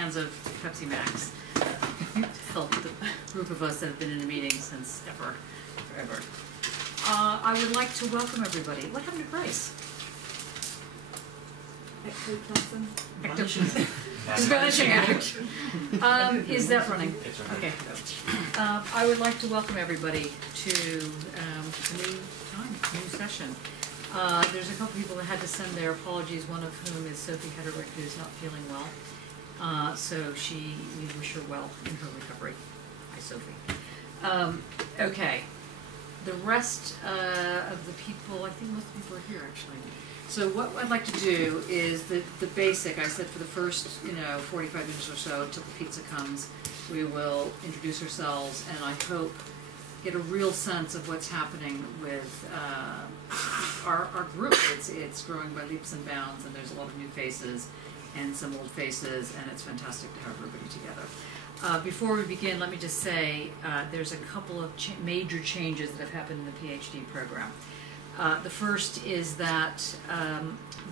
cans of Pepsi Max to help the group of us that have been in the meeting since forever. I would like to welcome everybody. What happened to Grace? Ectoplasm. Ectoplasm. It's vanishing out. Is that running? It's running. Okay. I would like to welcome everybody to a new session. There's a couple people that had to send their apologies, one of whom is Sophie Hederick, who's not feeling well. So we wish her well in her recovery. Hi, Sophie. Okay. The rest of the people, I think most of the people are here actually. So what I'd like to do is the basic. I said for the first 45 minutes or so until the pizza comes, we will introduce ourselves and I hope get a real sense of what's happening with our group. It's growing by leaps and bounds, and there's a lot of new faces and some old faces, and it's fantastic to have everybody together. Before we begin, let me just say there's a couple of major changes that have happened in the PhD program. The first is that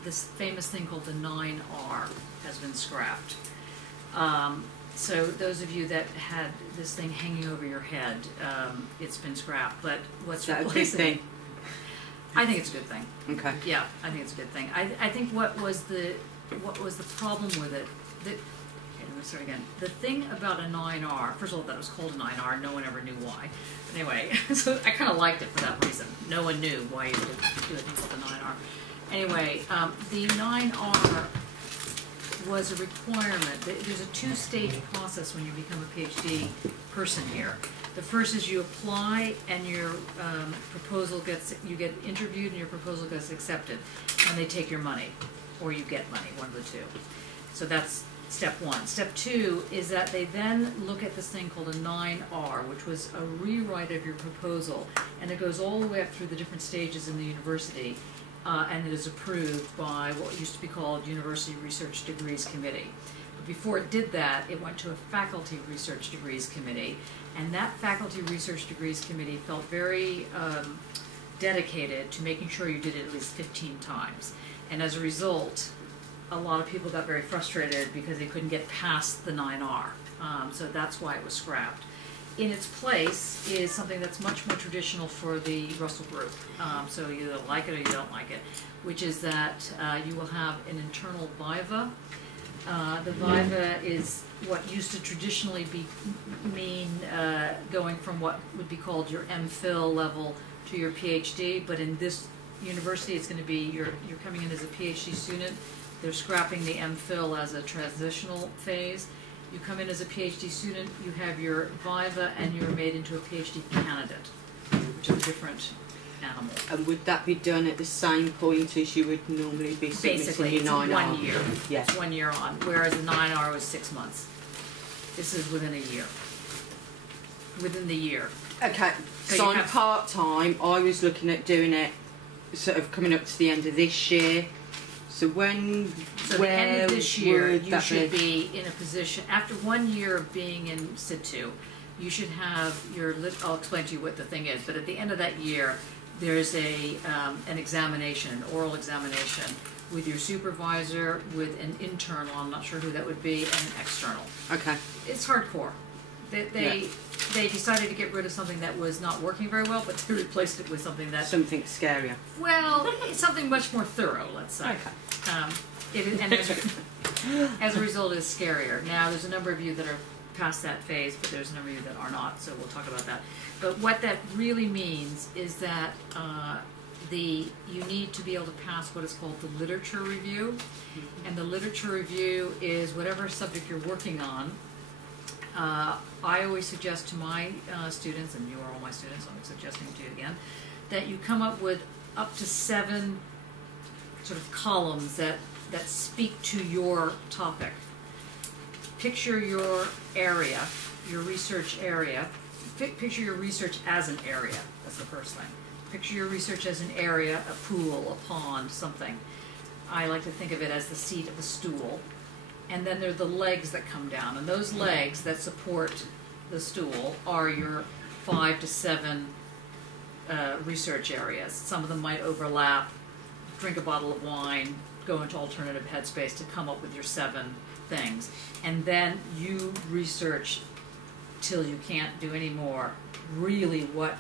this famous thing called the 9R has been scrapped. So those of you that had this thing hanging over your head, it's been scrapped. But what's replacing it? I think it's a good thing. Okay. Yeah, I think it's a good thing. I think what was the problem with it? Let me start again. The thing about a 9R, first of all, that it was called a 9R, no one ever knew why. But anyway, so I kind of liked it for that reason. No one knew why you would do a thing called the 9R. Anyway, the 9R was a requirement. There's a two-stage process when you become a PhD person here. The first is you apply and your proposal you get interviewed and your proposal gets accepted, and they take your money, or you get money, one of the two. So that's step one. Step two is that they then look at this thing called a 9R, which was a rewrite of your proposal, and it goes all the way up through the different stages in the university, and it is approved by what used to be called University Research Degrees Committee. But before it did that, it went to a Faculty Research Degrees Committee, and that Faculty Research Degrees Committee felt very dedicated to making sure you did it at least 15 times. And as a result, a lot of people got very frustrated because they couldn't get past the 9R. So that's why it was scrapped. In its place is something that's much more traditional for the Russell Group. So you either like it or you don't like it, which is that you will have an internal viva. The viva is what used to traditionally mean going from what would be called your MPhil level to your PhD, but in this university it's going to be you're coming in as a PhD student. They're scrapping the MPhil as a transitional phase. You come in as a PhD student, you have your viva, and you're made into a PhD candidate, which is a different animal. And would that be done at the same point as you would normally be submitting basically, your 9R? Basically, it's 1 year. Yeah. It's 1 year on, whereas the 9R was 6 months. This is within a year. Within the year. Okay, so I'm part-time. I was looking at doing it sort of coming up to the end of this year. So the end of this year, you should be in a position, after 1 year of being in situ, you should have your, I'll explain to you what the thing is, but at the end of that year, there's an examination, an oral examination, with your supervisor, with an internal, I'm not sure who that would be, and an external. Okay. It's hardcore. They decided to get rid of something that was not working very well, but they replaced it with something that... Something scarier. Well, it's something much more thorough, let's say. Okay. As a result, it's scarier. Now, there's a number of you that are past that phase, but there's a number of you that are not, so we'll talk about that. But what that really means is that you need to be able to pass what is called the literature review. And the literature review is whatever subject you're working on. I always suggest to my students, and you are all my students, so I'm suggesting to you again, that you come up with up to 7 sort of columns that speak to your topic. Picture your area, your research area. Picture your research as an area. That's the first thing. Picture your research as an area, a pool, a pond, something. I like to think of it as the seat of a stool. And then there are the legs that come down. And those legs that support the stool are your 5 to 7 research areas. Some of them might overlap. Drink a bottle of wine, go into alternative headspace to come up with your 7 things, and then you research till you can't do any more, really what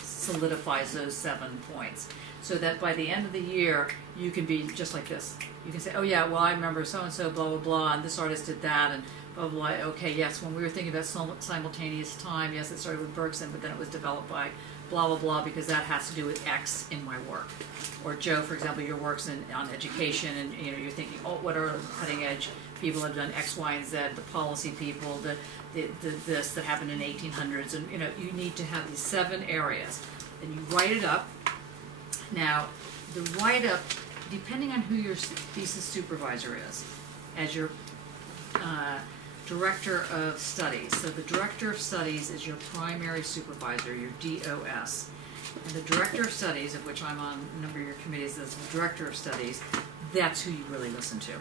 solidifies those 7 points. So that by the end of the year, you can be just like this. You can say, oh yeah, well I remember so-and-so, blah, blah, blah, and this artist did that, and blah, blah, blah. Okay, yes, when we were thinking about simultaneous time, yes, it started with Bergson, but then it was developed by blah, blah, blah, because that has to do with X in my work. Or Joe, for example, your work's on education, and you're thinking, oh, what are cutting edge people have done X, Y, and Z, the policy people, the this that happened in 1800s, and you need to have these 7 areas, and you write it up. Now, the write-up, depending on who your thesis supervisor is, as your director of studies. So the director of studies is your primary supervisor, your DOS. And the director of studies, of which I'm on a number of your committees as the director of studies, that's who you really listen to.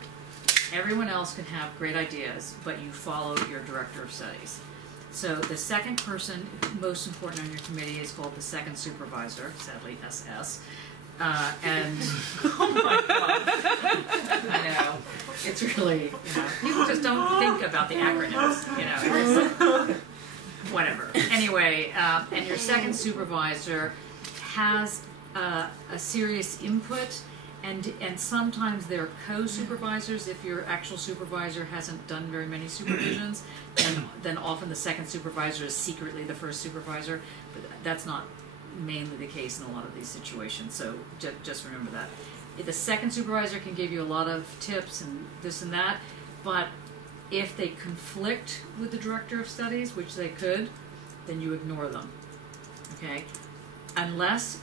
Everyone else can have great ideas, but you follow your director of studies. So the second person most important on your committee is called the second supervisor, sadly SS. And oh my God, I know, it's really, people just don't think about the acronyms, whatever. Anyway, and your second supervisor has a serious input, and sometimes they're co-supervisors. If your actual supervisor hasn't done very many supervisions, then often the second supervisor is secretly the first supervisor, but that's not mainly the case in a lot of these situations, so just remember that. The second supervisor can give you a lot of tips and this and that, but if they conflict with the director of studies, which they could, then you ignore them, okay? Unless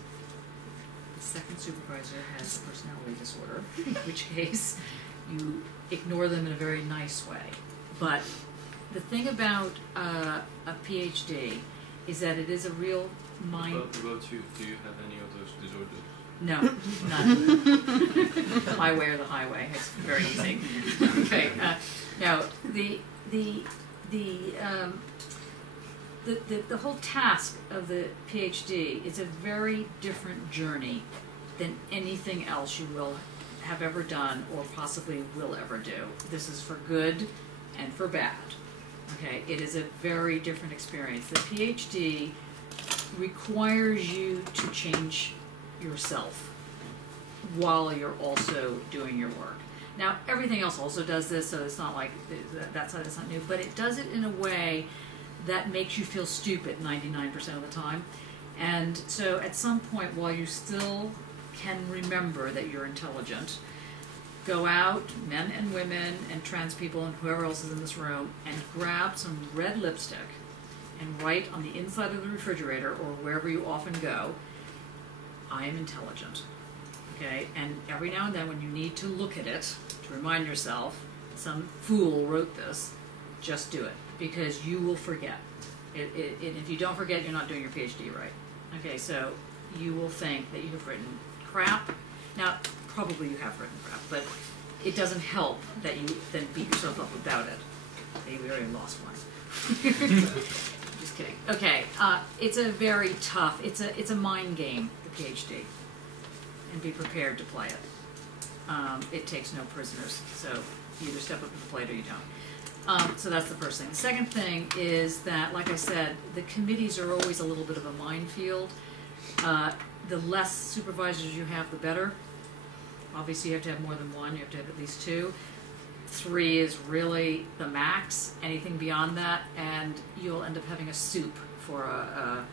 the second supervisor has a personality disorder, in which case you ignore them in a very nice way. But the thing about a PhD is that it is a real mind. About you, do you have any of those disorders? No, none. My way or the highway. It's very easy. Okay. Now the whole task of the PhD is a very different journey than anything else you will have ever done or possibly will ever do. This is for good and for bad. Okay, it is a very different experience. The PhD requires you to change yourself while you're also doing your work. Now, everything else also does this, so it's not like that's not new, but it does it in a way that makes you feel stupid 99% of the time. And so at some point, while you still can remember that you're intelligent, go out, men and women and trans people and whoever else is in this room, and grab some red lipstick and write on the inside of the refrigerator or wherever you often go, I am intelligent. Okay? And every now and then when you need to look at it to remind yourself, some fool wrote this, just do it, because you will forget. If you don't forget, you're not doing your PhD right. Okay, so you will think that you have written crap. Now, probably you have written crap, but it doesn't help that you then beat yourself up about it. Maybe we already lost one. Just kidding. Okay, it's a very tough, it's a mind game, the PhD, and be prepared to play it. It takes no prisoners, so you either step up to the plate or you don't. So that's the first thing. The second thing is that, like I said, the committees are always a little bit of a minefield. The less supervisors you have, the better. Obviously, you have to have more than one. You have to have at least 2. 3 is really the max. Anything beyond that, and you'll end up having a soup for a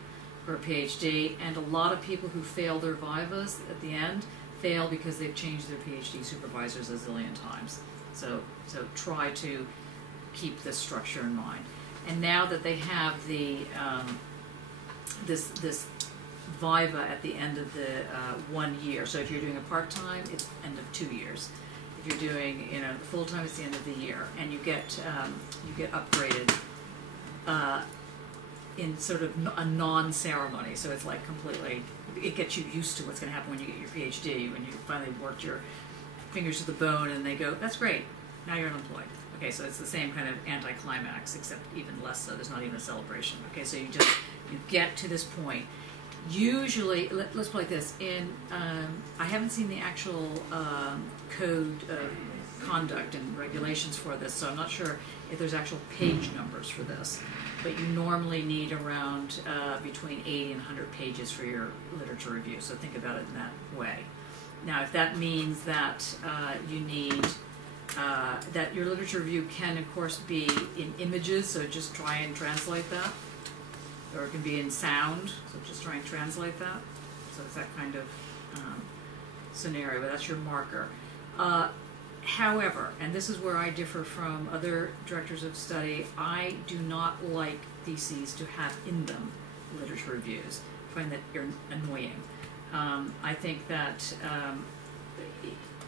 PhD. And a lot of people who fail their vivas at the end fail because they've changed their PhD supervisors a zillion times. So try to keep this structure in mind. And now that they have the this viva at the end of the 1 year. So if you're doing a part-time, it's end of 2 years. If you're doing full-time, it's the end of the year, and you get upgraded in sort of a non-ceremony. So it's like completely, it gets you used to what's going to happen when you get your PhD, when you finally worked your fingers to the bone, and they go, that's great, now you're unemployed. Okay, so it's the same kind of anticlimax, except even less so. There's not even a celebration. Okay, so you get to this point. Usually, let's put it like this. I haven't seen the actual code conduct and regulations for this, so I'm not sure if there's actual page numbers for this. But you normally need around between 80 and 100 pages for your literature review, so think about it in that way. Now, if that means that you need, that your literature review can, of course, be in images, so just try and translate that. Or it can be in sound, so just try and translate that. So it's that kind of scenario, but that's your marker. However, and this is where I differ from other directors of study, I do not like theses to have in them literature reviews. I find that annoying. I think that,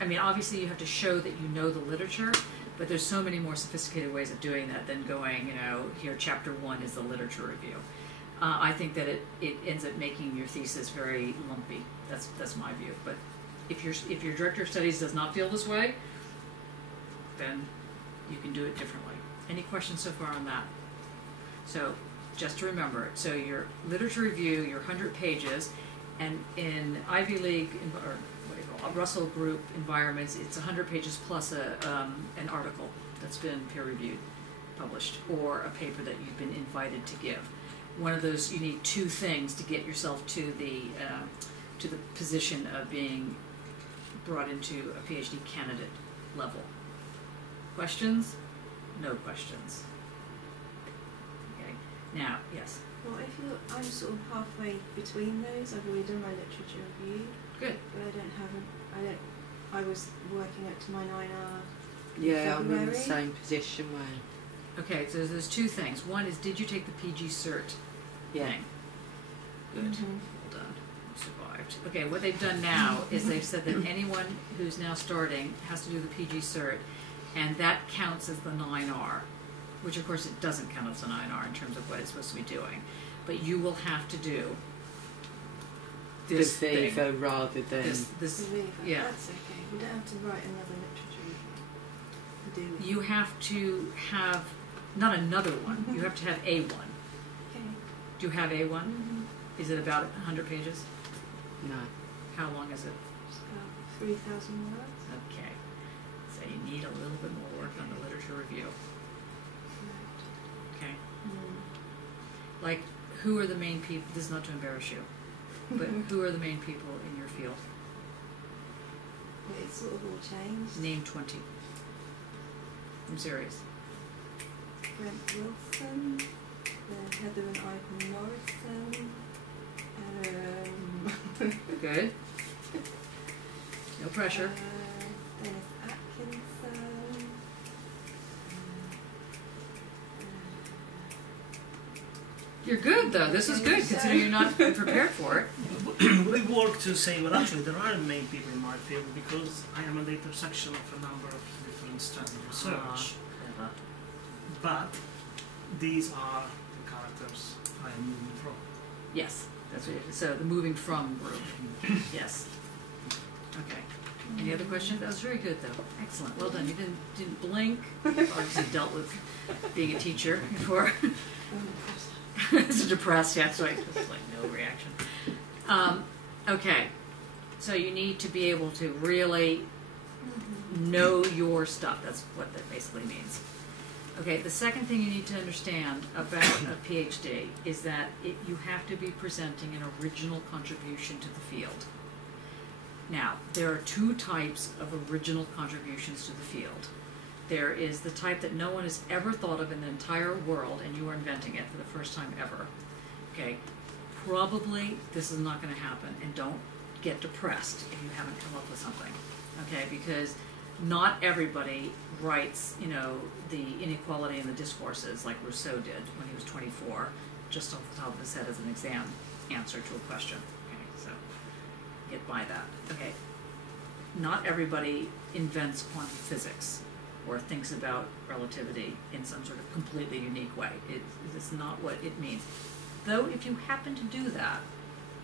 I mean, obviously you have to show that you know the literature, but there's so many more sophisticated ways of doing that than going, you know, here chapter 1 is the literature review. I think that it ends up making your thesis very lumpy. That's my view. But if your director of studies does not feel this way, then you can do it differently. Any questions so far on that? So just to remember, so your literature review, your 100 pages, and in Ivy League or what do you call it, Russell Group environments, it's 100 pages plus an article that's been peer reviewed, published, or a paper that you've been invited to give. One of those, you need 2 things to get yourself to the position of being brought into a PhD candidate level. Questions? No questions. Okay. Now, yes. Well, I'm sort of halfway between those. I've already done my literature review. Good. But I was working up to my 9R. Yeah, I'm in the same position where. Okay, so there's 2 things. One is, did you take the PG cert thing? Good. Well done. You survived. Okay, what they've done now is they've said that anyone who's now starting has to do the PG cert, and that counts as the 9R, which of course it doesn't count as a 9R in terms of what it's supposed to be doing. But you will have to do this the thing. Viva rather than... This, yeah. That's okay. You don't have to write another literature review. Do You have to have, not another one, you have to have A1. Okay. Do you have A1? Is it about 100 pages? No. How long is it? It's about 3,000 words. Okay. So you need a little bit more work on the literature review. Okay. Like, who are the main people, this is not to embarrass you, but who are the main people in your field? But it's sort of all changed. Name 20. I'm serious. Brent Wilson, Heather and Ivan Morrison. Good. No pressure. Dennis Atkinson. You're good, though. This is good, considering you're not prepared for it. We work to say, well, actually, there are main people in my field because I am at the intersection of a number of different strands of research. But these are the characters I am moving from. Yes, that's what it is. So the moving from group. Yes. Okay. Any other questions? That was very good, though. Excellent. Well done. You didn't blink. Obviously dealt with being a teacher before. It's depressed, yeah, so it's like no reaction. Okay, so you need to be able to really know your stuff. That's what that basically means. Okay, the second thing you need to understand about a PhD is that you have to be presenting an original contribution to the field. Now, there are 2 types of original contributions to the field. There is the type that no one has ever thought of in the entire world, and you are inventing it for the first time ever. Okay, probably this is not going to happen, and don't get depressed if you haven't come up with something. Okay, because not everybody writes, you know, the inequality in the discourses like Rousseau did when he was 24, just off the top of his head as an exam answer to a question. Okay, so get by that. Okay, not everybody invents quantum physics or thinks about relativity in some sort of completely unique way. It's not what it means. Though if you happen to do that,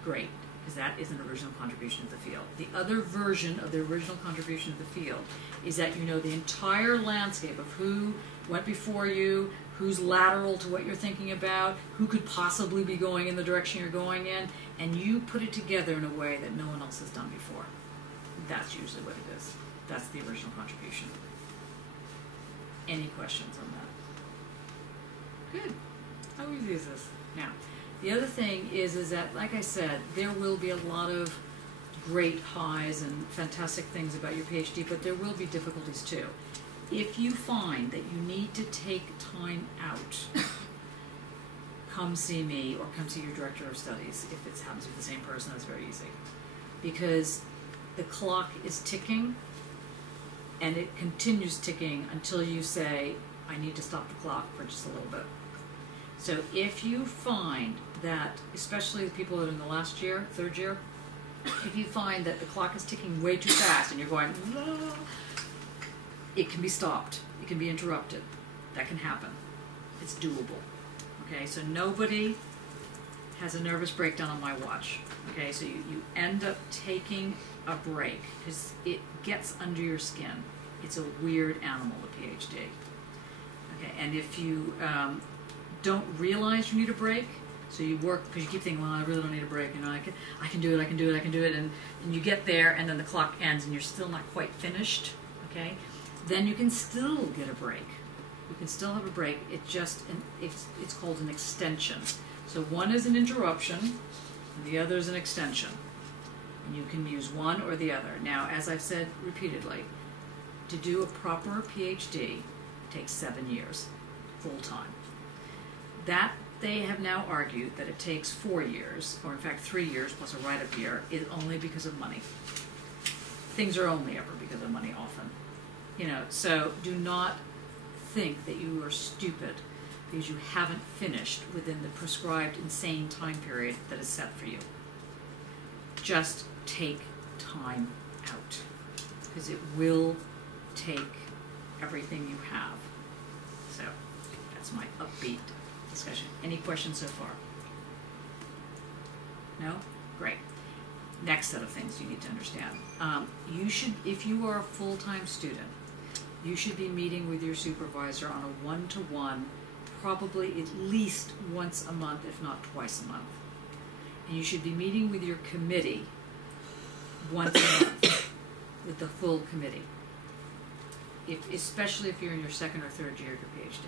great, because that is an original contribution to the field. The other version of the original contribution to the field is that you know the entire landscape of who went before you, who's lateral to what you're thinking about, who could possibly be going in the direction you're going in, and you put it together in a way that no one else has done before. That's usually what it is. That's the original contribution. Any questions on that? Good. How easy is this? Now, the other thing is that, like I said, there will be a lot of great highs and fantastic things about your PhD, but there will be difficulties too. If you find that you need to take time out, come see me or come see your director of studies. If it happens to be the same person, that's very easy. Because the clock is ticking, and it continues ticking until you say, I need to stop the clock for just a little bit. So if you find that, especially the people that are in the last year, third year, if you find that the clock is ticking way too fast and you're going, ah, it can be stopped. It can be interrupted. That can happen. It's doable. Okay, so nobody has a nervous breakdown on my watch. Okay, so you end up taking a break because it gets under your skin. It's a weird animal, the PhD. Okay, and if you don't realize you need a break, so you work because you keep thinking, well, I really don't need a break. You know, I can do it, and you get there, and then the clock ends, and you're still not quite finished. Okay, then you can still get a break. You can still have a break. It's called an extension. So one is an interruption, and the other is an extension. And you can use one or the other. Now, as I've said repeatedly, to do a proper PhD takes 7 years, full time. That they have now argued that it takes 4 years, or in fact 3 years plus a write-up year, is only because of money. Things are only ever because of money often. You know, so do not think that you are stupid because you haven't finished within the prescribed insane time period that is set for you. Just take time out because it will take everything you have. So that's my upbeat discussion. Any questions so far? No? Great. Next set of things you need to understand. You should, if you are a full-time student, you should be meeting with your supervisor on a one-to-one, probably at least once a month, if not twice a month. And you should be meeting with your committee once a month, with the full committee. Especially if you're in your second or third year of your PhD.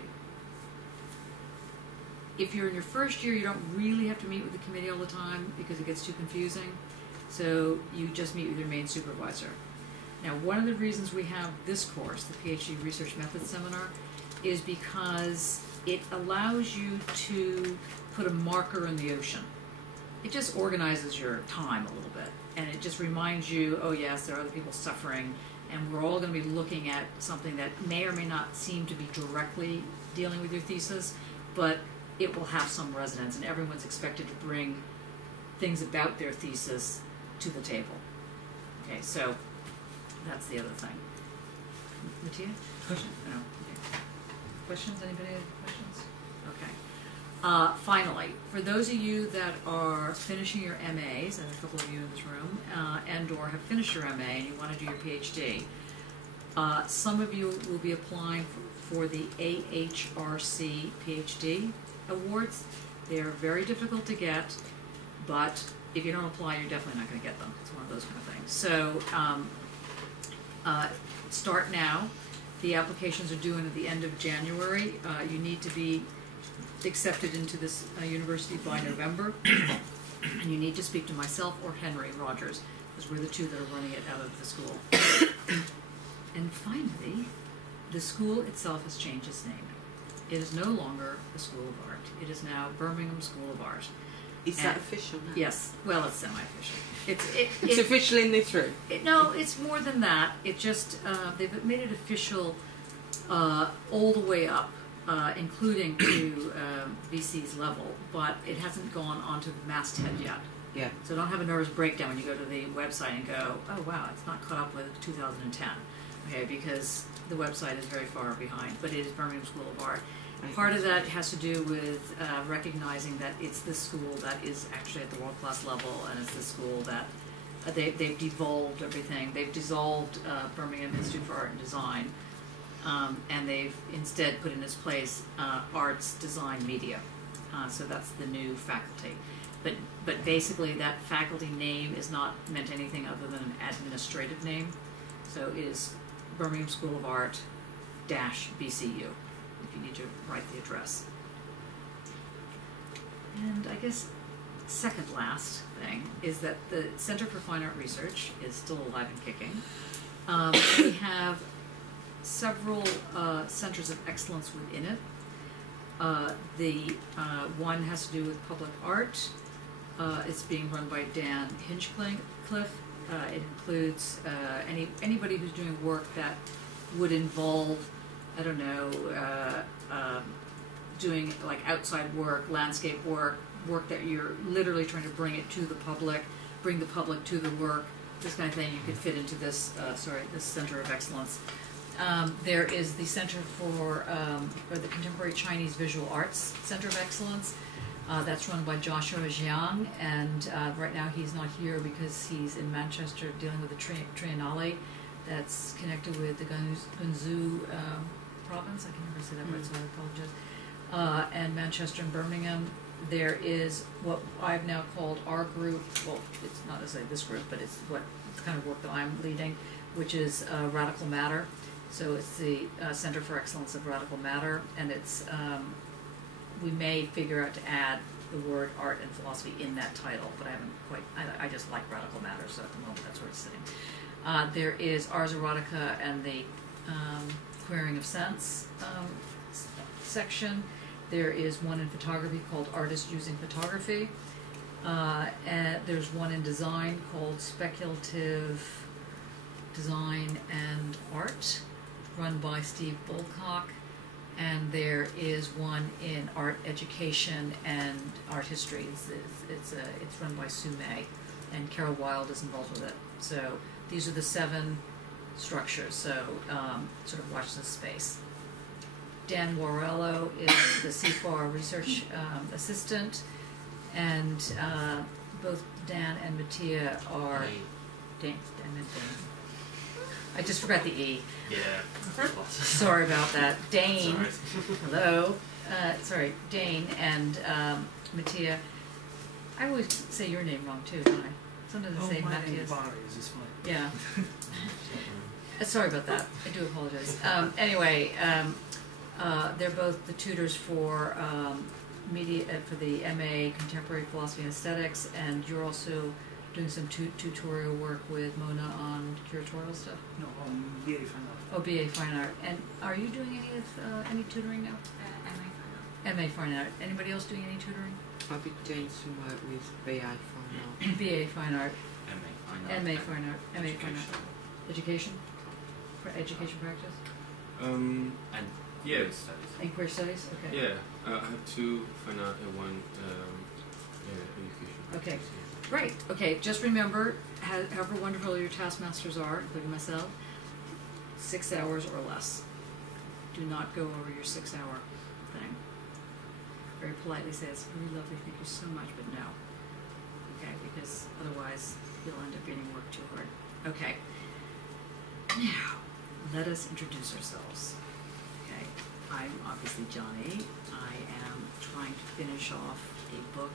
If you're in your first year, you don't really have to meet with the committee all the time because it gets too confusing. So you just meet with your main supervisor. Now, one of the reasons we have this course, the PhD Research Methods Seminar, is because it allows you to put a marker in the ocean. It just organizes your time a little bit, and it just reminds you, oh yes, there are other people suffering, and we're all going to be looking at something that may or may not seem to be directly dealing with your thesis, but it will have some resonance, and everyone's expected to bring things about their thesis to the table. Okay, so that's the other thing. Mattia? Question? No. Okay. Questions? Anybody have questions? Okay. Finally, for those of you that are finishing your MAs, and a couple of you in this room, and or have finished your MA and you want to do your PhD, some of you will be applying for the AHRC PhD awards. They are very difficult to get, but if you don't apply, you're definitely not going to get them. It's one of those kind of things. So start now. The applications are due in at the end of January. You need to be accepted into this university by November. And you need to speak to myself or Henry Rogers, because we're the two that are running it out of the school. And finally, the school itself has changed its name. It is no longer the School of Art. It is now Birmingham School of Art. Is that official now? Yes. Well, it's semi-official. It's official in this room? No, it's more than that. It just, they've made it official all the way up, including to VC's level, but it hasn't gone onto the masthead yet. Yeah. So don't have a nervous breakdown when you go to the website and go, oh wow, it's not caught up with 2010. Okay, because the website is very far behind, but it is Birmingham School of Art. Part of that has to do with recognizing that it's the school that is actually at the world-class level, and it's the school that they've devolved everything. They've dissolved Birmingham Institute for Art and Design, and they've instead put in its place Arts, Design, Media. So that's the new faculty. But basically that faculty name is not meant anything other than an administrative name. So it is Birmingham School of Art, BCU if you need to write the address. And I guess second last thing is that the Center for Fine Art Research is still alive and kicking. We have several centers of excellence within it. The one has to do with public art. It's being run by Dan Hinchcliffe. It includes anybody who's doing work that would involve, I don't know, doing like outside work, landscape work that you're literally trying to bring it to the public, bring the public to the work, this kind of thing. You could fit into this, this Center of Excellence. There is the Center for the Contemporary Chinese Visual Arts Center of Excellence. That's run by Joshua Jiang, and right now he's not here because he's in Manchester dealing with the Triennale that's connected with the Guangzhou province. I can never say that right, so I apologize. And Manchester and Birmingham. There is what I've now called our group. Well, it's not necessarily this group, but it's what kind of work that I'm leading, which is Radical Matter. So it's the Center for Excellence of Radical Matter, and it's we may figure out to add the word art and philosophy in that title, but I haven't quite. I just like Radical Matter, so at the moment that's where it's sitting. There is Ars Erotica and the Queering of Sense section. There is one in photography called Artists Using Photography. And there's one in design called Speculative Design and Art, run by Steve Bulcock. And there is one in art education and art history. It's run by Sue May, and Carol Wilde is involved with it. So these are the 7 structures. So sort of watch this space. Dan Warello is the CFAR research assistant, and both Dan and Mattia are Dan. I just forgot the E. Yeah. Sorry about that. Dane. Hello. Sorry, Dane and Mattia. I always say your name wrong too, don't I? Sometimes I say Matthias. Is fine. Yeah. Sorry about that. I do apologize. Anyway, they're both the tutors for media for the MA Contemporary Philosophy and Aesthetics, and you're also doing some tutorial work with Mona on curatorial stuff. No, on BA Fine Art. Oh, BA Fine Art. And are you doing any tutoring now? MA Fine Art. Anybody else doing any tutoring? I'll be doing some work with BA Fine Art. BA Fine Art. MA Fine Art. MA Fine Art. MA Fine Art. Education? For education practice? And yeah, studies. And queer studies? Okay. Yeah, I have 2 fine art and 1 education. Okay. Great. Okay, just remember, however wonderful your taskmasters are, including myself, 6 hours or less. Do not go over your 6-hour thing. Very politely say, it's really lovely, thank you so much, but no. Okay, because otherwise you'll end up getting work too hard. Okay. Now, let us introduce ourselves. Okay, I'm obviously Johnny. I am trying to finish off a book.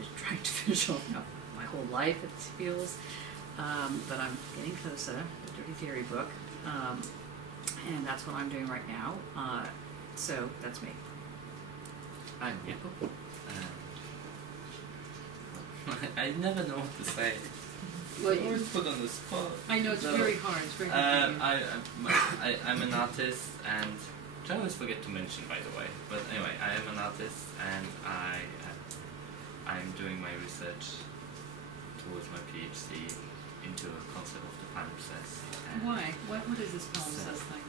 I've been trying to finish off now my whole life, it feels, but I'm getting closer. The Dirty Theory book, and that's what I'm doing right now. So that's me. I'm Jakob. I never know what to say. Well, You're always put on the spot. I know it's So, very hard. It's very hard. I'm an artist, and which I always forget to mention, by the way. But anyway, I am an artist, and I'm doing my research towards my PhD into a concept of the palimpsest. Why? What is this palimpsest thing?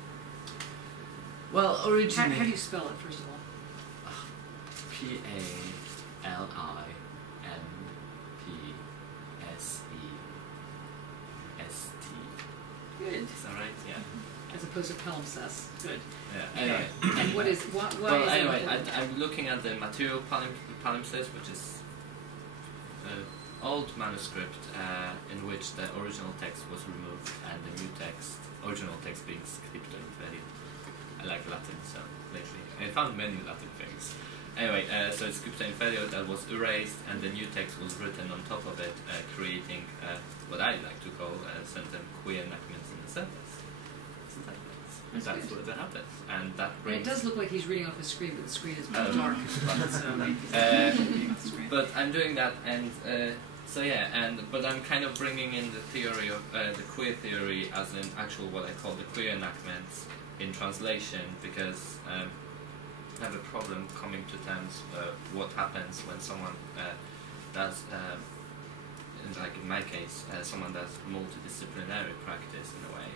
Well, originally. How do you spell it, first of all? Palimpsest. Good. Is that right? Yeah. As opposed to palimpsest. Good. Yeah. Anyway. And what is why Well, is anyway, it important? I'm looking at the material palimpsest, which is an old manuscript in which the original text was removed and the new text, original text being scripto inferior. I like Latin, so lately I found many Latin things. Anyway, so it's scripto inferior that was erased, and the new text was written on top of it, creating what I like to call queer enactments in the sentence. Isn't that nice? And that's good. what that happens, and that And brings. it does look like he's reading off his screen, but the screen is Oh. dark. So maybe he's Uh, reading off the screen. But I'm doing that, and so yeah, but I'm kind of bringing in the theory of the queer theory as in actual what I call the queer enactments in translation, because I have a problem coming to terms what happens when someone does, like in my case, someone does multidisciplinary practice in a way.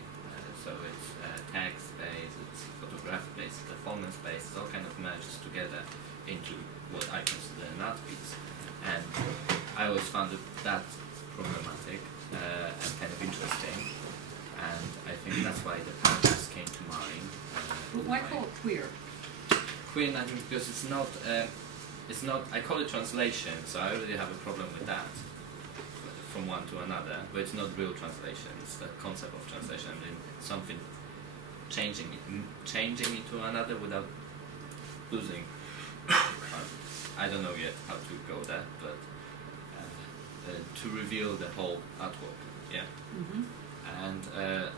So it's text-based, it's photograph-based, performance-based, it all kind of merges together into what I consider an art piece. And I always found that problematic and kind of interesting, and I think that's why the paragraphs came to mind. But why call it queer? Queer enactment because it's not, I call it translation, so I already have a problem with that from one to another, but it's not real translation, it's the concept of translation. I mean, something changing it to another without losing. I don't know yet how to go there, but to reveal the whole artwork, yeah. Mm-hmm. And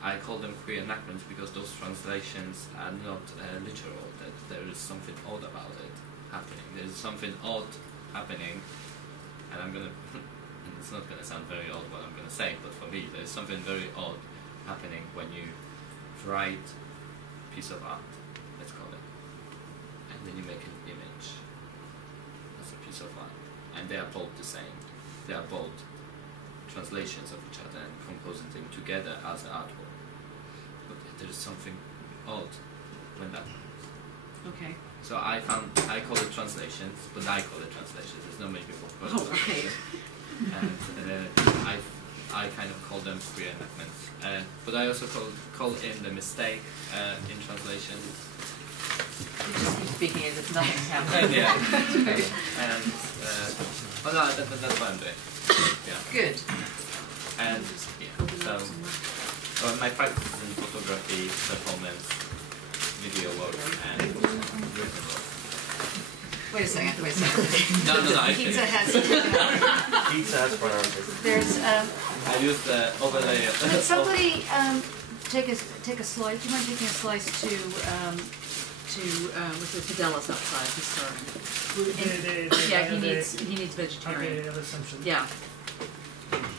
I call them queer enactments because those translations are not literal, that there is something odd about it happening. There's something odd happening, and I'm gonna, it's not gonna sound very odd what I'm gonna say, but for me there's something very odd happening when you write a piece of art, let's call it, and then you make an image as a piece of art, and they are both the same. They are both translations of each other and composing them together as an artwork. But there is something odd when that happens. Okay. So I call it translations, but I call it translations. There's not many people who call it Oh, okay. translations. And I kind of call them queer enactments. But I also call in the mistake in translation. You just keep speaking as if nothing's happening. Yeah. And well, no, that's what I'm doing. Yeah. Good. And yeah, so my practice is in photography, performance, video work, and written work. Wait a second. No, I Pizza finished. has. Pizza has priorities. There's. I used the overlay. Could somebody take a slice? Do you mind taking a slice to with the Fidelis outside? He's starving. Yeah, he needs vegetarian. Okay, assumption. Yeah.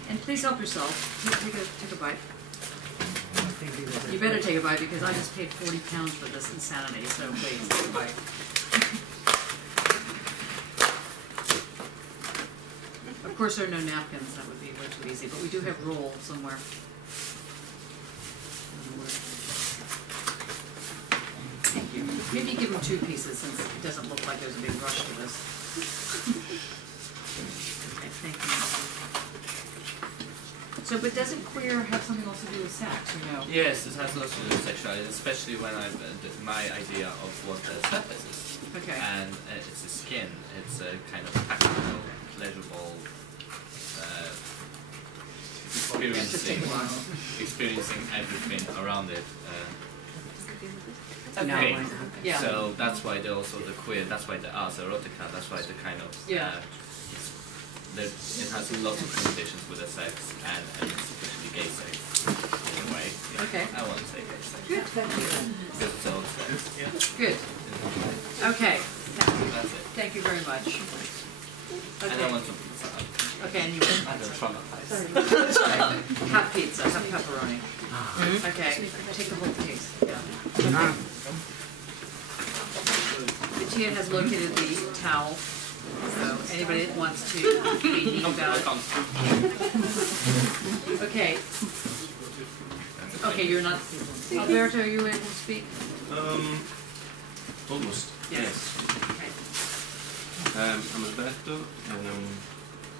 And please help yourself. Take a bite. You better take a bite because I just paid £40 for this insanity. So please take a bite. Of course, there are no napkins. That would be way too easy. But we do have roll somewhere. Thank you. Maybe give him 2 pieces since it doesn't look like there's a big rush to this. Okay, thank you. So, but doesn't queer have something else to do with sex, or no? Yes, it has lots to do with sexuality, especially when I my idea of what the surface is. Okay. And it's the skin. It's a kind of practical, pleasurable experiencing everything around it. Okay. Yeah. So that's why they're also the queer. That's why the ars erotica. That's why the kind of Yeah. it has lots of connotations with the sex and especially gay sex in a way. Yeah. Okay. I want to say gay sex. Good, thank you. Because it's all sex. Yeah. Good. Okay. That's it. Thank you very much. And I Okay. want some pizza. Okay, and you I don't traumatize. have pizza, have pepperoni. Okay, take the whole piece. Yeah. Etienne has located the towel. So anybody that wants to be neat about it. Okay. Okay, you're not. Alberto, are you able to speak? Almost. Yes. Okay. I'm Alberto, and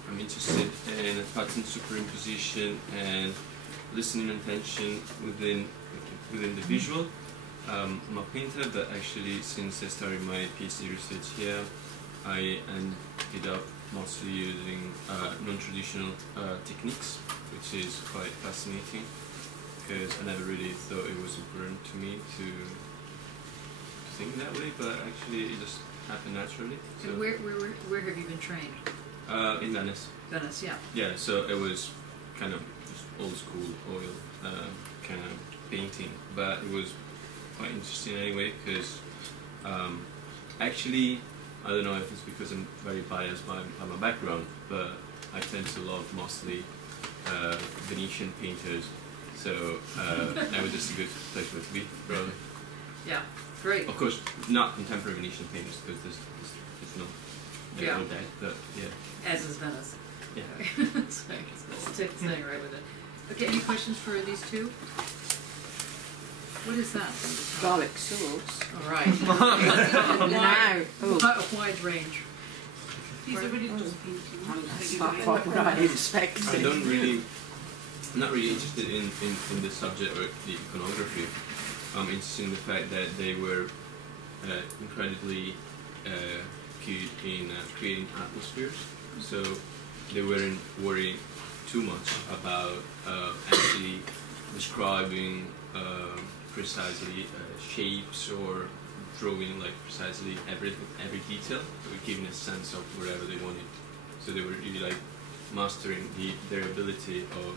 I'm interested in pattern superimposition and listening and attention within the visual. I'm a painter, but actually since I started my PhD research here, I ended up mostly using non-traditional techniques, which is quite fascinating because I never really thought it was important to me to think that way, but actually it just happened naturally. So And where have you been trained? in Venice. Venice, yeah. Yeah, so it was kind of just old school oil kind of painting, but it was quite interesting anyway, because actually, I don't know if it's because I'm very biased by my background, but I tend to love mostly Venetian painters, so that was just a good place for it to be, probably. Yeah, great. Of course, not contemporary Venetian painters, because there's no, they're all dead, but yeah. As is Venice. Yeah. Staying right with it. Okay, any questions for these two? What is that? Garlic sauce. All right. Now. Oh. A wide range. These are really just painting. That's not quite what I expected. I'm not really interested in the subject or the iconography. I'm interested in the fact that they were incredibly good in creating atmospheres. So they weren't worrying too much about actually describing precisely shapes or drawing like precisely every detail. They were giving a sense of wherever they wanted. So they were really like mastering their ability of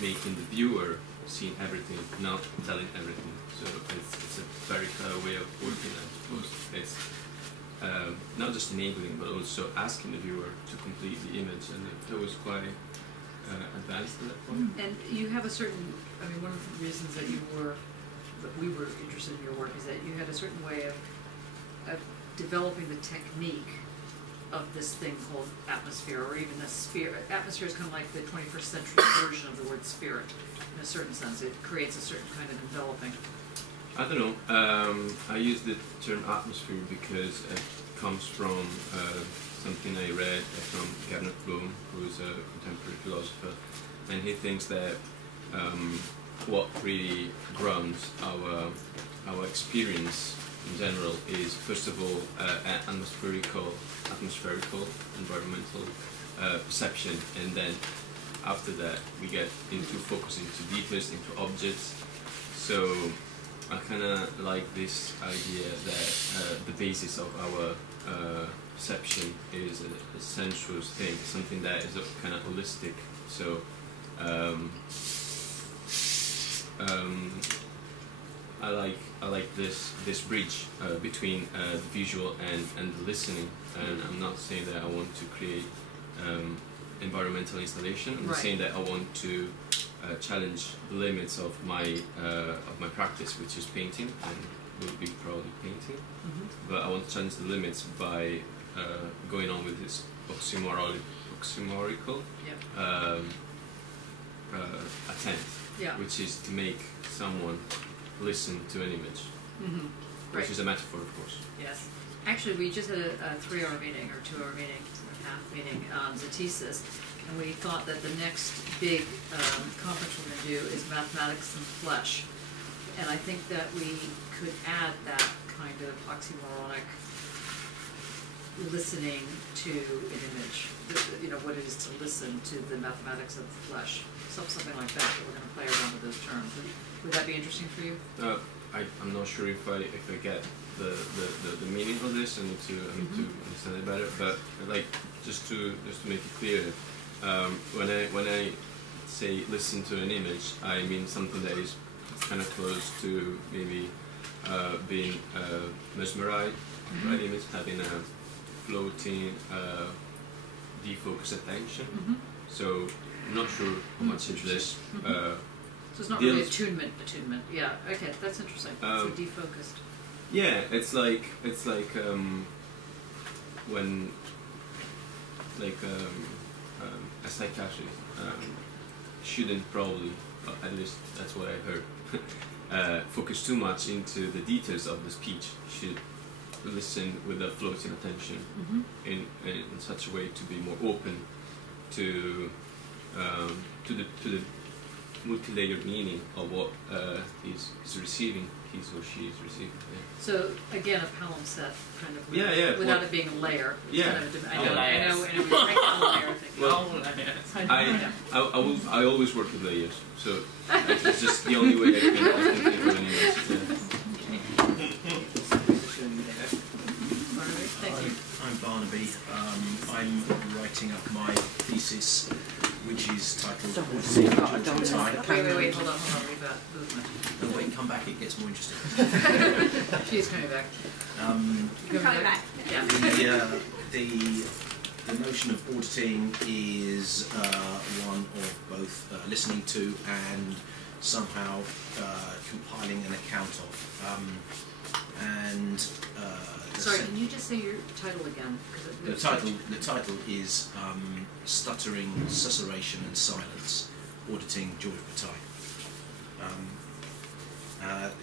making the viewer see everything, not telling everything. So it's a very clever way of working, I suppose. It's not just enabling, but also asking the viewer to complete the image, and that was quite advanced at that point. And you have a certain, I mean, one of the reasons that we were interested in your work is that you had a certain way of developing the technique of this thing called atmosphere, or even a sphere. Atmosphere is kind of like the 21st century version of the word spirit, in a certain sense. It creates a certain kind of enveloping. I don't know. I use the term atmosphere because it comes from something I read from Gernot Bloom, who is a contemporary philosopher, and he thinks that what really grounds our experience in general is, first of all, atmospherical, environmental perception, and then after that we get into focusing to details, into objects. So I kind of like this idea that the basis of our perception is a sensuous thing, something that is kind of holistic. So I like this bridge between the visual and the listening. And I'm not saying that I want to create environmental installation. I'm saying that I want to challenge the limits of my practice, which is painting, and will be probably painting. But I want to challenge the limits by going on with this oxymorical attempt, which is to make someone listen to an image, which is a metaphor, of course. Yes. Actually, we just had a 3-hour meeting, or 2-hour meeting, or half meeting on the thesis, and we thought that the next big conference we're going to do is mathematics and flesh. And I think that we could add that kind of oxymoronic listening to an image, you know, what it is to listen to the mathematics of the flesh, something like that. We're going to play around with those terms. Would that be interesting for you? I'm not sure if I get the meaning of this. I need to understand it better. But like just to make it clear, when I say listen to an image, I mean something that is kind of close to maybe being mesmerized by the image, having a floating, defocused attention. So I'm not sure how much of this. So it's not really attunement. Yeah. Okay, that's interesting. So defocused. Yeah, it's like when a psychiatrist shouldn't probably, at least that's what I heard, focus too much into the details of the speech. Should listen with a floating attention in such a way to be more open to the multi-layered meaning of what he's receiving, he or she is receiving. Yeah. So again, a palimpsest kind of. Without it being a layer. Yeah. Kind of I know. We break down the layer thing. Well, I always work with layers, so it's just the only way I can think of anyways. Thank you. I'm Barnaby. I'm writing up my thesis, which is titled Wait, hold on. We've got movement. Oh, wait. you come back, it gets more interesting. She is coming back. Coming back. Yeah. The notion of auditing is one of both listening to and somehow compiling an account of. Sorry, can you just say your title again? The title is Stuttering, Susurration and Silence, Auditing George Bataille.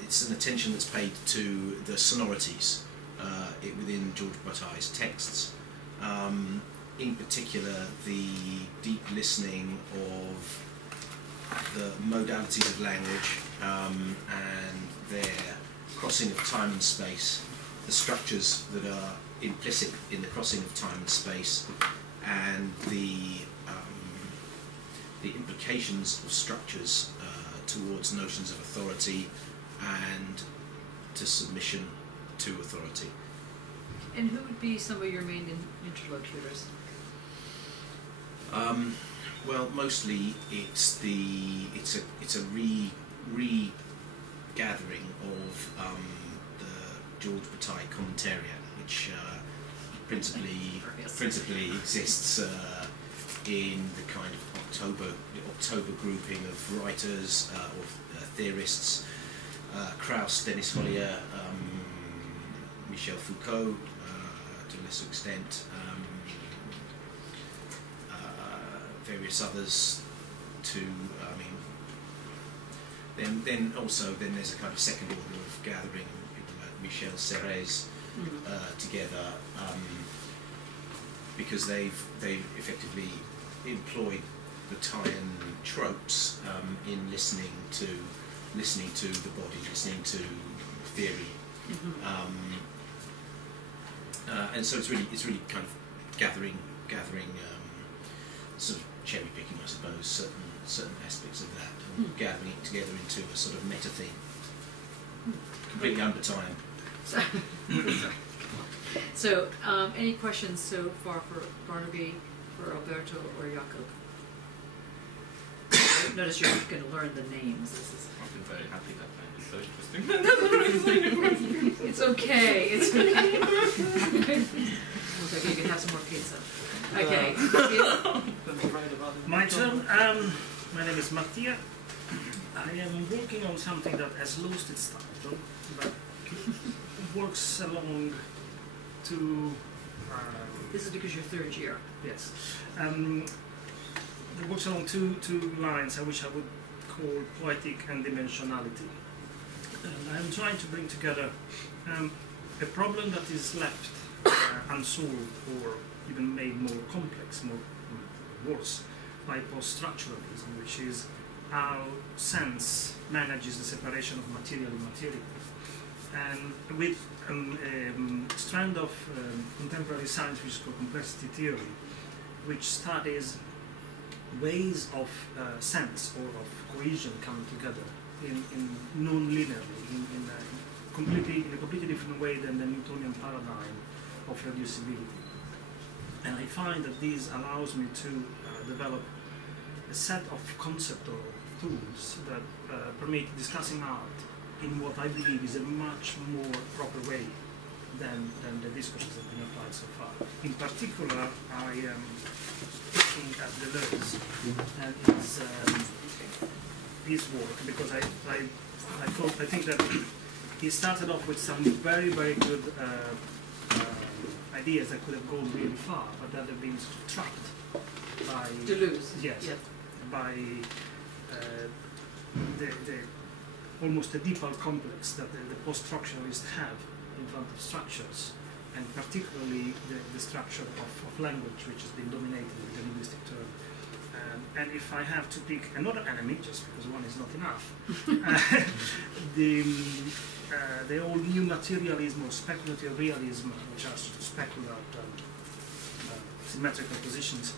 It's an attention that's paid to the sonorities within George Bataille's texts. In particular, the deep listening of the modalities of language and their crossing of time and space, the structures that are implicit in the crossing of time and space, and the implications of structures towards notions of authority and to submission to authority. And who would be some of your main interlocutors? Well, mostly it's a regathering of the George Bataille commentariat, which principally exists in the kind of October grouping of writers or theorists, Krauss, Dennis Hollier, Michel Foucault, to a lesser extent, various others too. Then there's a kind of second order of gathering people like Michel Serres together, because they've effectively employed Bataillean tropes in listening to the body, listening to theory, and so it's really kind of gathering sort of cherry picking, I suppose, certain aspects of that, and gathering it together into a sort of meta theme, completely un-Bataillean. So, any questions so far for Barnaby, for Alberto, or Jakob? Notice you're going to learn the names. I've been very happy that time. It's so interesting. It's okay. It's okay. Okay, you can have some more pizza. Okay. My turn. My name is Mattia. I am working on something that has lost its title, but works along to... This is because you're third year. Yes. It works along two lines which I would call poetic and dimensionality. And I'm trying to bring together a problem that is left unsolved or even made more complex, more worse, by post-structuralism, which is how sense manages the separation of material and material. And with a strand of contemporary science which is called complexity theory, which studies ways of sense or of cohesion coming together in non-linearly, in a completely different way than the Newtonian paradigm of reducibility. And I find that this allows me to develop a set of conceptual tools that permit discussing art in what I believe is a much more proper way than the discourses that have been applied so far. In particular, I am looking at Deleuze and his work, because I think that he started off with some very, very good ideas that could have gone really far, but that have been trapped by Deleuze. Yes, Yep. by the almost the default complex that the post-structuralists have in front of structures, and particularly the structure of language, which has been dominated with the linguistic term. And if I have to pick another enemy, just because one is not enough, the old new materialism or speculative realism, which are sort of specular symmetrical positions,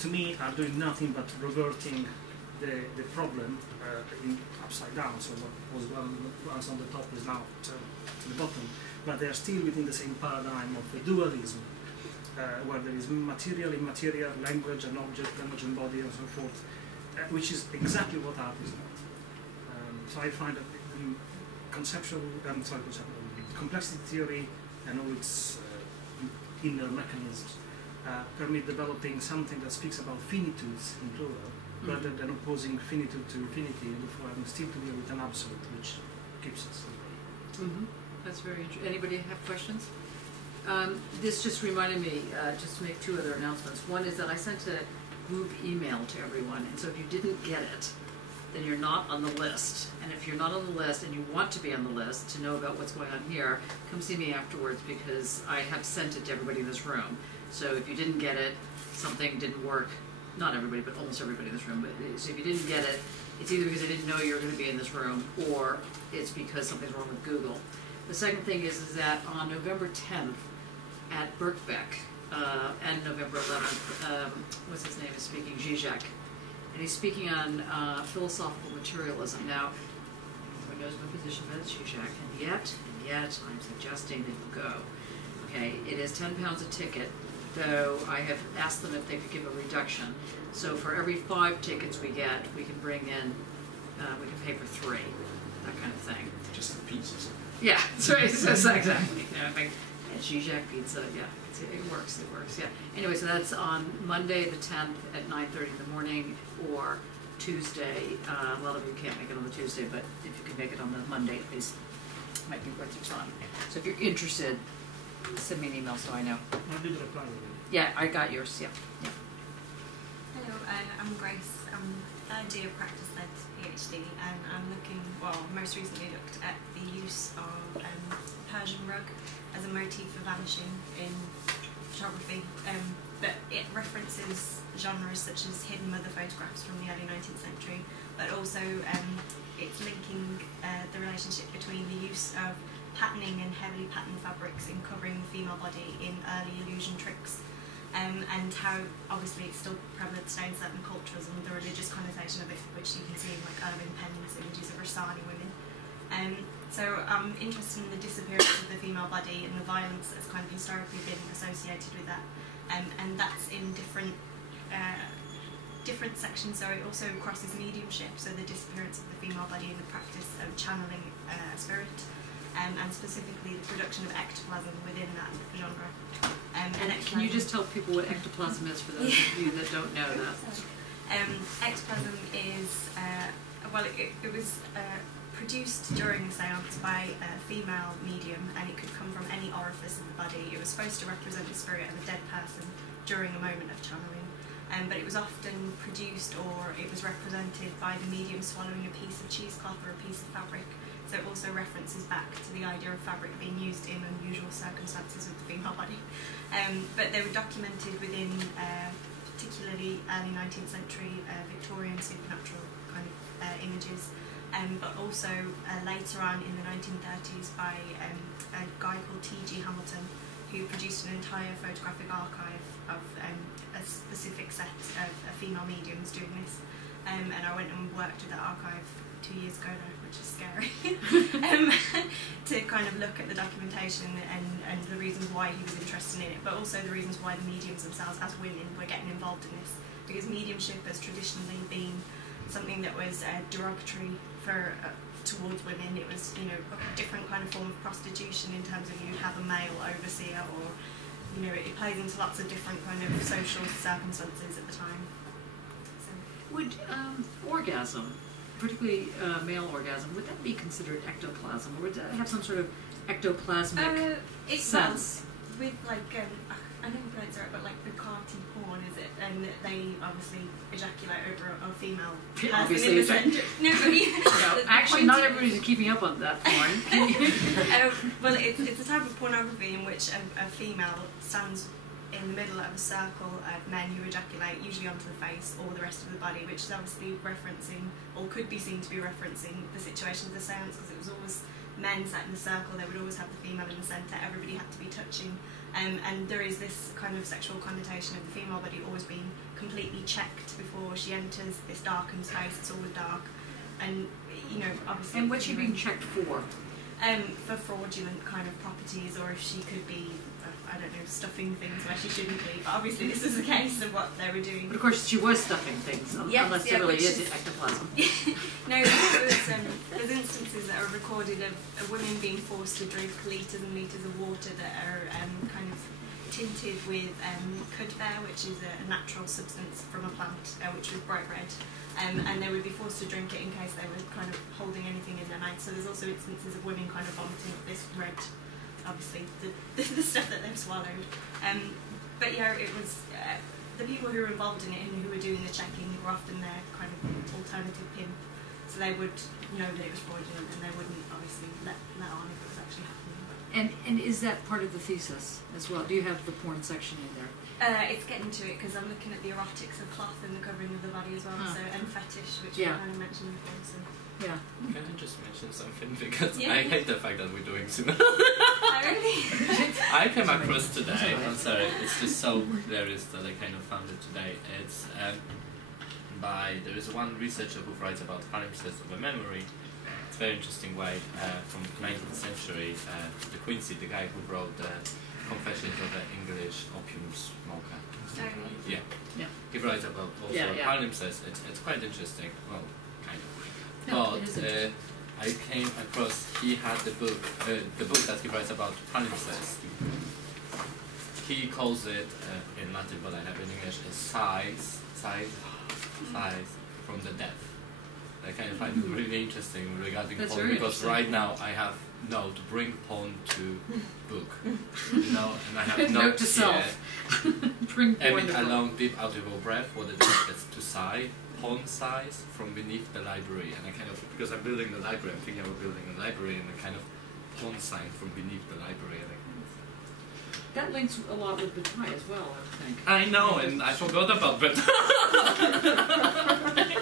to me are doing nothing but reverting the problem upside down. So what was once on the top is now to the bottom, but they are still within the same paradigm of the dualism, where there is material, immaterial, language and object, language and body, and so forth, which is exactly what art is not. So I find that complexity theory and all its inner mechanisms permit developing something that speaks about finitudes in plural, rather than opposing finitude to infinity, and therefore having still to deal with an absolute, which keeps us away. That's very interesting. Anybody have questions? This just reminded me, just to make two other announcements. One is that I sent a group email to everyone, and so if you didn't get it, then you're not on the list. And if you're not on the list and you want to be on the list to know about what's going on here, come see me afterwards, because I have sent it to everybody in this room. So if you didn't get it, something didn't work. Not everybody, but almost everybody in this room. But so if you didn't get it, it's either because I didn't know you were going to be in this room, or it's because something's wrong with Google. The second thing is that on November 10th at Birkbeck, and November 11th, what's his name is speaking, Zizek, and he's speaking on philosophical materialism. Now, everyone knows my position about Zizek, and yet, I'm suggesting that you go. Okay, it is £10 a ticket, though I have asked them if they could give a reduction. So for every 5 tickets we get, we can bring in, we can pay for 3, that kind of thing. Just the pizzas. Yeah, that's right. So exactly. Zizek pizza. Yeah, it works. Yeah. Anyway, so that's on Monday the 10th at 9:30 in the morning, or Tuesday. A lot of you can't make it on the Tuesday, but if you can make it on the Monday, at least, it might be worth your time. So if you're interested, send me an email so I know. I did reply already. Yeah, I got yours. Yeah. Hello, I'm Grace. I'm third year practice-led PhD, and I'm most recently looked at the use of Persian rug as a motif for vanishing in photography, but it references genres such as hidden mother photographs from the early 19th century, but also it's linking the relationship between the use of patterning and heavily patterned fabrics in covering the female body in early illusion tricks. And how obviously it's still prevalent today in certain cultures, and the religious connotation of it, which you can see in like Irving Penn's images of Rassani women. So I'm interested in the disappearance of the female body and the violence that's kind of historically been associated with that, and that's in different sections. So it also crosses mediumship, so the disappearance of the female body in the practice of channeling spirit. And specifically the production of ectoplasm within that genre. And can you just tell people what ectoplasm is for those of you that don't know that? Ectoplasm is, it was produced during a seance by a female medium, and it could come from any orifice of the body. It was supposed to represent the spirit of a dead person during a moment of channeling. But it was often produced, or it was represented by the medium swallowing a piece of cheesecloth or a piece of fabric. So it also references back to the idea of fabric being used in unusual circumstances with the female body. But they were documented within particularly early 19th century Victorian supernatural kind of images, but also later on in the 1930s by a guy called T.G. Hamilton, who produced an entire photographic archive of a specific set of female mediums doing this. And I went and worked with that archive 2 years ago now, which is scary, to kind of look at the documentation and the reasons why he was interested in it, but also the reasons why the mediums themselves as women were getting involved in this, because mediumship has traditionally been something that was derogatory for towards women. It was, a different kind of form of prostitution in terms of you'd have a male overseer, or it plays into lots of different kind of social circumstances at the time. So. Would orgasm, particularly male orgasm, would that be considered ectoplasm, or would that have some sort of ectoplasmic sense? With I don't know pronounce it right, but like the Carty porn, is it? And they obviously ejaculate over a female person obviously, in the centre. No, but actually, not everybody's keeping up on that porn. Well, it's a type of pornography in which a female stands in the middle of a circle of men who ejaculate, usually onto the face or the rest of the body, which is obviously referencing, or could be seen to be referencing, the situation of the seance, because it was always men sat in the circle. They would always have the female in the centre. Everybody had to be touching, and there is this kind of sexual connotation of the female body always being completely checked before she enters this darkened space. It's always dark, and obviously. And what's she being checked for? For fraudulent kind of properties, or if she could be I don't know, stuffing things where she shouldn't be. But obviously this is a case of what they were doing. But of course, she was stuffing things, unless there really is ectoplasm. No, there's instances that are recorded of women being forced to drink litres and litres of water that are kind of tinted with cudbear, which is a natural substance from a plant, which was bright red. And they would be forced to drink it in case they were kind of holding anything in their mouth. So there's also instances of women kind of vomiting up this red, obviously, the stuff that they've swallowed. But yeah, it was the people who were involved in it and who were doing the checking were often their kind of alternative pimp. So they would know that it was fraudulent and they wouldn't obviously let on if it was actually happening. And is that part of the thesis as well? Do you have the porn section in there? It's getting to it because I'm looking at the erotics of cloth and the covering of the body as well, and fetish, which I kind of mentioned before. So. Yeah. Can I just mention something because Yeah. I hate the fact that we're doing similar. Oh, really? I came across today. I'm sorry, it's just so hilarious that I kind of found it today. It's there is one researcher who writes about palimpsests of a memory. It's a very interesting way from 19th century. De Quincey, the guy who wrote the Confessions of an English Opium Smoker. Yeah. Yeah. He writes about also palimpsests. It's quite interesting. Well, kind of. No, it is But interesting. I came across, he had the book that he writes about palimpsests. He calls it, in Latin, but I have it in English, a size from the death. I kind of find it really interesting regarding That's porn very because interesting. right now I have note bring porn to book, you know, and I have Note note to here. self. Bring porn Emit to a long, deep, audible breath. What it is to sigh. Porn size from beneath the library, and I kind of because I'm building the library, I'm thinking about building a library, and a kind of porn sign from beneath the library. That links a lot with Bataille as well, I think. I know, and I forgot about that.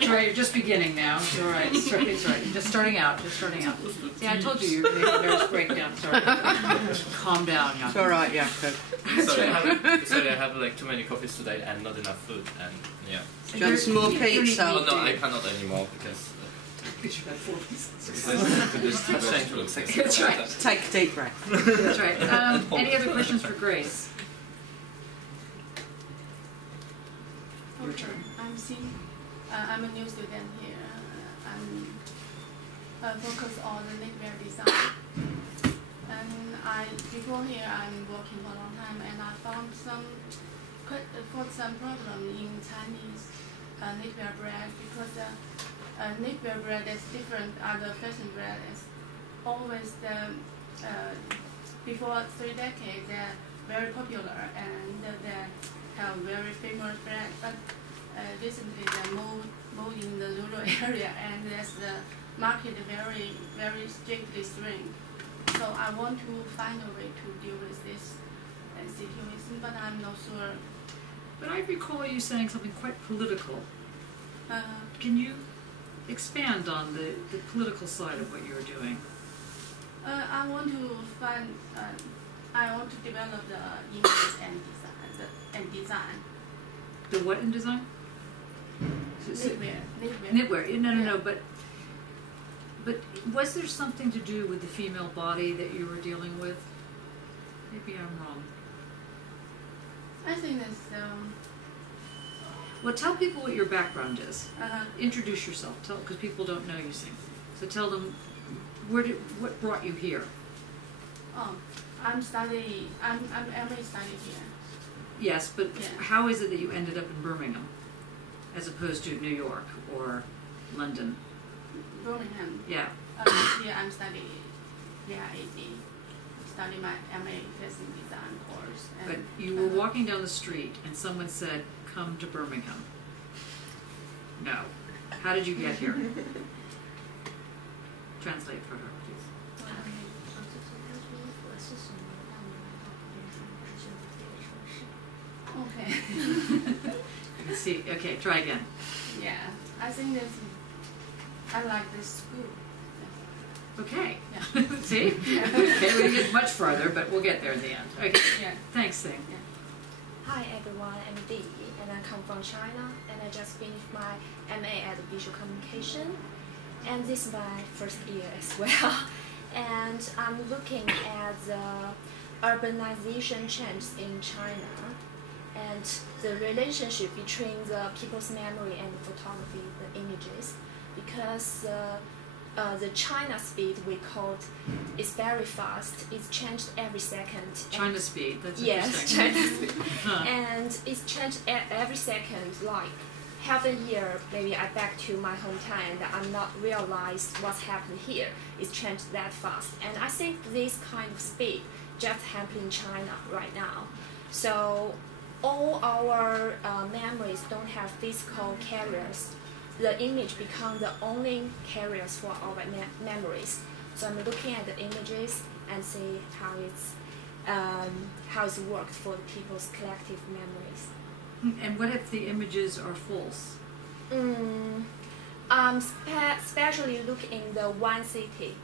It's all right, you're just beginning now. It's all right. It's right. It's right. Just starting out. See, I told you you're going to have a nervous breakdown. Sorry. Calm down, It's Jakob. all right, Jakob. Sorry, I have like too many coffees today and not enough food, and yeah. Do you want some more pizza? Oh no, I cannot anymore because. Because you've had 4 pieces. I'm trying to look sexy. That's right. Take a deep breath. That's right. Any other questions for Grace? Your Okay, turn. I'm C. I'm a new student here. I'm focused on the knitwear design. And before here, I'm working for a long time, and I found some problem in Chinese knitwear brand because knitwear brand is different other fashion brand. Is always before 3 decades they're very popular and they have very famous brand. But recently they moved in the rural area and there's the market very very strictly string. So I want to find a way to deal with this situation, but I'm not sure. But I recall you saying something quite political. Can you expand on the political side of what you were doing? I want to develop the image and design. The what in design? Knitwear. Knitwear. No. But was there something to do with the female body that you were dealing with? Maybe I'm wrong. I think it's Well, tell people what your background is. Introduce yourself. Because people don't know you, see. So tell them what brought you here. I'm MA studying here. Yes, but Yeah. how is it that you ended up in Birmingham, as opposed to New York or London? Birmingham. Yeah. Here I'm studying AD. Study my MA fashion design course. And, But you were walking down the street and someone said, "Come to Birmingham." No. How did you get here? Translate for her, please. Okay. Let's see. Okay, try again. Yeah, I think I like this school. Okay. Yeah. See? Okay, we didn't get much farther, but we'll get there in the end. Okay. Yeah. Thanks, Sing. Hi everyone, I'm Dee, and I come from China, and I just finished my MA at Visual Communication, and this is my first year as well. And I'm looking at the urbanization changes in China and the relationship between the people's memory and the photography, the images, because the China speed we called is very fast. It's changed every second. China speed. That's yes, interesting. China speed, and it's changed every second. Like half a year, maybe I back to my hometown and I'm not realize what's happened here. It's changed that fast, and I think this kind of speed just happened in China right now. So all our memories don't have physical carriers. The image become the only carriers for our memories. So I'm looking at the images and see how it's worked for people's collective memories. And what if the images are false? Especially look in the one city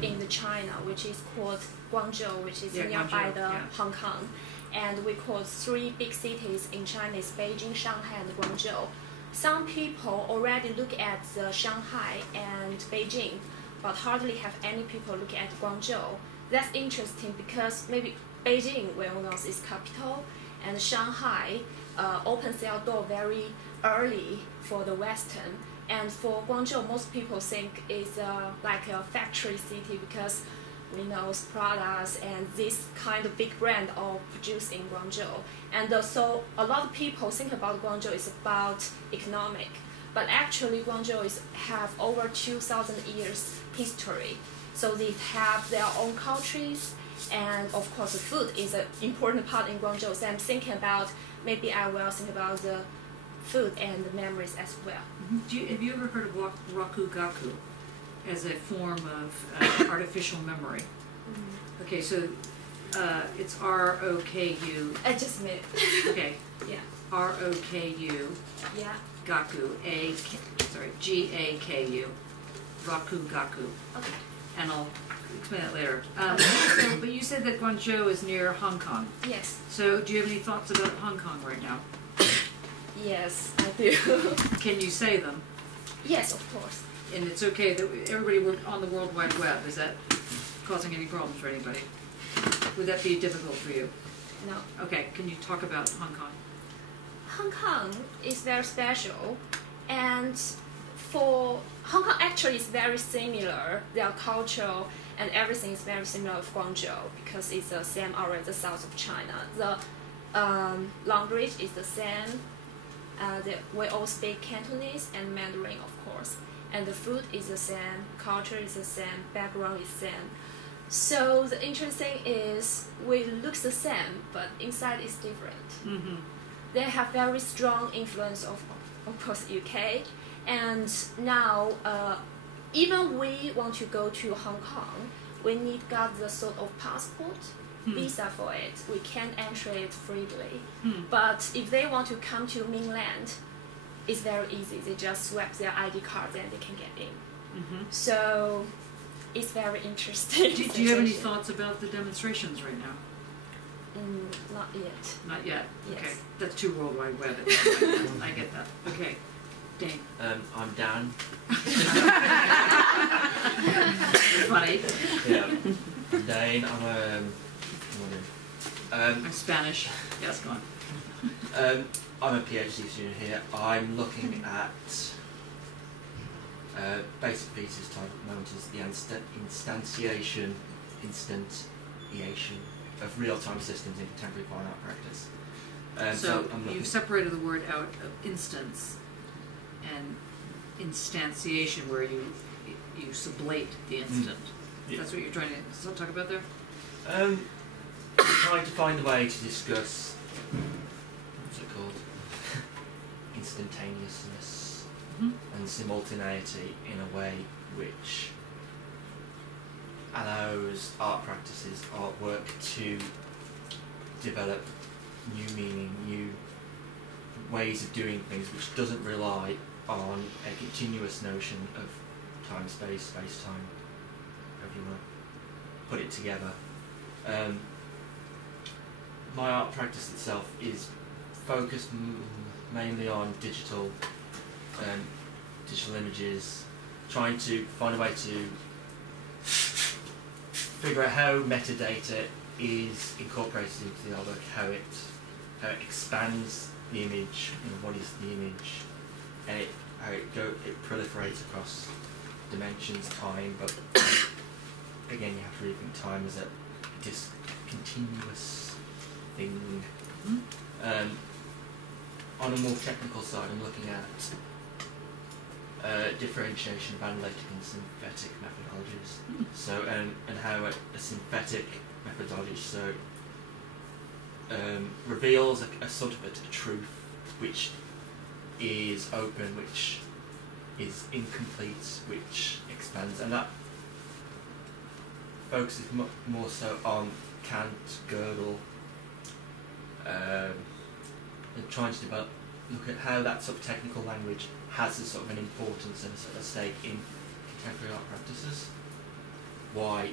in the China, which is called Guangzhou, which is nearby Guangzhou, the Hong Kong. And we call 3 big cities in China is Beijing, Shanghai, and Guangzhou. Some people already look at the Shanghai and Beijing, but hardly have any people look at Guangzhou. That's interesting because maybe Beijing, well known as capital, and Shanghai opens their door very early for the Western. And for Guangzhou, most people think it's like a factory city because we know products and this kind of big brand are produced in Guangzhou. And so a lot of people think about Guangzhou is about economic, but actually Guangzhou have over 2,000 years history. So they have their own cultures, and of course the food is an important part in Guangzhou. So I'm thinking about, maybe I will think about the food and the memories as well. Have you ever heard of Rakugaku as a form of artificial memory? Okay, so it's R-O-K-U. I just made it. Okay. Yeah. R-O-K-U. Yeah. Gaku. G-A-K-U. Rakugaku. Okay. And I'll explain that later. But you said that Guangzhou is near Hong Kong. Yes. So do you have any thoughts about Hong Kong right now? Yes, I do. Can you say them? Yes, of course. And it's okay that everybody worked on the World Wide Web. Is that causing any problems for anybody? Would that be difficult for you? No. Okay, can you talk about Hong Kong? Hong Kong is very special, and for Hong Kong actually is very similar. Their culture and everything is very similar with Guangzhou because it's the same area, the south of China. The language is the same. We all speak Cantonese and Mandarin, of course. And the food is the same, culture is the same, background is the same. So the interesting is we look the same, but inside is different. Mm-hmm. They have very strong influence of course, UK. And now, even we want to go to Hong Kong, we need got the sort of passport, visa for it. We can't enter it freely. But if they want to come to mainland, it's very easy. They just swipe their ID card and they can get in. So it's very interesting. Do you have any thoughts about the demonstrations right now? Not yet. Not yet? Yes. Okay. That's too World Wide Web. I get that. Okay. Dane. I'm Dan. Funny. Yeah. I'm Dane. I'm Spanish. Yes, go on. I'm a PhD student here. I'm looking at basic pieces known as the instantiation of real-time systems in contemporary fine art practice. So you've separated the word out of instance and instantiation, where you sublate the instant. Yeah. That's what you're trying to talk about there? Trying to find a way to discuss, what's it called, instantaneousness and simultaneity in a way which allows art practices, artwork to develop new meaning, new ways of doing things, which doesn't rely on a continuous notion of time, space, time, however you want to put it together. My art practice itself is focused mainly on digital images, trying to find a way to figure out how metadata is incorporated into the artwork, how it expands the image, what is the image, and how it proliferates across dimensions, time, but again you have to really think time as a discontinuous thing. On a more technical side, I'm looking at differentiation of analytic and synthetic methodologies. So, and how a synthetic methodology reveals a sort of a truth which is open, which is incomplete, which expands, and that focuses more so on Kant, Gödel, and trying to look at how that sort of technical language has a sort of an importance and a sort of stake in contemporary art practices. Why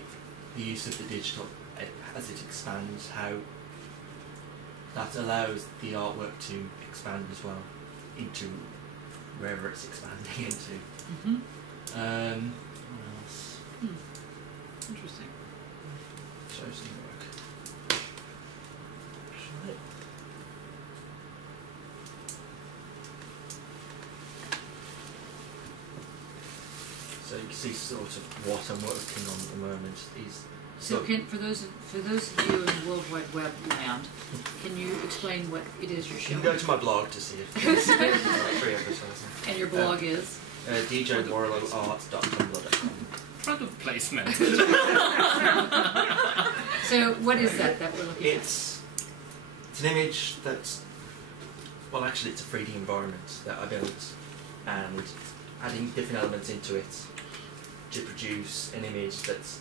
the use of the digital, as it expands, how that allows the artwork to expand as well into wherever it's expanding into. What else? Interesting. Show some work. So you can see sort of what I'm working on at the moment. So for those of you in World Wide Web land, can you explain what it is you're You showing? can go to my blog to see if there's free advertising. And your blog is? djwarlow.tumblr.com. Product placement. So what is that we're looking at? It's an image that's, well actually it's a 3D environment that I built and adding different elements into it to produce an image that's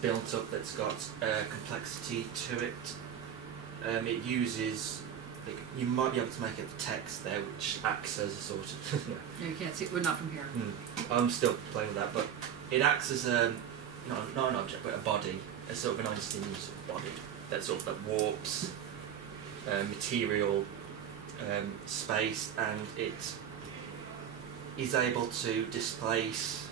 built up, that's got complexity to it. It uses, you might be able to make it text there which acts as a sort of No, you can't see, we're not from here. I'm still playing with that, but it acts as not an object but a body, a sort of an Einstein body that sort of that warps material, space, and it is able to displace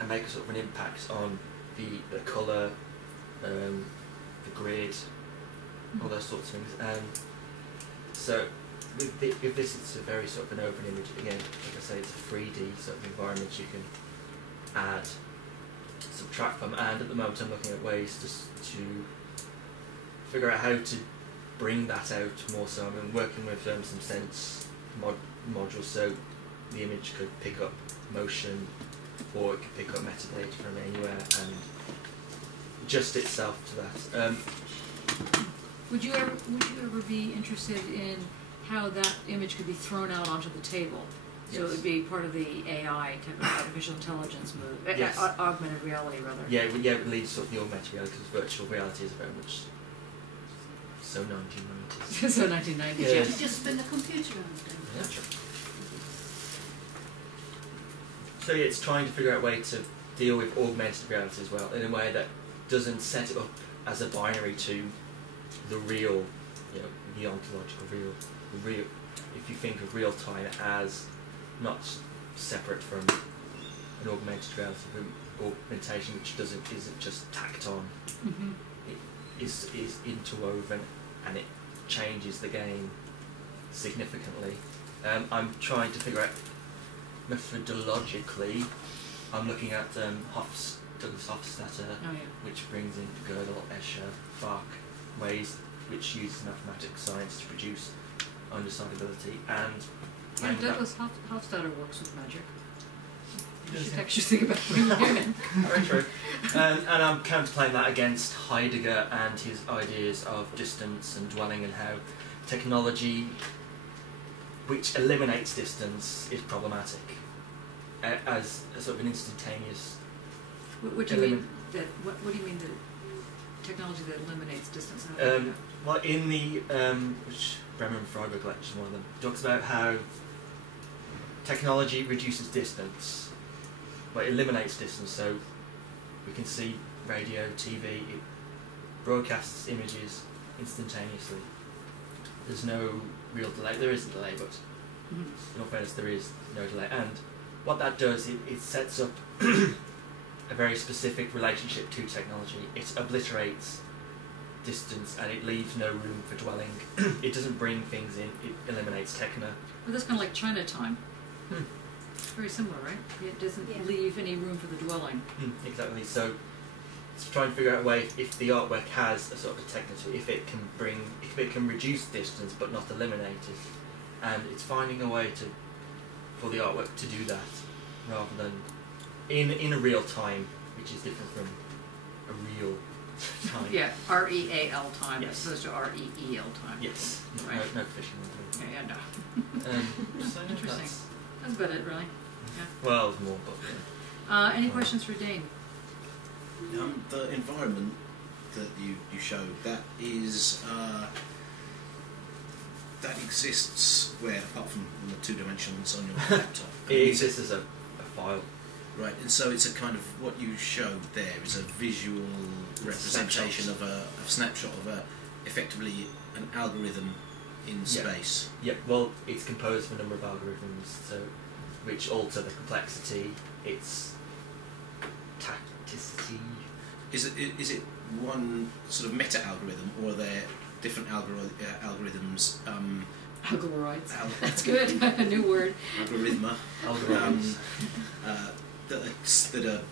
and make a sort of an impact on the colour, the grid, all those sorts of things. So with this it's a very sort of an open image. Again, like I say, it's a 3D sort of environment you can add, subtract from, and at the moment I'm looking at ways to figure out how to bring that out more. So I'm working with some sense modules so the image could pick up motion, or it could pick up metadata from anywhere and adjust itself to that. Would you ever be interested in how that image could be thrown out onto the table? So it would be part of the AI type of artificial intelligence move, Yes. Augmented reality rather. Yeah, it leads to the augmented reality because virtual reality is very much so 1990s. So 1990s, Yeah. yes. You just spin the computer on them. Yeah, sure. So yeah, it's trying to figure out a way to deal with augmented reality as well in a way that doesn't set it up as a binary to the real, the ontological real. If you think of real time as not separate from an augmented reality augmentation, which isn't just tacked on. It is interwoven and it changes the game significantly. I'm trying to figure out methodologically. I'm looking at Douglas Hofstadter, which brings in Gödel, Escher, Bach, ways which uses mathematics science to produce undecidability, and Douglas Hofstadter works with magic. You should actually think about what you're doing. Very true. And I'm counterplaying that against Heidegger and his ideas of distance and dwelling, and how technology which eliminates distance is problematic as a sort of an instantaneous. What do you mean that? What do you mean that technology that eliminates distance? Well, in the which Bremer and Freiberg lectures, one of them talks about how technology reduces distance, well, it eliminates distance. So we can see radio, TV, it broadcasts images instantaneously. There's no real delay. There is a delay, but in all fairness, there is no delay. And what that does, it sets up a a very specific relationship to technology. It obliterates distance and it leaves no room for dwelling. It doesn't bring things in, it eliminates techno. Well, that's kind of like Chinatown. It's very similar, right? It doesn't leave any room for the dwelling. Exactly. So it's trying to figure out a way if the artwork has a sort of a techno to it, if it can reduce distance but not eliminate it. And it's finding a way for the artwork to do that rather than in a real time, which is different from a real time. Yeah, REAL time Yes. as opposed to REEL time. Yes. Right. No fishing. Yeah, no. So Interesting. That's about it, really. Well, there's more, but Any questions for Dane? The environment that you showed, that is that exists where, apart from the 2 dimensions on your laptop? it exists as a file. Right, and so it's a kind of, what you showed there is a visual representation of a snapshot of effectively an algorithm in space. Yep. Well, it's composed of a number of algorithms, so which alter the complexity, its tacticity. Is it one sort of meta algorithm, or are there different algorithms? Algoroids. That's good. A new word. Algorithma. Algorithms. That are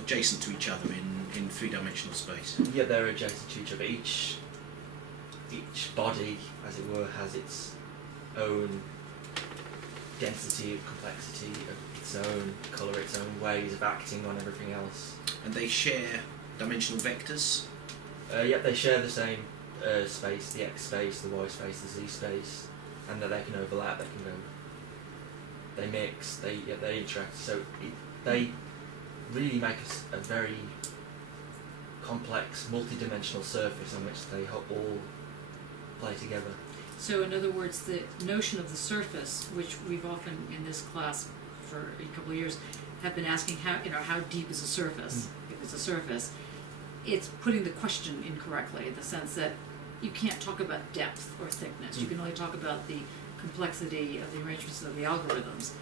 adjacent to each other in 3-dimensional space. Yeah, they're adjacent to each other. Each body, as it were, has its own density, of complexity, of its own colour, its own ways of acting on everything else. And they share dimensional vectors? Yeah, they share the same space, the X space, the Y space, the Z space, and that they can overlap, they mix, they interact, so they really make a very complex, multi-dimensional surface on which they all play together. So in other words, the notion of the surface, which we've often in this class for a couple of years have been asking how deep is a surface, if it's a surface, it's putting the question incorrectly in the sense that you can't talk about depth or thickness. You can only talk about the complexity of the arrangements of the algorithms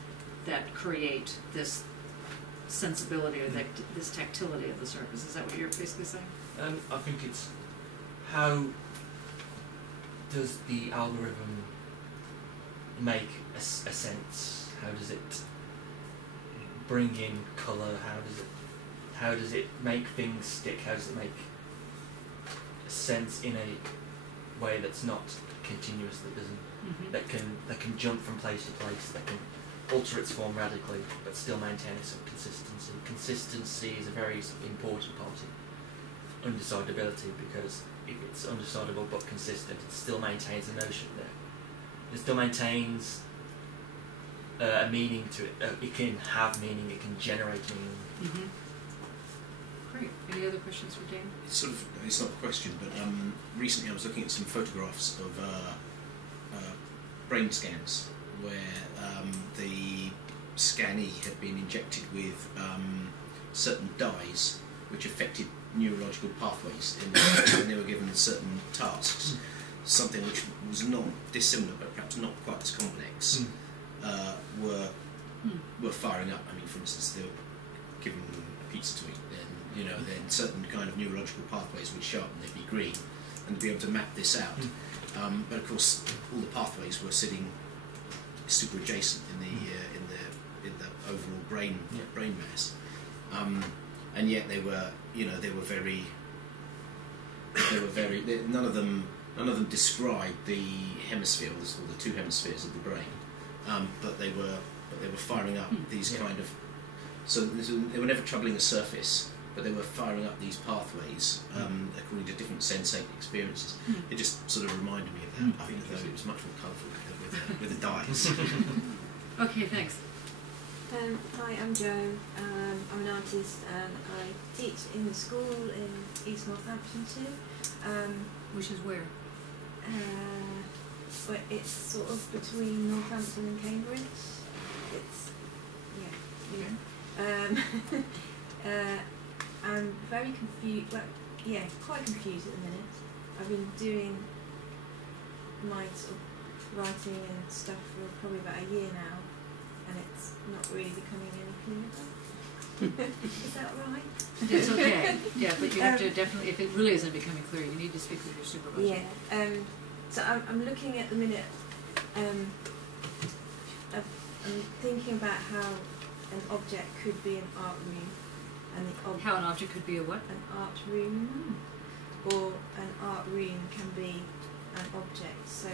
that create this sensibility or this tactility of the surface. Is that what you're basically saying? I think it's how does the algorithm make a sense? How does it bring in colour? How does it make things stick? How does it make sense in a way that's not continuous, that can jump from place to place, that can alter its form radically but still maintain its consistency. Consistency is a very important part of undecidability, because if it's undecidable but consistent, it still maintains a notion there. It still maintains a meaning to it. It can have meaning, it can generate meaning. Great. Any other questions for Dane? It's not a question, but recently I was looking at some photographs of brain scans where the scannee had been injected with certain dyes which affected neurological pathways when they were given certain tasks. Something which was not dissimilar but perhaps not quite as complex were firing up. I mean, for instance, they were given a pizza to eat, then certain kind of neurological pathways would show up and they'd be green, and to be able to map this out. But of course, all the pathways were sitting super adjacent in the overall brain mass, and yet they were very. None of them described the hemispheres or the 2 hemispheres of the brain, but they were firing up these kind of. So they were never troubling a surface, but they were firing up these pathways according to different sensate experiences. It just sort of reminded me of that. I think though it was much more colourful with the dyes. Okay, thanks. Hi, I'm Jo. I'm an artist and I teach in the school in East Northampton too. Which is where? But it's sort of between Northampton and Cambridge. I'm very confused. Quite confused at the minute. I've been doing my sort of writing and stuff for probably about a year now, and it's not really becoming any clearer. Is that right? It's okay. Yeah, but you have to definitely, if it really isn't becoming clear, you need to speak with your supervisor. Yeah. So I'm looking at the minute. I'm thinking about how an object could be an art room, and How an object could be a what? An art room, or an art room can be an object. So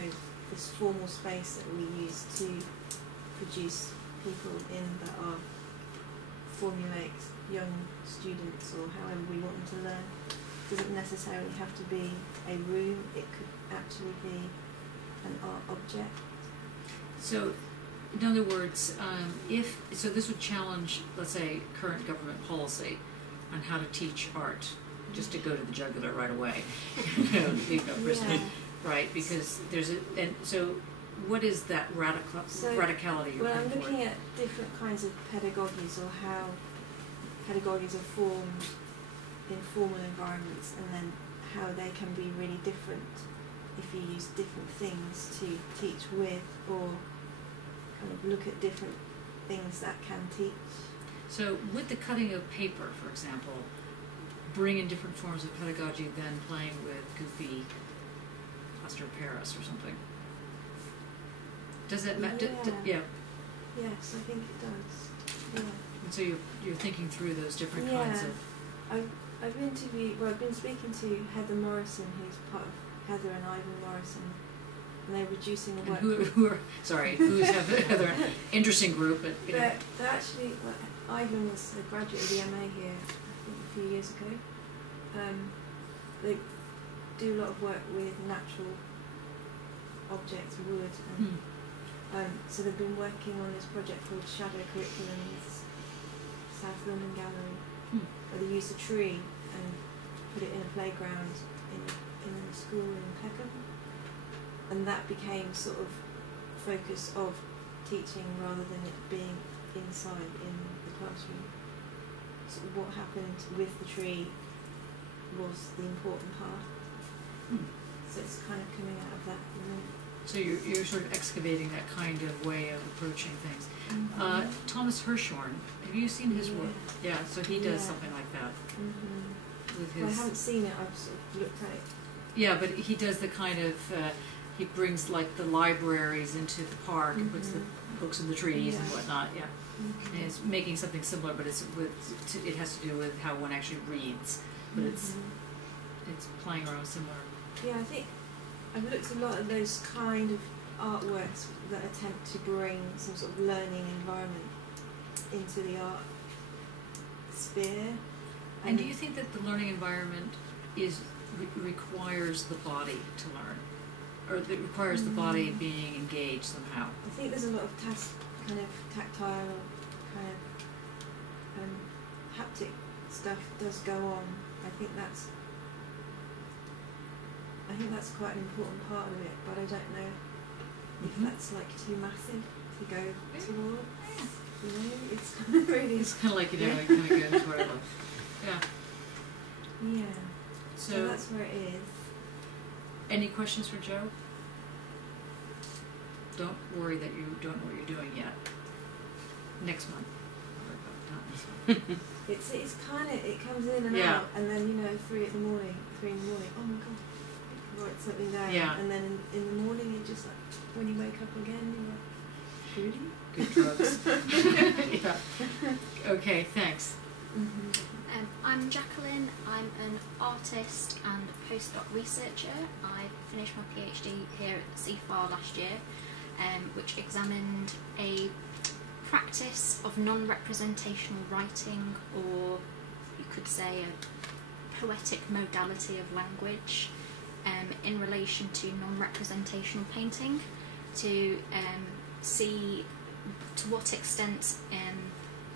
this formal space that we use to produce people in that are formulate young students or however we want them to learn doesn't necessarily have to be a room. It could actually be an art object. So, in other words, so this would challenge, let's say, current government policy on how to teach art, just to go to the jugular right away. Right? Because there's so what is that radicality you're Well, I'm looking for? looking at different kinds of pedagogies, or how pedagogies are formed in formal environments, and then how they can be really different if you use different things to teach with, or kind of look at different things that can teach. So with the cutting of paper, for example, bring in different forms of pedagogy than playing with goofy plaster of Paris or something. Does it matter? Yeah. Yes, I think it does. Yeah. And so you're thinking through those different kinds of. I've been speaking to Heather Morrison, who's part of Heather and Ivan Morrison, and they're reducing the work. Who's Heather? Interesting group, but. They're actually, Ivan was a graduate of the MA here, I think, a few years ago. They do a lot of work with natural objects, wood, and so they've been working on this project called Shadow Curriculum with South London Gallery, where they use a tree and put it in a playground in a school in Peckham, and that became sort of focus of teaching rather than it being inside in the classroom. So what happened with the tree was the important part. So it's kind of coming out of that. So you're sort of excavating that kind of way of approaching things. Thomas Hirschhorn, have you seen his work? Yeah, so he does something like that. With his. Well, I haven't seen it. I've sort of looked at it. Yeah, but he does the kind of he brings like the libraries into the park and puts the books in the trees and whatnot. Yeah, and it's making something similar, but it has to do with how one actually reads, but it's playing around similar. Yeah, I think I've looked a lot at those kind of artworks that attempt to bring some sort of learning environment into the art sphere. And do you think that the learning environment requires the body to learn, or it requires the body being engaged somehow? I think there's a lot of kind of tactile, kind of haptic stuff does go on. I think that's quite an important part of it, but I don't know if that's like too massive to go toward. You know, it's kind of really. It's kind of like kind of going toward it. Yeah. Yeah. So that's where it is. Any questions for Joe? Don't worry that you don't know what you're doing yet. Next month. It's kind of, it comes in and out, and then 3 in the morning. Oh my god. Write something down, and then in the morning you just like, when you wake up again, you're like, really? Good drugs. Okay, thanks. I'm Jacqueline. I'm an artist and postdoc researcher. I finished my PhD here at CFAR last year, which examined a practice of non-representational writing, or you could say a poetic modality of language, in relation to non-representational painting, to see to what extent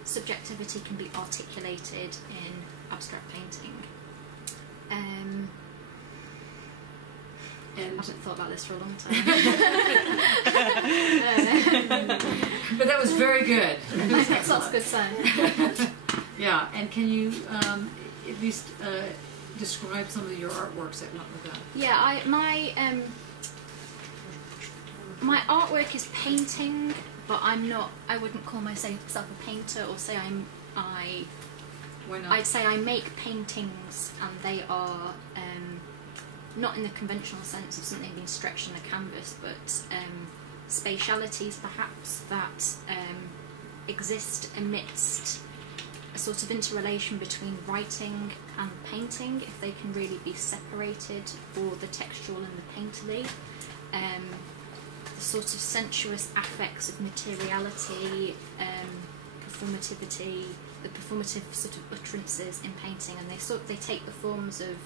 subjectivity can be articulated in abstract painting. And I haven't thought about this for a long time. But that was very good. That's a good sign. Yeah, and can you at least describe some of your artworks that went with that? Yeah, my artwork is painting, but I wouldn't call myself a painter or say I'm Why not? I'd say I make paintings, and they are not in the conventional sense of something being stretched on a canvas, but spatialities perhaps that exist amidst a sort of interrelation between writing and painting, if they can really be separated, or the textual and the painterly. The sort of sensuous affects of materiality, performativity, the performative sort of utterances in painting, and they take the forms of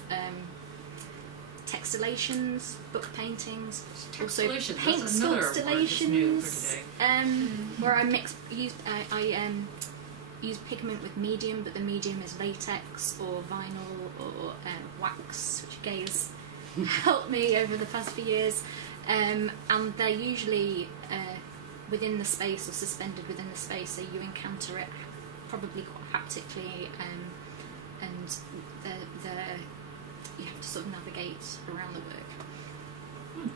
textilations, book paintings, also Textilations, paint that's another word that's new for sculptations, today. where I use pigment with medium, but the medium is latex or vinyl or wax, which Gay has helped me over the past few years. And they're usually within the space or suspended within the space, so you encounter it probably quite haptically, and you have to sort of navigate around the work.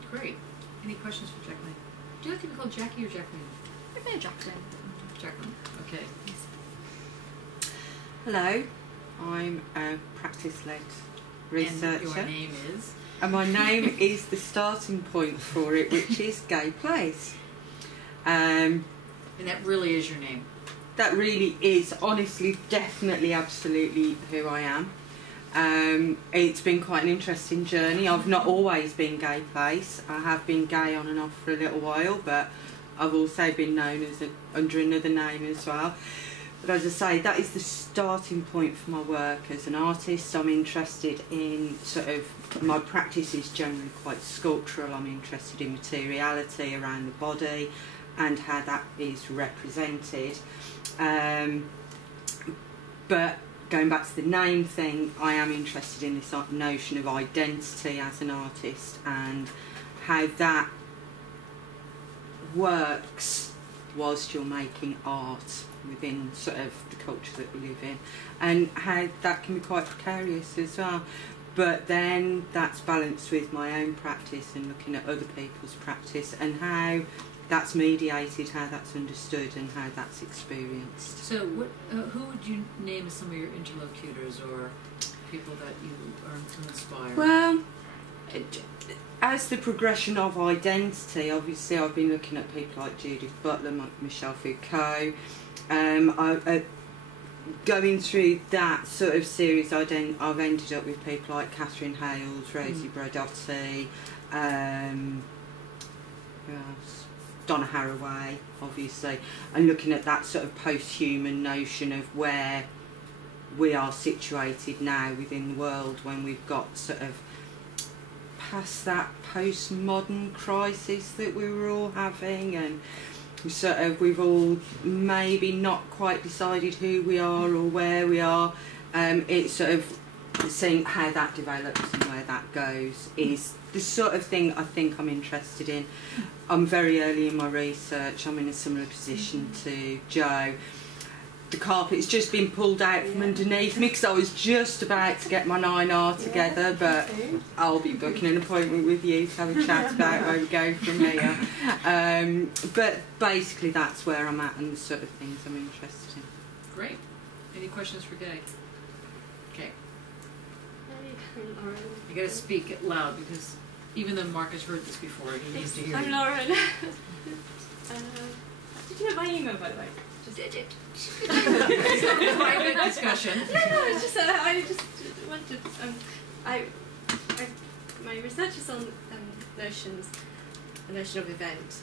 Great. Any questions for Jacqueline? Do you like to be called Jackie or Jacqueline? I've been a Jacqueline. Jacqueline. Okay. Hello, I'm a practice-led researcher. And your name is? And my name is the starting point for it, which is Gay Place. And that really is your name? That really is, honestly, definitely, absolutely who I am. It's been quite an interesting journey. I've not always been Gay Place. I have been gay on and off for a little while, but I've also been known as under another name as well. But as I say, that is the starting point for my work as an artist. I'm interested in my practice is generally quite sculptural. I'm interested in materiality around the body and how that is represented. But going back to the name thing, I am interested in this notion of identity as an artist and how that works whilst you're making art within sort of the culture that we live in, and how that can be quite precarious as well. But then that's balanced with my own practice and looking at other people's practice and how that's mediated, how that's understood and how that's experienced. So who would you name as some of your interlocutors or people that you are influenced by? Well, as the progression of identity, obviously I've been looking at people like Judith Butler, Michel Foucault. Going through that sort of series, I've ended up with people like Catherine Hales, Rosie Bradotti, who else? Donna Haraway, obviously, and looking at that sort of post-human notion of where we are situated now within the world when we've got sort of past that postmodern crisis that we were all having, and we've all maybe not quite decided who we are or where we are. It's sort of seeing how that develops and where that goes is the sort of thing I think I'm interested in. I'm very early in my research. I'm in a similar position to Jo. The carpet's just been pulled out from underneath me because I was just about to get my 9R together, but I'll be booking an appointment with you to have a chat about where we go from here. But basically that's where I'm at and the sort of things I'm interested in. Great. Any questions for Gay? Okay. You got to speak it loud because even though Mark has heard this before, he needs to hear I'm you. Lauren. Did you know my email, by the way? Did it? Private discussion. No, it's just I just wanted. My research is on notions, the notion of event,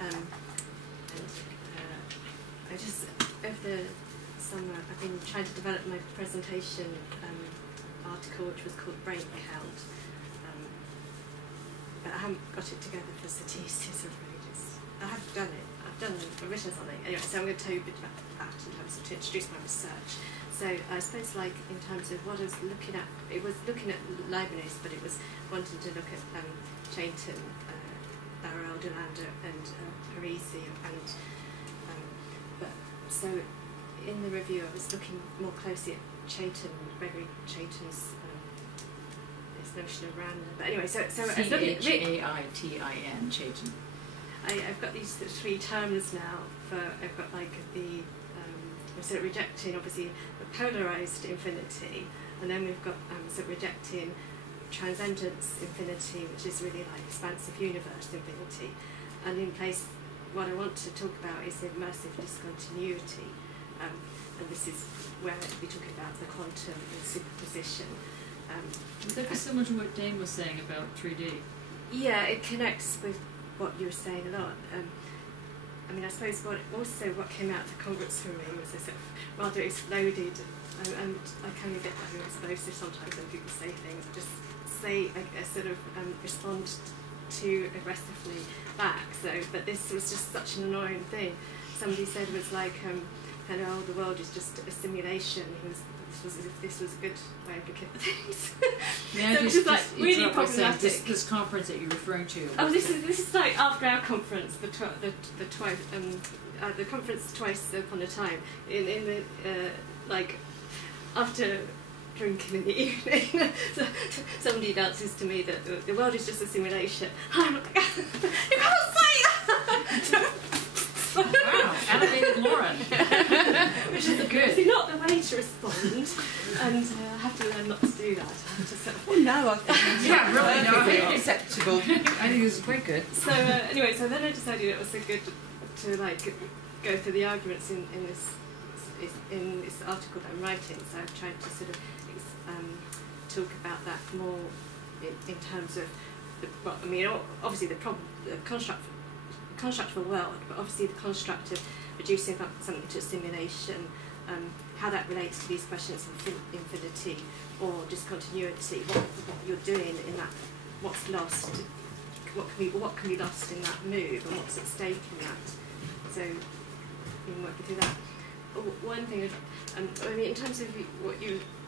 and I just over the summer I've been trying to develop my presentation article, which was called Break Count, but I haven't got it together for statistics or ages. I have done it. I've written something. Anyway, so I'm going to tell you a bit about that in terms of to introduce my research. So I suppose, like in terms of what I was looking at, it was looking at Leibniz, but it was wanting to look at Chaitin, Barrel, Delander, and Parisi, and but so in the review I was looking more closely at Chaitin, Gregory Chaitin's this notion of random. But anyway, so I was looking at Chaitin, Chaitin. I've got these three terms now. I've got like the we're sort of rejecting obviously the polarized infinity, and then we've got sort of rejecting transcendence infinity, which is really like expansive universe infinity. And in place, what I want to talk about is immersive discontinuity, and this is where we're talking about the quantum and superposition. That was similar to what Dane was saying about 3D. Yeah, it connects with what you were saying a lot. I mean, I suppose what came out of the conference for me was this sort of rather exploded, and I can get rather explosive sometimes when people say things. I just say, I sort of respond too aggressively back. So, but this was just such an annoying thing. Somebody said it was like, kind of, oh, the world is just a simulation. This was a good way of looking at things. Yeah, so just like really problematic. This conference that you're referring to. Oh, this is like after our conference, the conference twice upon a time in the like after drinking in the evening. So somebody announces to me that the world is just a simulation. I'm like, you can't say that. Wow, animated Lauren. Which is good. Not the way to respond, and I have to learn not to do that. I have to sort of, Well, no, I think Yeah, really, no, I think perfectly acceptable. I think this is quite good. So anyway, so then I decided it was so good to like go through the arguments in this article that I'm writing. So I've tried to sort of talk about that more in terms of I mean, obviously the construct of a world, but obviously the construct of reducing something to a simulation, how that relates to these questions of infinity or discontinuity, what you're doing in that, what's lost, what can be lost in that move, and what's at stake in that. So, been working through that. One thing is, I mean, in terms of what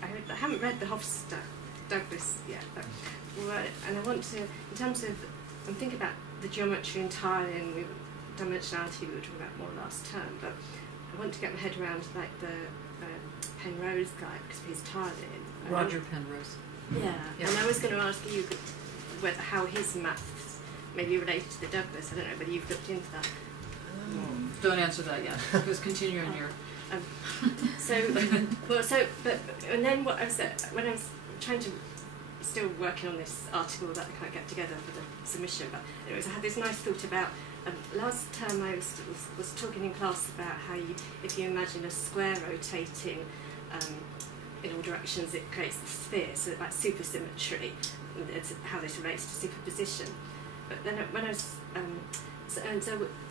I haven't read the Hofstad-Douglas yet, but and I want to, in terms of, I'm thinking about the geometry entirely, and dimensionality we were talking about more last term, but I want to get my head around like the Penrose guy, because he's Italian. Roger Penrose. Yeah, Yeah. And I was going to ask you how his maths maybe related to the Douglas. I don't know whether you've looked into that. Don't answer that yet. Just continue on your. And then what I was when I was trying to. Still working on this article that I can't get together for the submission, but anyways, I had this nice thought about last term I was talking in class about how if you imagine a square rotating in all directions, it creates a sphere, so like supersymmetry. It's how this relates to superposition. But then when I was so in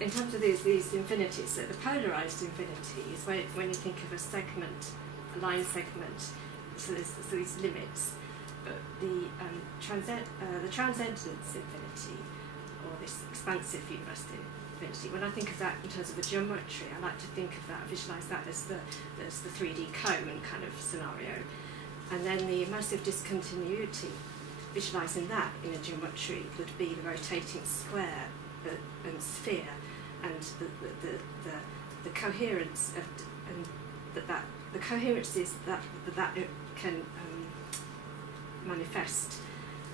terms of these infinities, so the polarized infinity is when you think of a segment, a line segment. So there's these limits. But the transcendence infinity, or this expansive universe infinity, when I think of that in terms of a geometry, I like to think of that, visualise that as the 3D cone kind of scenario. And then the immersive discontinuity, visualising that in a geometry would be the rotating square and sphere, and the coherence of and that the coherences that it can manifest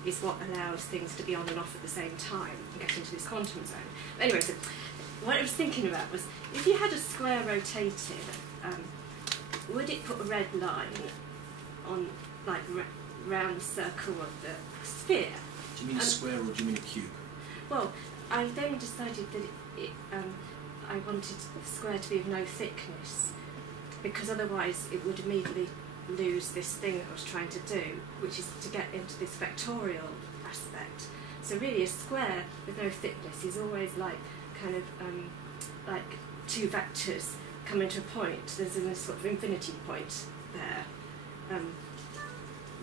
is what allows things to be on and off at the same time and get into this quantum zone. But anyway, so what I was thinking about was, if you had a square rotated, would it put a red line on, like, round the circle of the sphere? Do you mean a square or do you mean a cube? Well, I then decided that I wanted the square to be of no thickness, because otherwise it would immediately lose this thing that I was trying to do, which is to get into this vectorial aspect. So really a square with no thickness is always like kind of like two vectors coming to a point. There's a sort of infinity point there.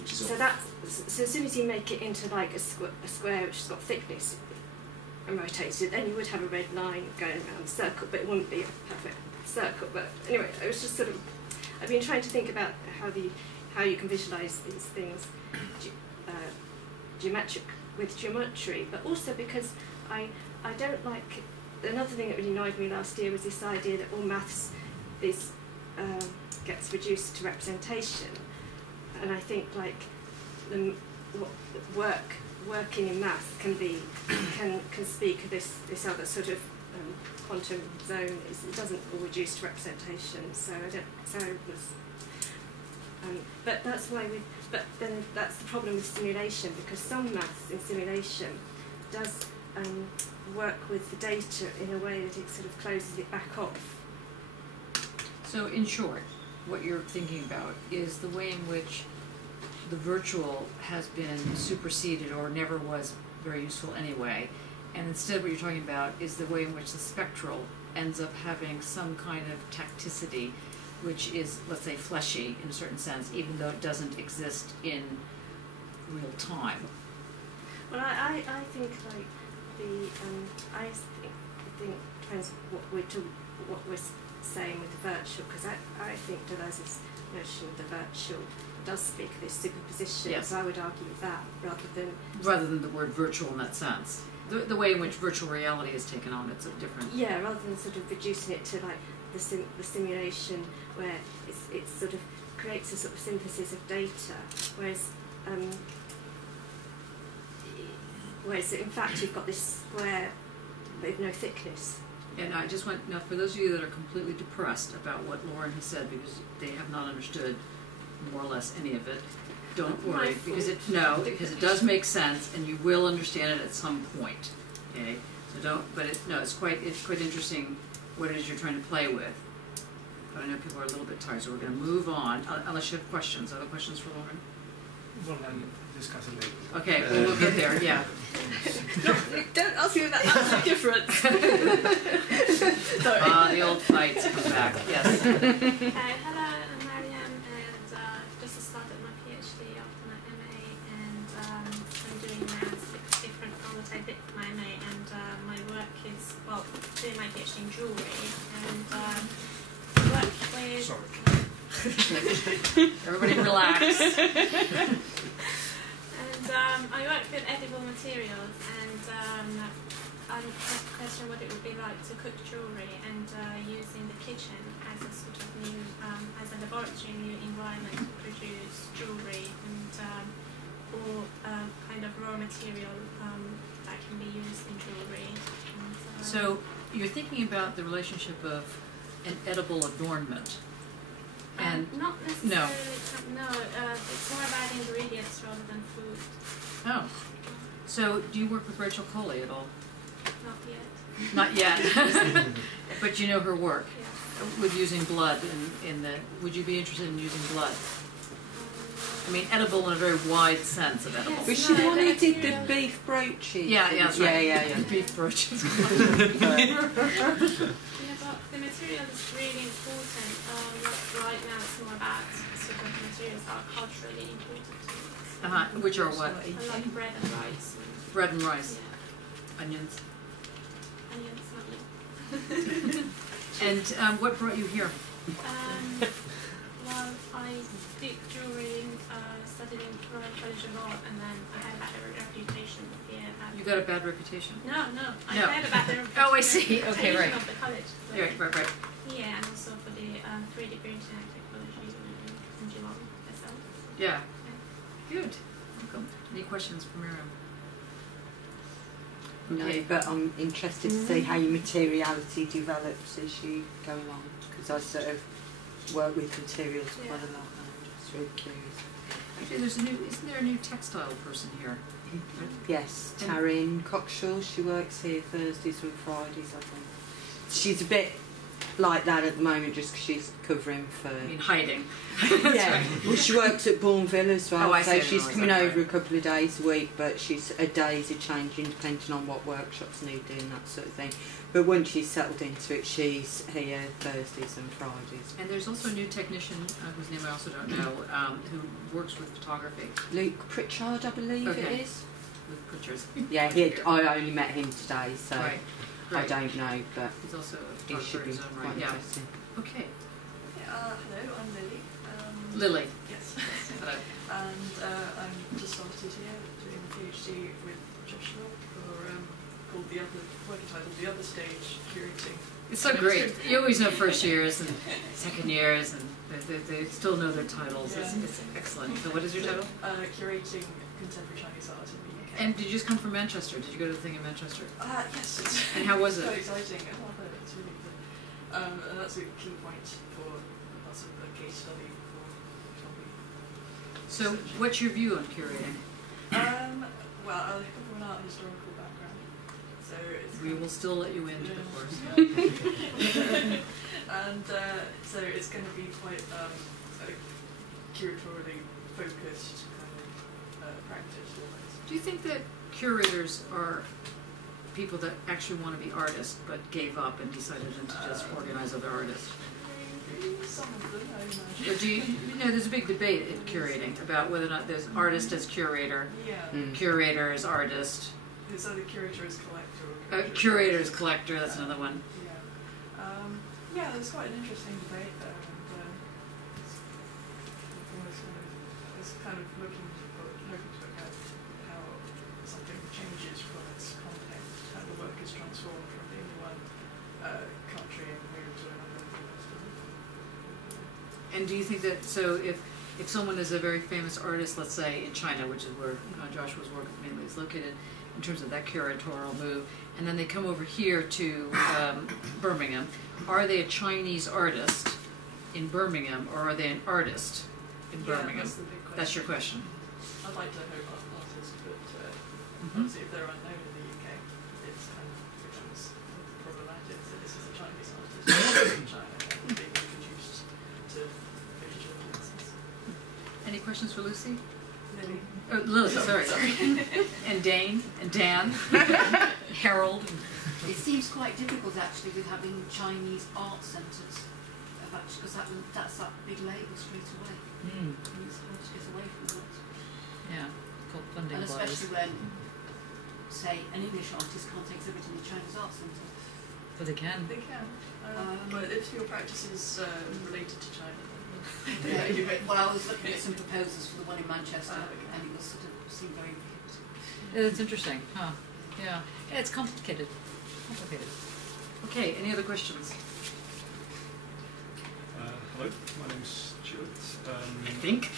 So as soon as you make it into like a square which has got thickness and rotated, then you would have a red line going around the circle, but it wouldn't be a perfect circle. But anyway, I was just sort of, I've been trying to think about how you can visualise these things with geometry, but also because I don't like, another thing that really annoyed me last year was this idea that all maths gets reduced to representation, and I think like working in maths can speak of this other sort of quantum zone it doesn't all reduce to representation. So I don't. So it was. But that's why we. But then that's the problem with simulation, because some maths in simulation does work with the data in a way that it sort of closes it back off. So in short, what you're thinking about is the way in which the virtual has been superseded or never was very useful anyway, and instead what you're talking about is the way in which the spectral ends up having some kind of tacticity, which is, let's say, fleshy in a certain sense, even though it doesn't exist in real time. Well, I think like the I think it depends what we're saying with the virtual, because I think Deleuze's notion of the virtual does speak of this superposition. Yes. So I would argue that rather than the word virtual in that sense. The way in which virtual reality is taken on, it's a different. Yeah, rather than sort of reducing it to like the simulation where it sort of creates a sort of synthesis of data, whereas in fact you've got this square with no thickness. And I just want, now for those of you that are completely depressed about what Lauren has said because they have not understood more or less any of it, don't worry, because it does make sense and you will understand it at some point. Okay? So it's quite interesting what it is you're trying to play with. But I know people are a little bit tired, so we're going to move on, unless you have questions. Other questions for Lauren? Well, I'll discuss it later. Okay, we'll get there, yeah. Don't ask me about the difference. The old fights come back, yes. Hello, I'm Mariam, and just started my PhD after my MA, and I'm doing 6 different fields. I did my MA, and my work is, well, doing my PhD in jewellery, and I work with... Sorry. Everybody relax. And I work with edible materials, and I question what it would be like to cook jewellery and using the kitchen as a sort of new, as a laboratory, new environment to produce jewellery and or kind of raw material that can be used in jewellery. So you're thinking about the relationship of an edible adornment. And not necessarily. No, it's more about ingredients rather than food. Oh, so do you work with Rachel Coley at all? Not yet. Not yet. But you know her work. Yeah. With using blood in the. Would you be interested in using blood? I mean, edible in a very wide sense of edible. Yes, Was she the one who did the beef brooches? Yeah, that's right. Yeah. Beef brooches. Yeah, but the material is really important. Right now it's more about sort of materials that are culturally important to us. Which are what? Like bread and rice. Bread and rice. Yeah. Onions. Onions, lovely. And what brought you here? Well, I did jewellery, studied in Royal College of Art, and then I had a bad reputation here. You got a bad reputation? No. I had a bad reputation. Oh, I see. Okay, right. Of the college. So Right. Yeah, and also for the 3D printing and technology in Geelong myself. Yeah. Good. Welcome. Any questions for Miriam? Okay. No, but I'm interested to see how your materiality develops as you go along, because I sort of work with materials quite a lot now. I'm just really curious. Actually, isn't there a new textile person here? Yes, Taryn Cockshaw. She works here Thursdays and Fridays, I think. She's a bit like that at the moment, just because she's covering for. I mean, hiding. Yeah. Well, she works at Bourneville as well, Oh, I so see. she's Oh, is coming that over right? a couple of days a week. But her days are changing depending on what workshops need doing, that sort of thing. But once she's settled into it, she's here Thursdays and Fridays. And there's also a new technician, whose name I also don't know, who works with photography. Luke Pritchard, I believe it is. With pictures. Yeah, I only met him today, so Right. I don't know, but He's also a he should photographer be in his own quite right. Yeah. interesting. Okay. Hello, I'm Lily. Lily. Yes. Hello. And I'm just started here doing a PhD with Joshua for called the other working title, The Other Stage, Curating. It's so great. You always know first years and second years, and they still know their titles. Yeah. It's excellent. So what is your title? Curating Contemporary Chinese Art in the UK. And did you just come from Manchester? Did you go to the thing in Manchester? Yes, it's And how was it's it? quite exciting. I love it. It's really good. And that's a key point for that's a case study for So, what's your view on curating? well, I come from an art historical background, so it's We will still let you in, yeah. of course. And so it's going to be quite sort of curatorially focused kind of practice almost. Do you think that curators are people that actually want to be artists but gave up and decided to just organize other artists? Some of them, I imagine. Or do you know, there's a big debate in curating about whether or not there's artist as curator, Yeah. curator as artist, It's either curator as collector or curator as collector, that's another one. Yeah. Yeah, there's quite an interesting debate there, and it's kind of hoping to look at how something changes from its context, how the work is transformed from being one country and moved to another. And do you think that, so if someone is a very famous artist, let's say in China, which is where Joshua's work mainly is located, in terms of that curatorial move, and then they come over here to Birmingham, are they a Chinese artist in Birmingham, or are they an artist in Birmingham? That's the big question. That's your question. I'd like to hope artists, but obviously if they're unknown in the UK, it's kind of becomes problematic. So this is a Chinese artist in China and being introduced to literature audiences. Any questions for Lucy? Lily. Oh, Lily, sorry. And Dane, and Dan, Harold. It seems quite difficult actually with having Chinese art centres, because that's that big label straight away. And it's hard to get away from that. Yeah, called funding And bodies. especially when, say, an English artist can't exhibit in the Chinese art centre. But they can. They can. But if your practice is related to China, Well, I was looking at some proposals for the one in Manchester, and it was sort of seemed very prohibitive. Yeah, it's interesting, huh? Yeah. Yeah, it's complicated. Complicated. Okay, any other questions? Hello, my name's Stuart. I think.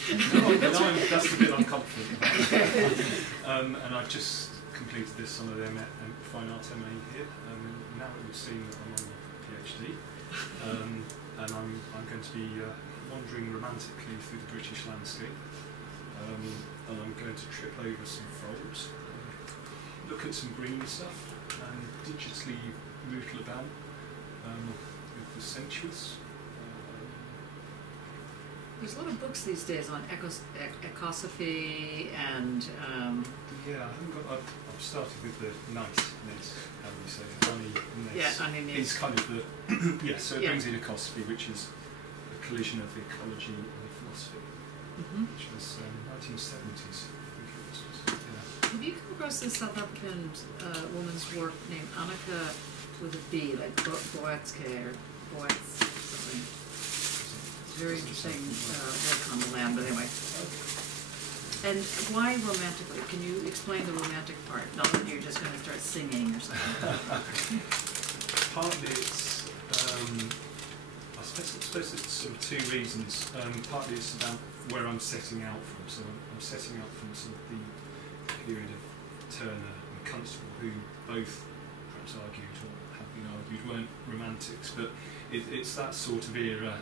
That's the bit I'm confident about. And I've just completed this summer Fine Art MA here. Now that we've seen that I'm on a PhD, and I'm going to be wandering romantically through the British landscape, and I'm going to trip over some folds, look at some green stuff, and digitally rootle about with the sensuous. There's a lot of books these days on ecosophy and. Yeah, I've started with the niceness, how do we say, honeyness. Yeah, honeyness. It's kind of the so it brings in ecosophy, which is a collision of the ecology and the philosophy, which was 1970s. I think it was. Yeah. Have you come across this South African woman's work named Annika with a B, like Boetske or Boetz something? It's very interesting work on the land, but anyway. And why romantically? Can you explain the romantic part? Not that you're just going to start singing or something. Partly it's, I suppose it's sort of two reasons. Partly it's about where I'm setting out from. So I'm setting out from sort of the period of Turner and Constable, who both perhaps argued or have been argued weren't romantics, but it's that sort of era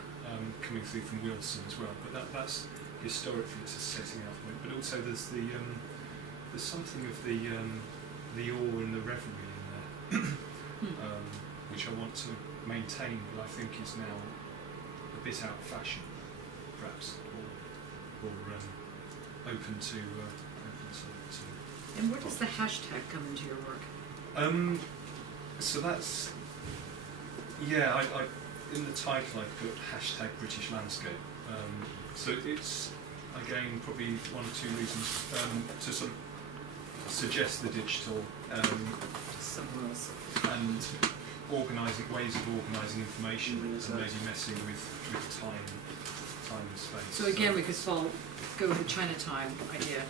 coming through from Wilson as well. But that's historically it's a setting out point. But also there's something of the awe and the revelry in there, which I want to maintain, but I think is now a bit out of fashion, perhaps, or open to. And where does the hashtag come into your work? So that's I in the title I've put hashtag British landscape. So it's again probably one or two reasons to sort of suggest the digital and organising ways of organising information and maybe messing with time and space. So again, we could go with the Chinatown idea.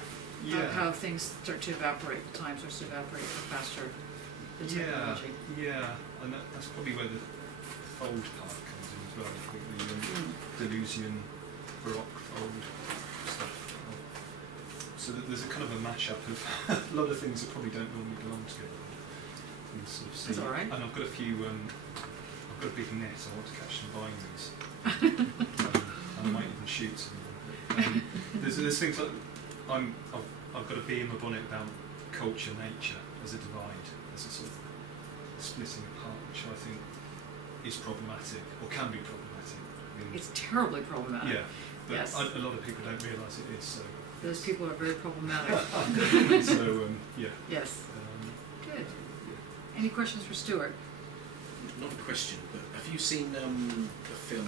Yeah. How things start to evaporate, time starts to evaporate faster. The technology. Yeah, and that's probably where the fold part comes in as well. I think the Deleuzian Baroque fold stuff. So there's a kind of a mashup of a lot of things that probably don't normally belong together. And sort of see. That's all right. And I've got a few. I've got a big net. I want to catch some bindings. And I might even shoot some. There's things like I've got a bee in my bonnet about culture, nature as a divide, as a sort of splitting apart, which I think is problematic or can be problematic. It's terribly problematic. Yeah, but yes. a lot of people don't realise it is. So those people are very problematic. So yeah. Yes. Good. Any questions for Stuart? Not a question, but have you seen the film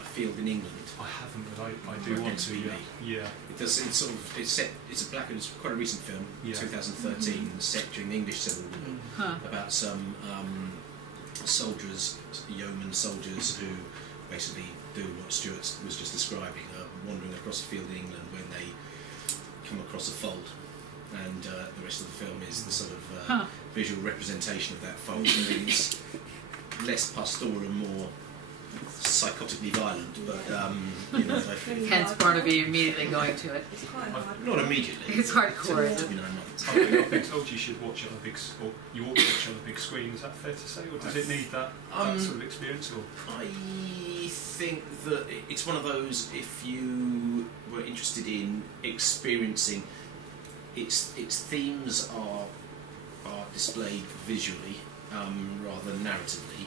A Field in England? I haven't, but I do want to. Yeah. It's sort of set. It's a black. It's quite a recent film, 2013, set during the English Civil War, about some soldiers, yeoman soldiers, who basically do what Stuart was just describing, wandering across a field in England when they come across a fold. And the rest of the film is the sort of visual representation of that fold. I mean, it's less pastoral and more psychotically violent, but you know, I think Hence Barnaby immediately going to it. It's quite hard. not immediately. It's hardcore, It isn't took it? me 9 months. I've been told you should watch it on a big, or you ought to watch it on a big screen. Is that fair to say, or does it need that sort of experience? Or I think that it's one of those, if you were interested in experiencing its themes are displayed visually rather than narratively,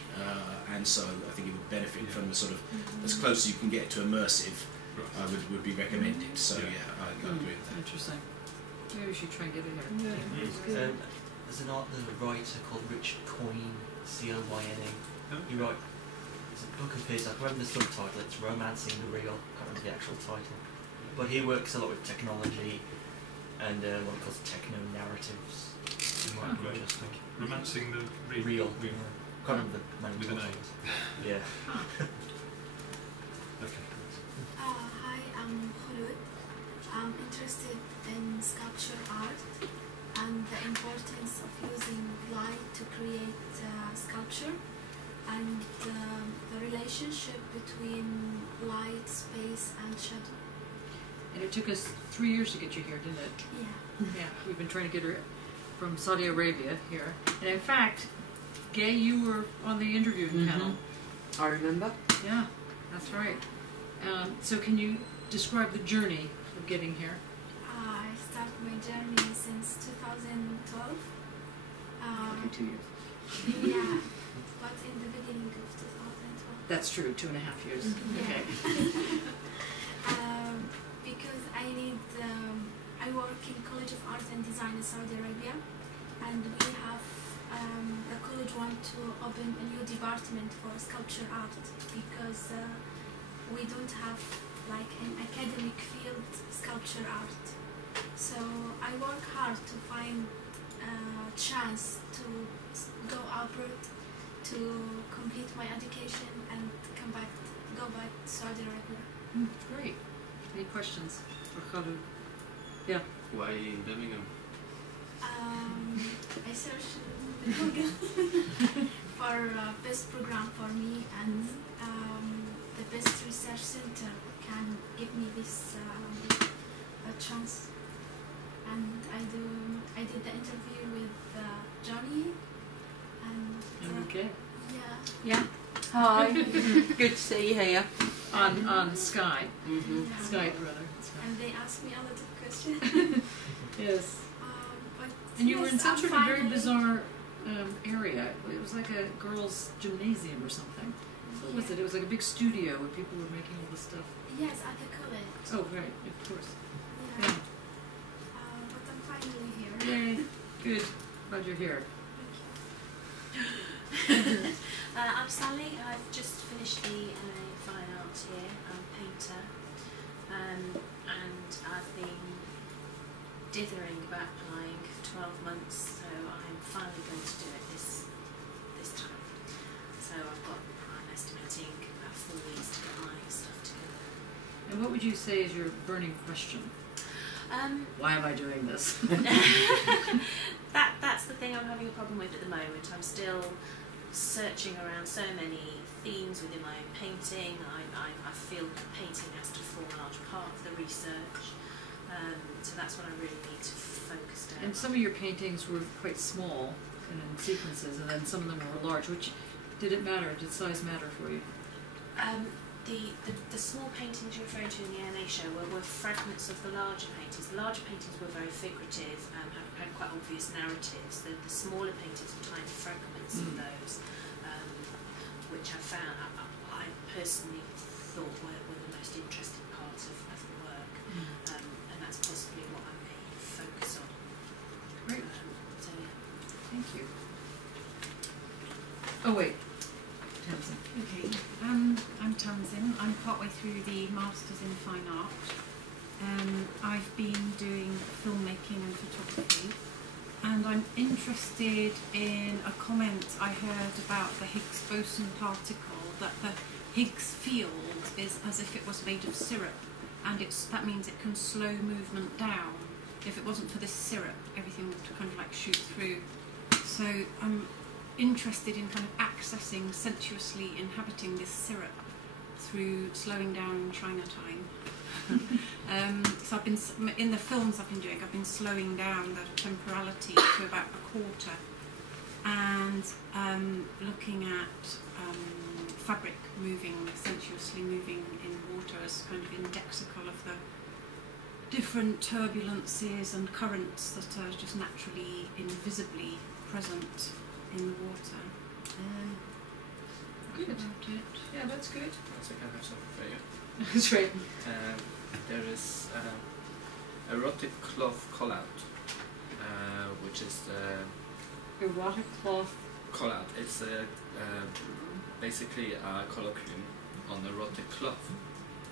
and so I think it would benefit from the sort of as close as you can get to immersive. I would be recommended. So I agree with that. Interesting. Maybe we should try and get it here. There's a writer called Richard Coyne, C-O-Y-N-E. He wrote, it's a book of his, I remember the subtitle, it's Romancing the Real, I can't remember the actual title. But he works a lot with technology and what he calls techno-narratives. Interesting. Romancing the Real. Can't remember the name. With an A. Yeah. Okay. Hi, I'm Khulud. I'm interested in sculpture art and the importance of using light to create sculpture and the relationship between light, space and shadow. And it took us 3 years to get you here, didn't it? Yeah. Yeah, we've been trying to get her from Saudi Arabia here. And in fact, Gay, you were on the interviewing panel. I remember. Yeah, that's right. So can you describe the journey of getting here? I started my journey since 2012. 2 years. Yeah, but in the beginning of 2012. That's true, 2.5 years. Yeah. Okay. Because I work in College of Art and Design in Saudi Arabia, and we have the college want to open a new department for sculpture art because we don't have like an academic field sculpture art. So I work hard to find a chance to go abroad to complete my education and go back to Saudi Arabia. Great. Any questions for Khalid? Yeah. Why in Birmingham? I searched Google for best program for me, and the best research center can give me this a chance. And I did the interview with Johnny, and Okay. yeah. Yeah. Hi. Good to see you here. On Skype. Yeah. Skype, rather. And they asked me a lot of questions. Yes. But And you were in yes, such a I'm very finally- bizarre area. It was like a girls' gymnasium or something. What was it? It was like a big studio where people were making all this stuff. Yes, at the college. Oh, right, of course. Yeah. Yeah. But I'm finally here. Yay. Good. Glad you're here. I'm Sally. I've just finished the MA Fine Art here. I'm a painter, and I've been dithering about applying for 12 months, so I'm finally going to do it this time. So I'm estimating about 4 weeks to get my stuff together. And what would you say is your burning question? Why am I doing this? That's the thing I'm having a problem with at the moment. I'm still searching around so many themes within my own painting. I feel that painting has to form a large part of the research. So that's what I really need to focus down And some of your paintings were quite small and in sequences, and then some of them were large. Which did it matter? Did size matter for you? The small paintings you're referring to in the ANA show were fragments of the larger paintings. The larger paintings were very figurative, had quite obvious narratives. The smaller paintings were tiny fragments of those, which I found I personally thought were the most interesting parts of the work, and that's possibly what I may focus on. Great. So yeah. Thank you. Oh wait, Tamsin. Okay, I'm Tamsin. I'm partway through the Masters in Fine Art. I've been doing filmmaking and photography, and I'm interested in a comment I heard about the Higgs boson particle, that the Higgs field is as if it was made of syrup, and that means it can slow movement down. If it wasn't for this syrup, everything would kind of like shoot through. So I'm interested in kind of accessing, sensuously inhabiting this syrup through slowing down in Chinatown. So I've been, in the films I've been doing, I've been slowing down the temporality to about a quarter, and looking at fabric moving, sensuously moving in water as kind of indexical of the different turbulences and currents that are just naturally, invisibly present in the water. Good. That's about it. Yeah, that's good. So I can have something for you. That's right. There is erotic cloth call-out, which is Erotic cloth call-out. It's basically a colloquium on erotic cloth,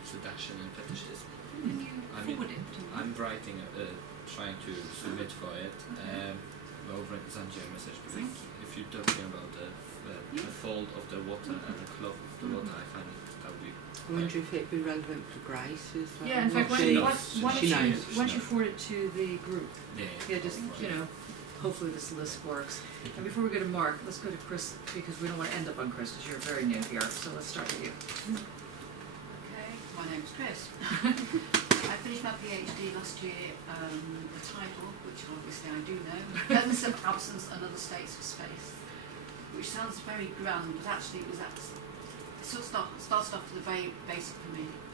seduction and fetishism. Can you forward it to me? I'm writing, trying to submit for it over in Zanjia message, because if you're talking about the fold of the water and the cloth of the water, I find that would be. I wonder if it'd be relevant for Grace as well. Yeah, in fact, why don't you forward it to the group? Yeah, just, you know, hopefully this list works. And before we go to Mark, let's go to Chris, because we don't want to end up on Chris, because you're very new here. So let's start with you. Okay, my name's Chris. I finished my PhD last year. The title, which obviously I do know, Presence of Absence and Other States of Space, which sounds very grand, but actually it was sort of started off with a very basic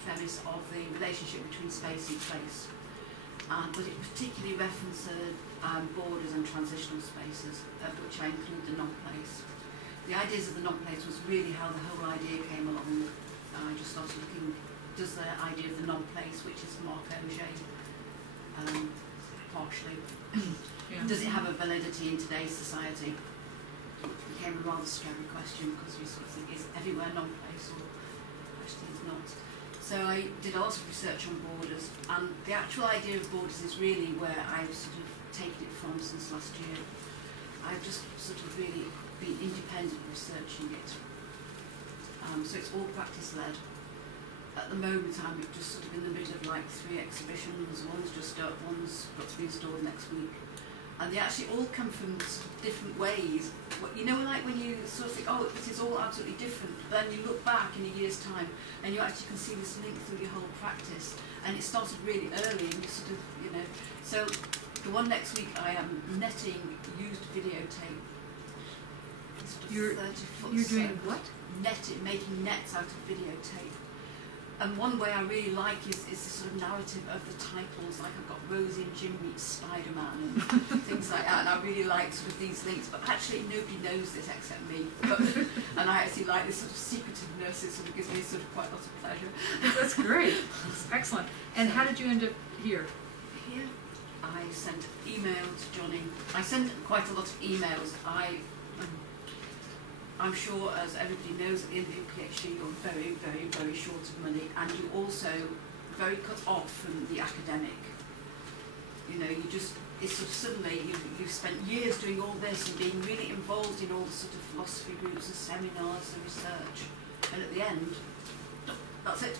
premise of the relationship between space and place, but it particularly references borders and transitional spaces, of which I include the non-place. The ideas of the non-place was really how the whole idea came along. I just started looking, does the idea of the non-place, which is Marc Auger, partially, does it have a validity in today's society? It became a rather scary question, because you sort of think, is everywhere non-place, or actually it's not? So I did a lot of research on borders, and the actual idea of borders is really where I've sort of taken it from since last year. I've just sort of really been independent researching it. So it's all practice-led. At the moment, I'm just sort of in the middle of like 3 exhibitions. One's got to be installed next week. And they actually all come from sort of different ways. You know, like when you sort of think, oh, this is all absolutely different, but then you look back in a year's time and you actually can see this link through your whole practice. And it started really early, and you sort of, you know. So the one next week, I am netting used videotape. Sort of You're 30 foot doing circle. what? Netting, making nets out of videotape. And one way I really like is the sort of narrative of the titles, like I've got Rosie and Jim meet Spider-Man and things like that, and I really like sort of these links, but actually nobody knows this except me. And I actually like this sort of secretiveness. It sort of gives me sort of quite a lot of pleasure. That's great. That's excellent. And how did you end up here? Here, I sent email to Johnny. I sent quite a lot of emails. I'm sure, as everybody knows, at the end of your PhD, you're very, very, very short of money, and you're also very cut off from the academic. You know, it's sort of suddenly you've spent years doing all this and being really involved in all the sort of philosophy groups and seminars and research, and at the end, that's it.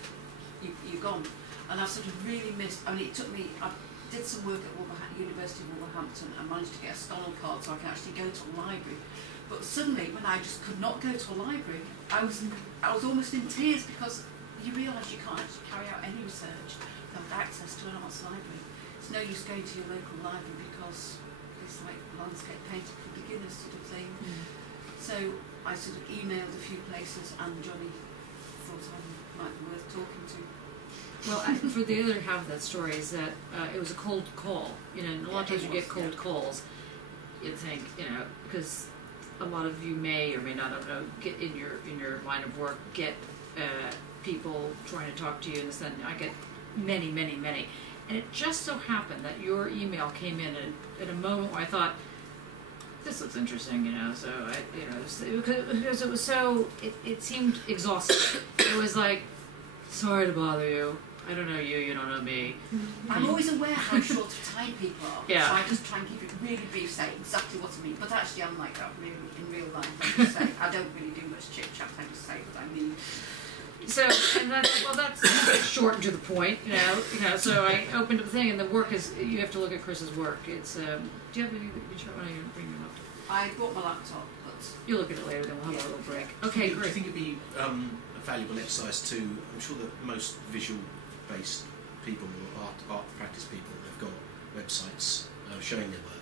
You're gone. And I've sort of really missed. I mean, it took me. I did some work at University of Wolverhampton and managed to get a Stonnell card so I can actually go to a library. But suddenly, when I just could not go to a library, I was almost in tears, because you realise you can't actually carry out any research without access to an arts library. it's no use going to your local library because it's like landscape painting for beginners sort of thing. So I sort of emailed a few places, and Johnny thought I might be worth talking to. Well, for the other half of that story is that it was a cold call. You know, and a lot of times you get cold calls. You think, you know, because a lot of you may or may not, I don't know, get in your line of work, get people trying to talk to you, and then I get many, and it just so happened that your email came in at a moment where I thought, this looks interesting, you know. So I, you know, because it was so, it seemed exhausting. It was like, sorry to bother you. I don't know you, you don't know me. I'm always aware how short of time people are, Yeah. so I just try and keep it really brief, say exactly what I mean. But actually, I'm like that really in real life. I just say I don't really do much chit chat. I just say what I mean. So, and that's, well, that's short and to the point, you know. So I opened up the thing, and the work is, you have to look at Chris's work. It's, do you have any? You bring your laptop? I brought my laptop, but you'll look at it later. Then we'll have a little break. Okay, Do great. you think it'd be a valuable exercise too? I'm sure that most visual-based people or art practice people have got websites showing their work.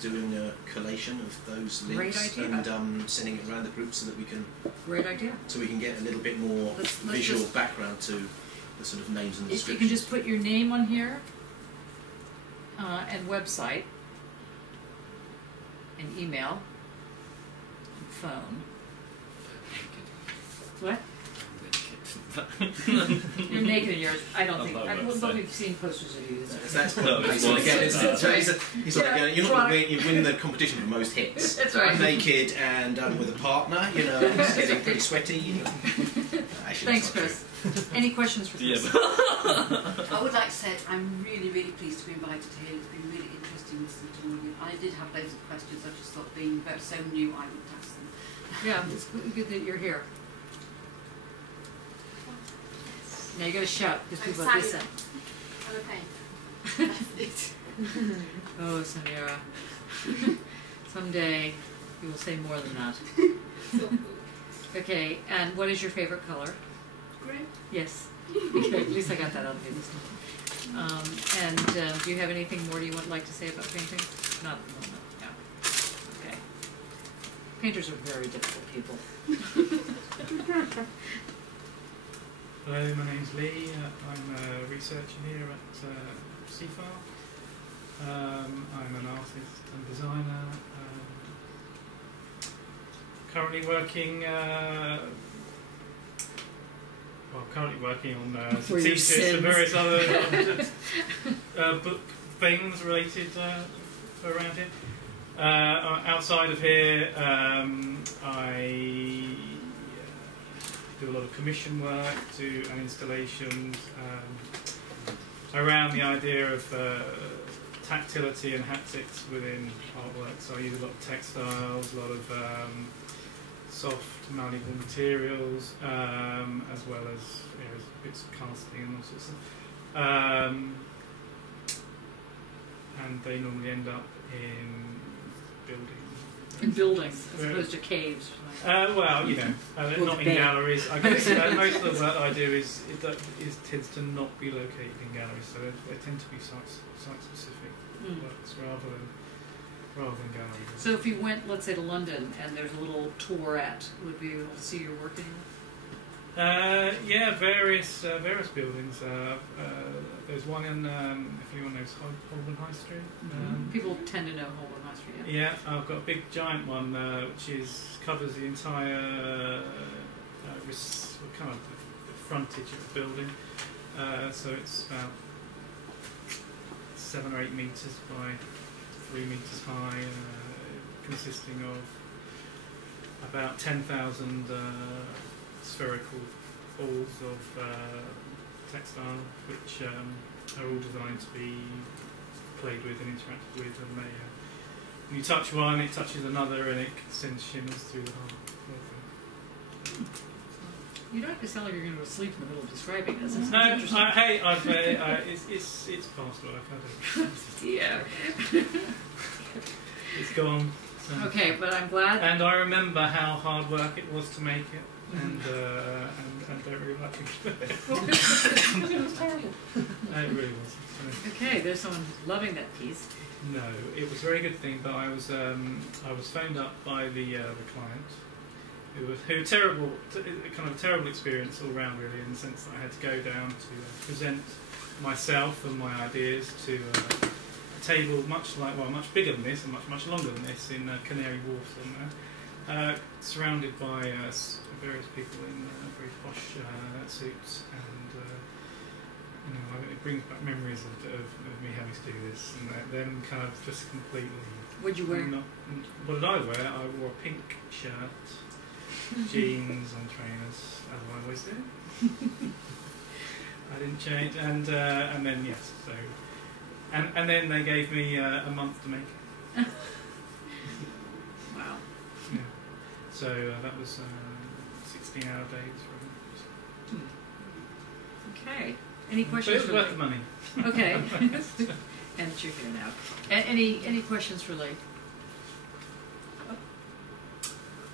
Doing a collation of those links and sending it around the group so that we can. Great idea. So we can get a little bit more visual background to the sort of names and descriptions. If you can just put your name on here and website and email and phone. What? You're naked in yours. I don't think. I don't think we've seen posters of you. That's again, he's like, you win the competition for most hits. That's right. I'm naked and with a partner, you know, it's getting pretty sweaty. You know. Actually, thanks, Chris. Any questions for Chris? I would like to say I'm really pleased to be invited here. It's been really interesting listening to all of you. I did have loads of questions. I just thought being so new, I would ask them. Yeah, it's good that you're here. Now you gotta shout because people are listening. Okay. Oh, Samira. Someday you will say more than that. Okay, and what is your favorite color? Green. Yes. Okay, at least I got that out of you this time. And do you have anything more you would like to say about painting? Not at the moment. Yeah. Okay. Painters are very difficult people. Hello, my name's Lee. I'm a researcher here at CFAR. I'm an artist and designer. Currently working on t-shirts and various other book things related around here. Outside of here, I do a lot of commission work and installations around the idea of tactility and haptics within artwork. So I use a lot of textiles, a lot of soft, malleable materials, as well as bits of casting and all sorts of stuff. And they normally end up in buildings. In buildings, as opposed to caves. Well, you know, not in galleries. I guess most of the work I do tends to not be located in galleries, so they tend to be site-specific works rather than galleries. So if you went, let's say, to London and there's a little tourette, would be able to see your work anywhere? Yeah, various buildings. There's one in, if anyone knows Holborn High Street. People tend to know Holborn High Street. Yeah, I've got a big giant one which covers the entire kind of the frontage of the building. So it's about 7 or 8 meters by 3 meters high, consisting of about 10,000 spherical balls of textile, which are all designed to be played with and interacted with, and they, when you touch one, it touches another, and it sends shimmers through the whole thing. You don't have to sound like you're going to go to sleep in the middle of describing this. No, hey, it's past what I've had. Yeah. It's gone. So. Okay, but I'm glad. And I remember how hard work it was to make it. and don't really like thinking about it. It was terrible. It really was. Okay, there's someone loving that piece. No, it was a very good thing, but I was phoned up by the client, who terrible, kind of a terrible experience all round really, in the sense that I had to go down to present myself and my ideas to a table much bigger than this and much longer than this in Canary Wharf somewhere, surrounded by various people in very posh suits, and it brings back memories of me having to do this, and then kind of just completely. What'd you wear? What did I wear? I wore a pink shirt, jeans and trainers, as I always do. I didn't change, and then yes, so, and then they gave me a month to make it. Wow. Yeah. So that was 16-hour days for me. Okay. Any questions? But it was worth the money. Okay. And that you're here now. Any questions for Lee?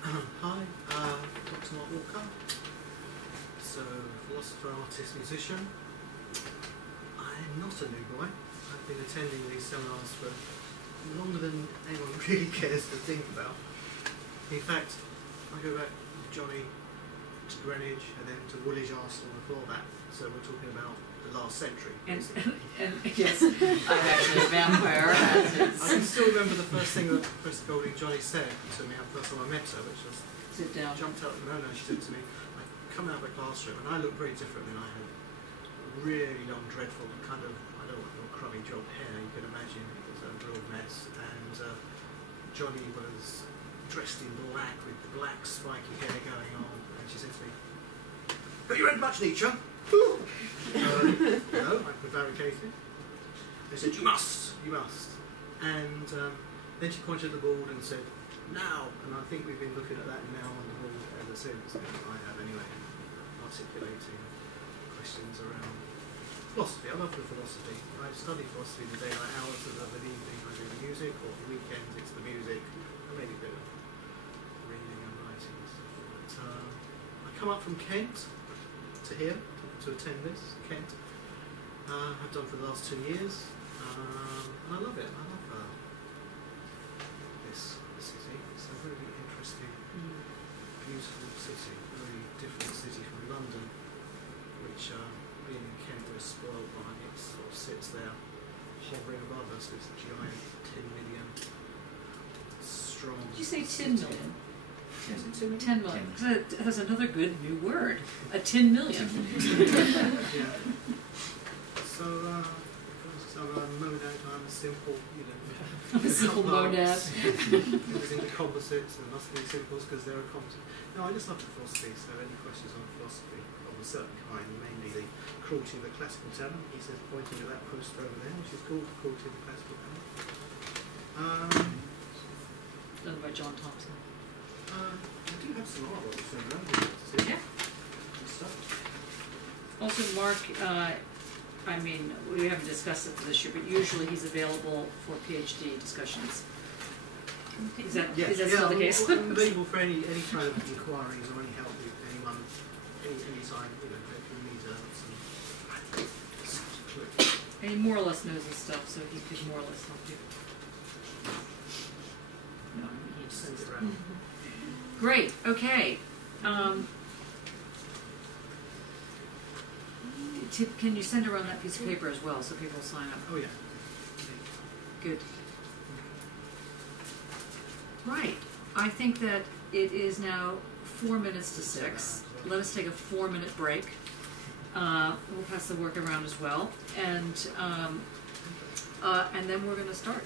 Hi, Dr. Mark Walker. So, philosopher, artist, musician. I'm not a new boy. I've been attending these seminars for longer than anyone really cares to think about. In fact, I go back with Johnny to Greenwich and then to Woolwich Arsenal before that. So we're talking about the last century. And yes, I'm actually a vampire. I can still remember the first thing that Professor Golding Johnny said to me the first time I met her, which was, sit down. Jumped out. No, she said to me, I come out of the classroom and I look very different than I had. Really long, dreadful, kind of, I don't know, crummy job hair. You can imagine it was a real mess. And Johnny was dressed in black with the black spiky hair going on. And she said to me, "Have you read much Nietzsche?" No, I prevaricated. They said, you must. And then she pointed at the board and said, now. And I think we've been looking at that now on the board ever since. I have anyway, articulating questions around philosophy. I love the philosophy. I study philosophy in the daylight hours, and of an evening I do the music, or the weekends it's the music, and maybe a bit of reading and writing and stuff. But I come up from Kent to here to attend this, Kent. I've done for the last 2 years, and I love it. I love this city. It's a really interesting, beautiful city, very different city from London, which being in Kent we're spoiled by. It sort of sits there hovering above us, this giant 10 million strong. Did you say 10 million? Yes, 10 million. 10 million. That's another good new word. A 10 million. Yeah. So, monad, I'm a simple, A simple monad. It was in the composites, and there must be simples because they're a composite. No, I just love the philosophy, so any questions on philosophy of a certain kind, mainly the cruelty of the classical talent, he says, pointing at that poster over there, which is called the cruelty of the classical talent. Done by John Thompson. I do have some artwork to around. Yeah. Also, Mark, I mean, we haven't discussed it for this year, but usually he's available for PhD discussions. Is that still the case? I'm available for any kind of inquiries or any help with anyone, any time, if you need some clue. And he more or less knows his stuff, so he could more or less help you. No, he just sends it around. Great. Okay. Can you send around that piece of paper as well so people sign up? Oh yeah. Good. Right. I think that it is now 4 minutes to 6. Let us take a 4-minute break. We'll pass the work around as well, and then we're going to start.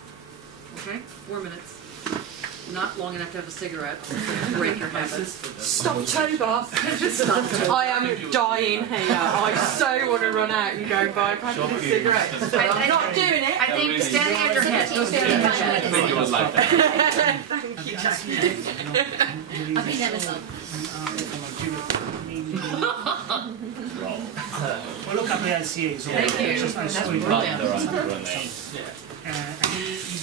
Okay, 4 minutes. Not long enough to have a cigarette. Break your habits. Stoptober. I am dying here. I so want to run out and go buy a pack of cigarettes. But I'm not doing it. I think standing on your head. Go standing on your head. I think you would like that. Thank you. I think that was on. Well, look at the LCAs. Thank you. That's brilliant.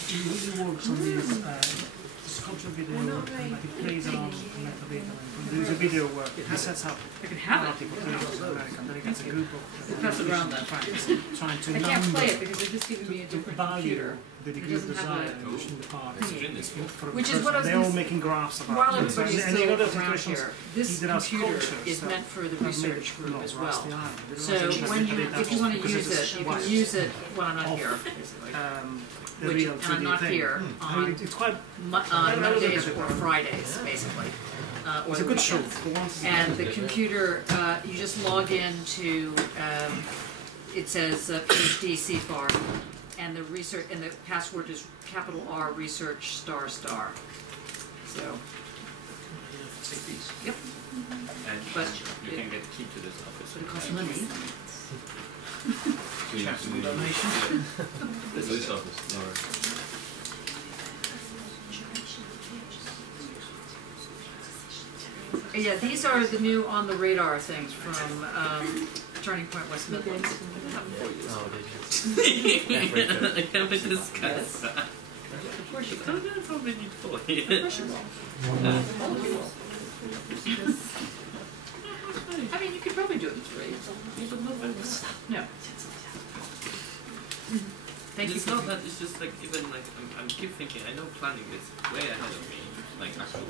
He really works on these sculpture video, They're not very it plays around big, metadata. There's a video where he sets up I can have it. article creators in America, and then he gets a group of Pass it around then. trying to I can't number play it because they're just giving me a the different value computer. that the It group doesn't have desire a- in the part. It's in this book. Which is what I was They're gonna all s- making graphs about While it. everybody is And in still other around situations, here, this he did ask computer cultures is that meant for the have made research it, group as well. rusty iron. They don't So want to when you, manipulate if you that want to because use it's it, you can white. use it when I'm not Of, here, basically. The Which, real and 3D I'm not thing. here I on mean, it's quite. Mondays or Fridays, basically. Or It's the a good show. weekends. For once. And the computer, you just log into, it says PhD CFAR, and the research, and the password is capital R research star star. So, Take these. yep. And But you can get key to this office. But it costs money. Charitable donation. This is office. Laura. Yeah, these are the new on the radar things from Turning Point West Midlands. Oh, I can't discuss that. Of course you I can. don't know if I'm ready for Of it. course you will. I mean, you could probably do it in 3. No. Thank you. It's not that, it's just like, even like, I'm keep thinking, I know planning is way ahead of me, like actual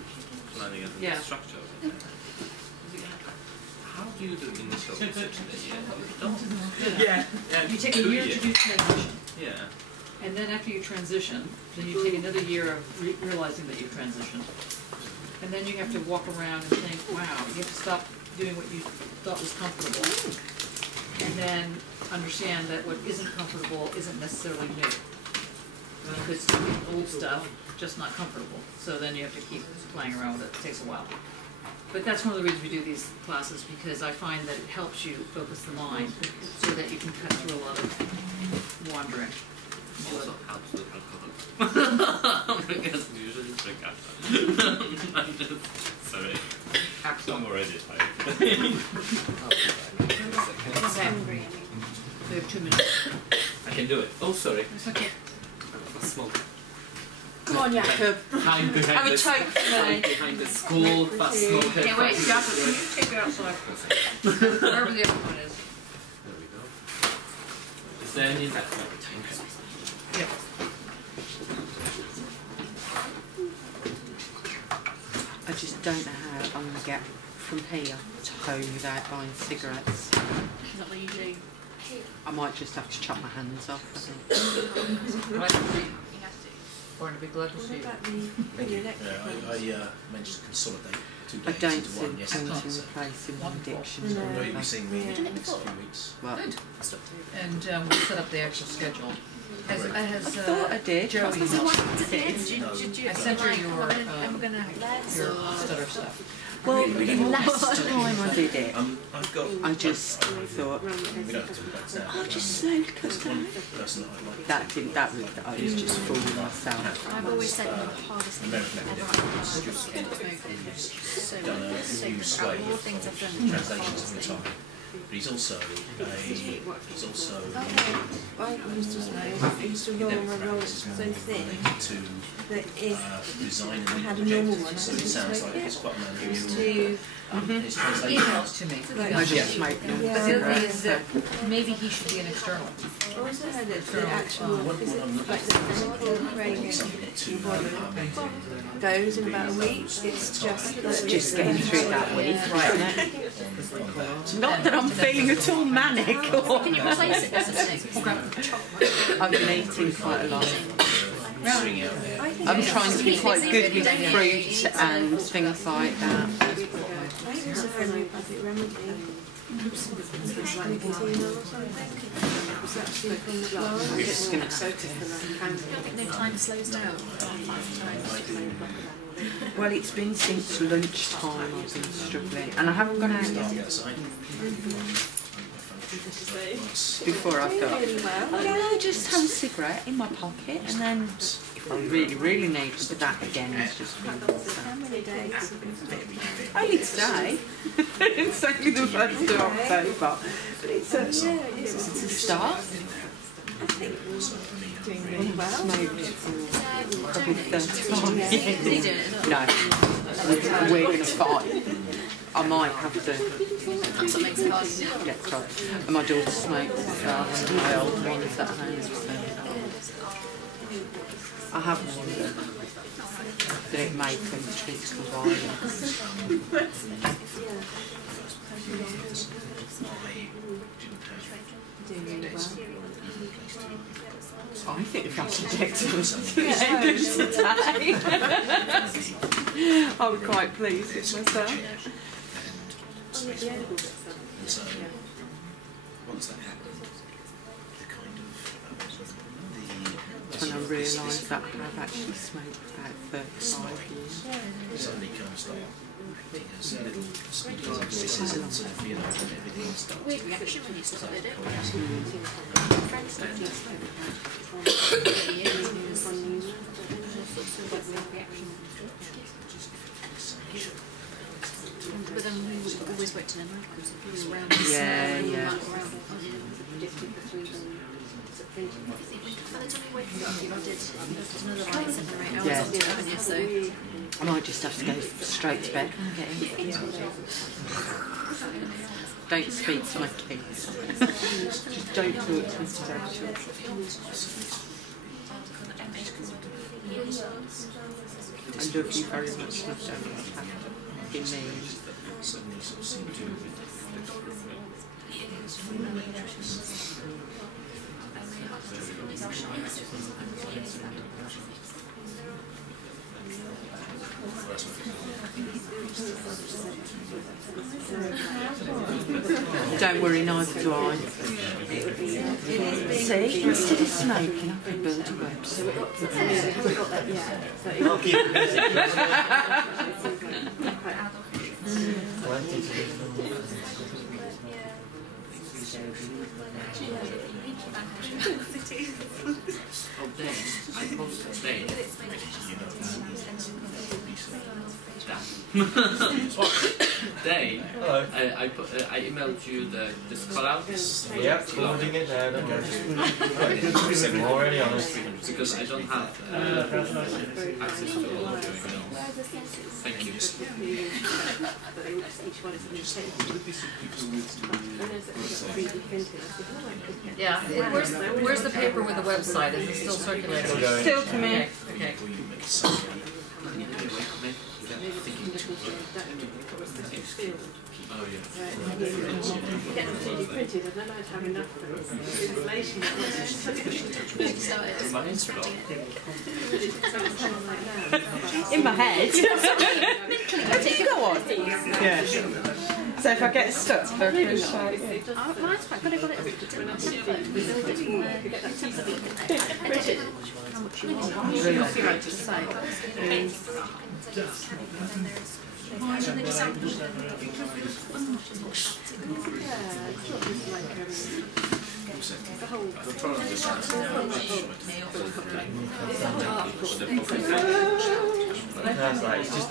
planning as a Yeah. structure. How do you do initial research in a year? You don't. Yeah. You take a year to do transition. Yeah. And then after you transition, then you take another year of realizing that you've transitioned. And then you have to walk around and think, wow, you have to stop doing what you thought was comfortable. And then understand that what isn't comfortable isn't necessarily new. You could still be old stuff, just not comfortable. So then you have to keep playing around with it. It takes a while. But that's one of the reasons we do these classes, because I find that it helps you focus the mind so that you can cut through a lot of wandering. Also helps with alcohol. Because we usually drink after. I'm just sorry. I'm already tired. Okay. We have 2 minutes. I can do it. Oh, sorry. It's okay. Small. Come on, Jacob. Behind Have a the, toke for me. behind the school, but smoke. Hey, wait, Jacob, can you take it outside? Wherever the other one is. There we go. Is there any that Yep. I just don't know how I'm going to get from here to home without buying cigarettes. Is that what you do? I might just have to chop my hands off, I think. Glad to see you. Or to be glad to What see you. about the electric ones? I managed to consolidate 2 I days don't into one see yesterday. point in So replacing one addiction. No. I'm going to be seeing me Yeah. in the next few weeks. Well, Good. And we'll set up the actual schedule. Has, Great. has I thought I did. Joey Did I sent her your stutter stuff. Well, last time I did it, I've got. I just thought, We don't have to talk about it now. I'll just slowly cut There's one down. person that I'd like That didn't, that was, I was just fooling myself. I've always said one of the hardest things American I've ever academics done who's so done a new sway more things I've done. translations of the time. But he's also I used to roll my rollers so thin to that if design I and had a normal project. one, So it sounds like it's quite an used unusual. to His translation. Emails to me. I just smoked them. But the other thing is that maybe he should be an external. I also had the actual like the physical training body goes in about a week. It's Just getting through that week, right? Not that I'm feeling at all manic or... Can you replace it with something? I've been eating quite a lot. I'm I'm trying to be quite good with fruit and things like that. I also had a homeopathic remedy. It's like nicotine or something. It's actually from the plant. I'm just going to... I don't think no time slows down. Well, it's been since lunchtime I've been struggling, and I haven't gone out yet. Before I thought, oh yeah, I'll just have a cigarette in my pocket, and then if I really, really need to, but that again is just How many days? only today. It's only the 1st of October, but it's a start. I think doing really well. Smoked for probably 35 years. No, we're going to fight. I might have to. That's what makes it hard. Yeah, sorry. And my daughter smokes as well, and my old one's at home. So I have wondered that it may contribute to violence. I think if I subjected them to the end of today, I was quite pleased with myself. And so, once that happened, the kind of when I realised that I have actually smoked for about 35 years. Suddenly kind of start acting as little voices and sort of, you know, and everything starts. Weird reaction when you started it. But then we always wait till America because it was around. Yeah, yeah. By the time we wake up, I did another like 7 or 8 hours Yeah. on it, haven't you? So I might just have to go straight to bed. Don't speak to my kids. Just don't talk to me today. I love you very much, and I don't have to be mean. Suddenly sort of seem to Don't worry, neither do I. See, instead of smoking, I can build a website. Oh, Dane, I posted Dane. Dane, I emailed you this call out. Yep, forwarding it now. Already honest. Because I don't have access to all of your emails. Thank you. yeah, where's the paper with the website? Is it still circulating? Still coming. Okay. Oh, yeah. Get them 3D printed, I don't know how enough information. In my head. Go on. Yeah. So if I get stuck, they're going to shout. Mine's quite good. I got it. That's like, it's just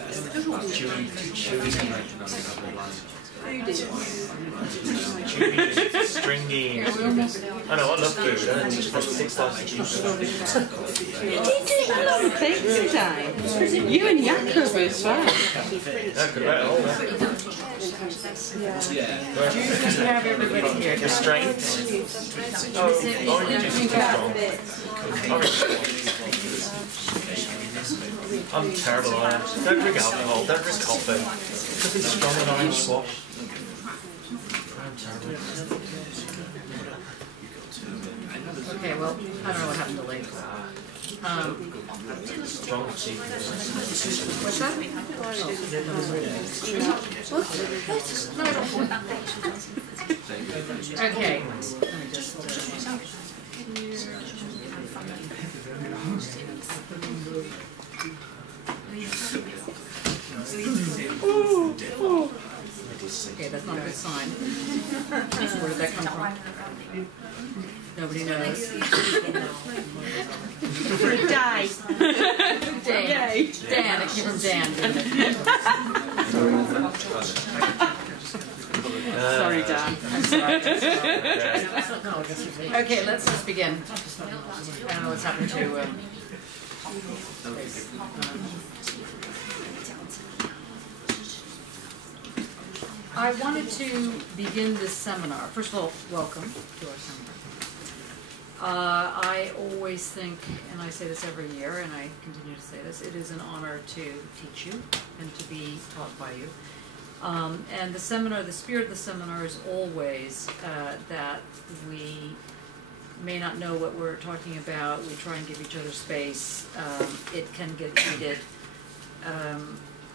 chewy. Chewy, stringy. I know, I love food. I just put 6 slices of juice. You did do a lot of things today. You and Jakob as well. That could have all that. You have everybody here. Restraint. Orange is too strong. I'm terrible on it. Don't drink alcohol, don't drink coffee. Because it's strong and orange squash. I'm terrible. Okay, well, I don't know what happened to Lee. Strong tea. What's that? No, I don't want that. Okay. Let me just, okay, that's not a good sign. Where did that come from? Nobody knows. For a day. Dan. Dan, it came from Dan. Sorry, Dan. I'm sorry. Okay, let's begin. I don't know what's happened to I wanted to begin this seminar. First of all, welcome to our seminar. I always think, and I say this every year, and I continue to say this, it is an honor to teach you and to be taught by you. And the seminar, the spirit of the seminar is always that we may not know what we're talking about. We try and give each other space. It can get heated.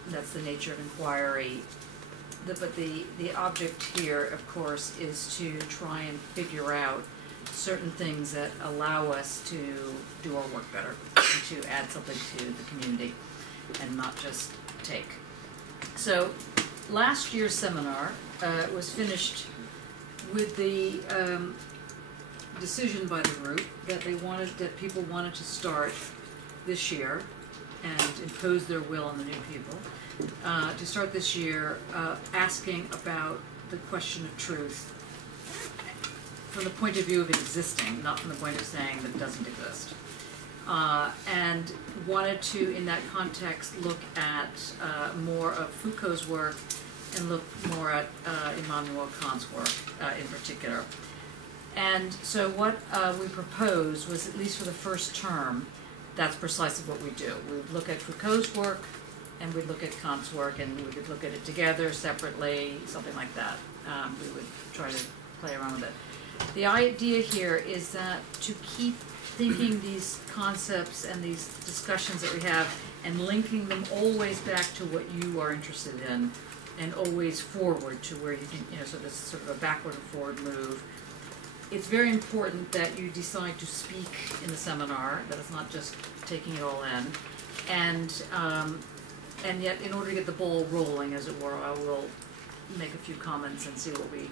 That's the nature of inquiry. But the object here, of course, is to try and figure out certain things that allow us to do our work better, and to add something to the community, and not just take. So last year's seminar was finished with the decision by the group that people wanted to start this year and impose their will on the new people, to start this year asking about the question of truth from the point of view of existing, not from the point of saying that it doesn't exist. And wanted to, in that context, look at more of Foucault's work and look more at Immanuel Kant's work in particular. And so what we proposed was, at least for the first term, that's precisely what we do. We would look at Foucault's work, and we'd look at Kant's work, and we would look at it together, separately, something like that. We would try to play around with it. The idea here is that to keep thinking these concepts and these discussions that we have and linking them always back to what you are interested in, and always forward to where you think, so this is sort of a backward and forward move. It's very important that you decide to speak in the seminar, that it's not just taking it all in. And yet, in order to get the ball rolling, as it were, I will make a few comments and see where we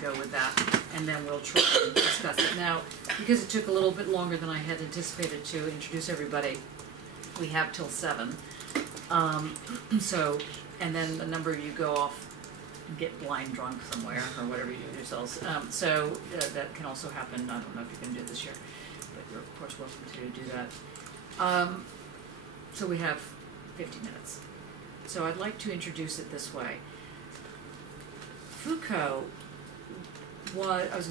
go with that, and then we'll try and discuss it. Now, because it took a little bit longer than I had anticipated to introduce everybody, we have till 7. And then a number of you go off and get blind drunk somewhere, or whatever you do yourselves. That can also happen. I don't know if you can do it this year, but you're of course welcome to do that. So we have 50 minutes. So I'd like to introduce it this way. Foucault was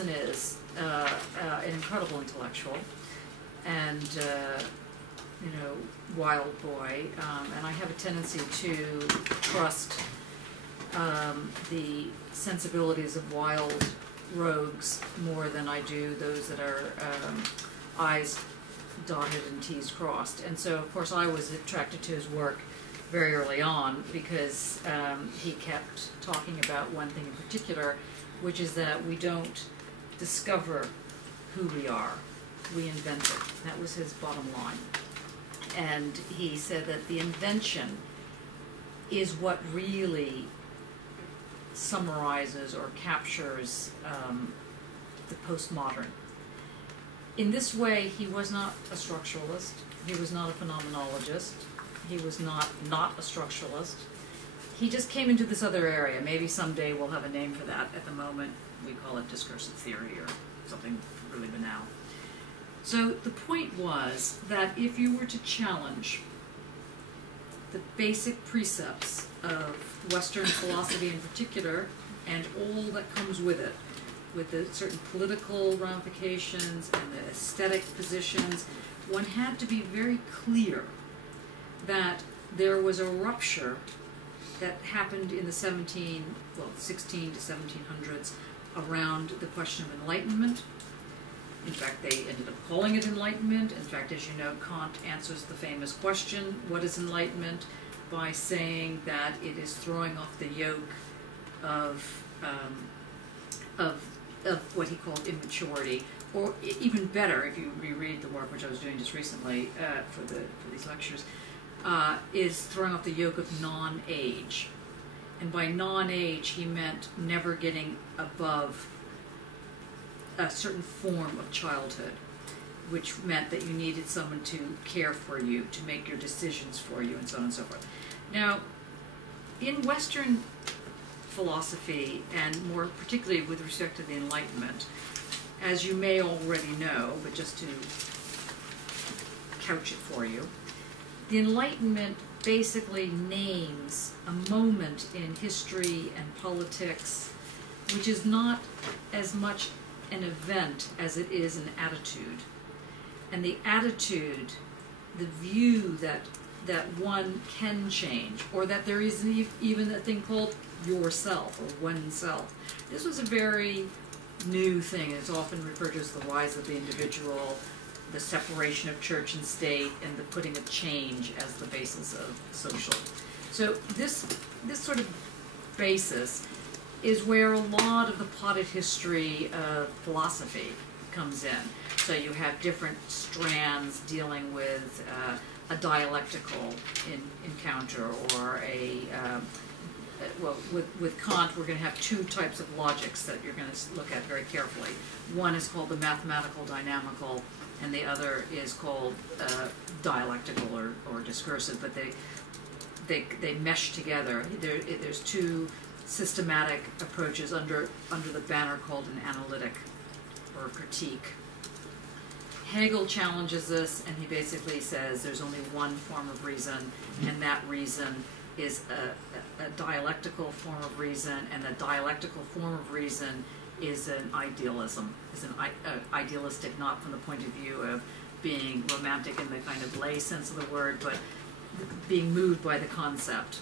and is an incredible intellectual, and wild boy, and I have a tendency to trust the sensibilities of wild rogues more than I do those that are I's dotted and T's crossed. And so, of course, I was attracted to his work very early on because he kept talking about one thing in particular, which is that we don't discover who we are, we invent it. That was his bottom line. And he said that the invention is what really summarizes or captures the postmodern. In this way, he was not a structuralist, he was not a phenomenologist, he was not a structuralist. He just came into this other area. Maybe someday we'll have a name for that. At the moment, we call it discursive theory or something really banal. So the point was that if you were to challenge the basic precepts of Western philosophy in particular, and all that comes with it, with the certain political ramifications and the aesthetic positions, one had to be very clear that there was a rupture that happened in the 16 to 1700s around the question of enlightenment. In fact, they ended up calling it enlightenment. In fact, as you know, Kant answers the famous question, what is enlightenment, by saying that it is throwing off the yoke of what he called immaturity, or even better, if you reread the work which I was doing just recently for these lectures, is throwing off the yoke of non-age. And by non-age, he meant never getting above a certain form of childhood, which meant that you needed someone to care for you, to make your decisions for you, and so on and so forth. Now, in Western philosophy, and more particularly with respect to the Enlightenment, as you may already know, but just to couch it for you. The Enlightenment basically names a moment in history and politics which is not as much an event as it is an attitude. And the attitude, the view that one can change, or that there is even a thing called yourself or oneself. This was a very new thing. It's often referred to as the rise of the individual, the separation of church and state, and the putting of change as the basis of social. So this sort of basis is where a lot of the potted history of philosophy comes in. So you have different strands dealing with a dialectical encounter, or with Kant, we're going to have two types of logics that you're going to look at very carefully. One is called the mathematical dynamical, and the other is called dialectical or discursive, but they mesh together. There's two systematic approaches under the banner called an analytic or critique. Hegel challenges this, and he basically says there's only one form of reason, and that reason is a dialectical form of reason, and the dialectical form of reason is an idealism. Is an idealistic, not from the point of view of being romantic in the kind of lay sense of the word, but being moved by the concept.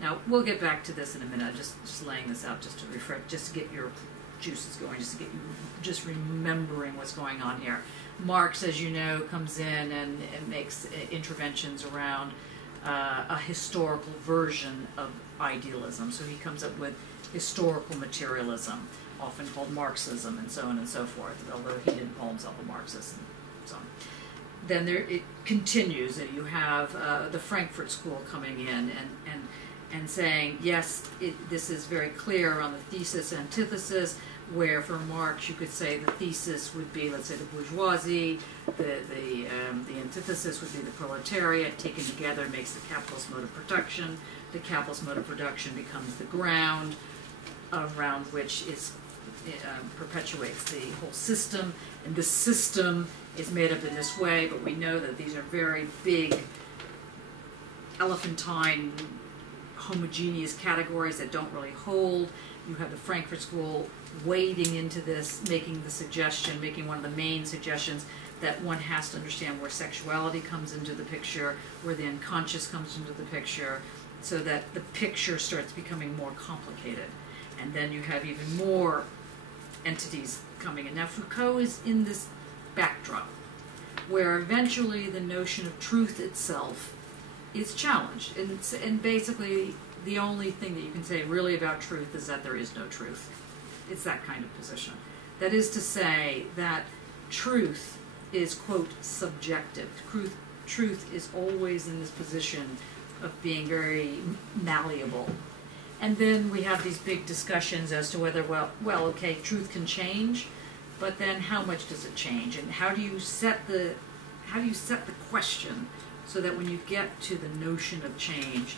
Now, we'll get back to this in a minute. I'm just laying this out just to refresh, just to get your juices going, just to get you just remembering what's going on here. Marx, as you know, comes in and makes interventions around a historical version of idealism. So he comes up with historical materialism, often called Marxism, and so on and so forth, although he didn't call himself a Marxist and so on. Then it continues, and you have the Frankfurt School coming in and saying, yes, this is very clear on the thesis antithesis, where for Marx you could say the thesis would be, let's say, the bourgeoisie, the antithesis would be the proletariat. Taken together makes the capitalist mode of production. The capitalist mode of production becomes the ground around which perpetuates the whole system, and this system is made up in this way, but we know that these are very big, elephantine, homogeneous categories that don't really hold. You have the Frankfurt School wading into this, making the suggestion, making one of the main suggestions that one has to understand where sexuality comes into the picture, where the unconscious comes into the picture, so that the picture starts becoming more complicated. And then you have even more entities coming in. Now, Foucault is in this backdrop, where eventually the notion of truth itself is challenged. And basically, the only thing that you can say really about truth is that there is no truth. It's that kind of position. That is to say that truth is, quote, subjective. Truth is always in this position of being very malleable. And then we have these big discussions as to whether, well, okay, truth can change, but then how much does it change? And how do you set the question so that when you get to the notion of change,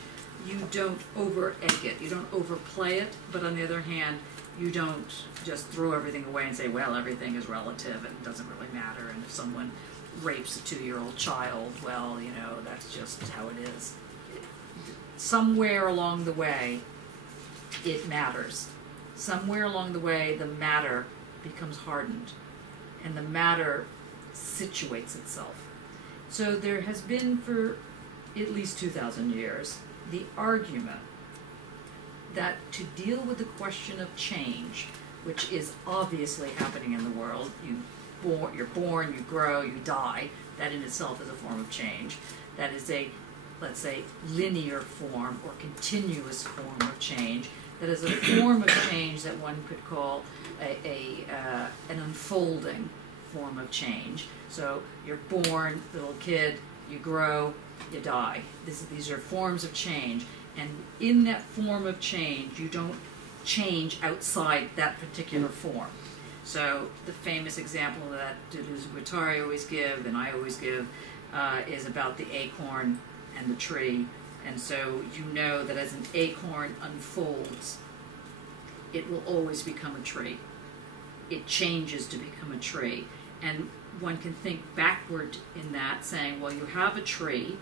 you don't over-egg it, you don't overplay it, but on the other hand, you don't just throw everything away and say, well, everything is relative and it doesn't really matter, and if someone rapes a 2-year-old child, well, you know, that's just how it is. Somewhere along the way, it matters. Somewhere along the way, the matter becomes hardened, and the matter situates itself. So there has been, for at least 2,000 years, the argument that to deal with the question of change, which is obviously happening in the world, you're born, you grow, you die, that in itself is a form of change. That is a, let's say, linear form or continuous form of change. That is a form of change that one could call an unfolding form of change. So you're born, little kid, you grow, you die. These are forms of change. And in that form of change, you don't change outside that particular form. So the famous example that Deleuze-Guattari always give, and I always give, is about the acorn and the tree. And so you know that as an acorn unfolds, it will always become a tree. It changes to become a tree. And one can think backward in that, saying, well, you have a tree,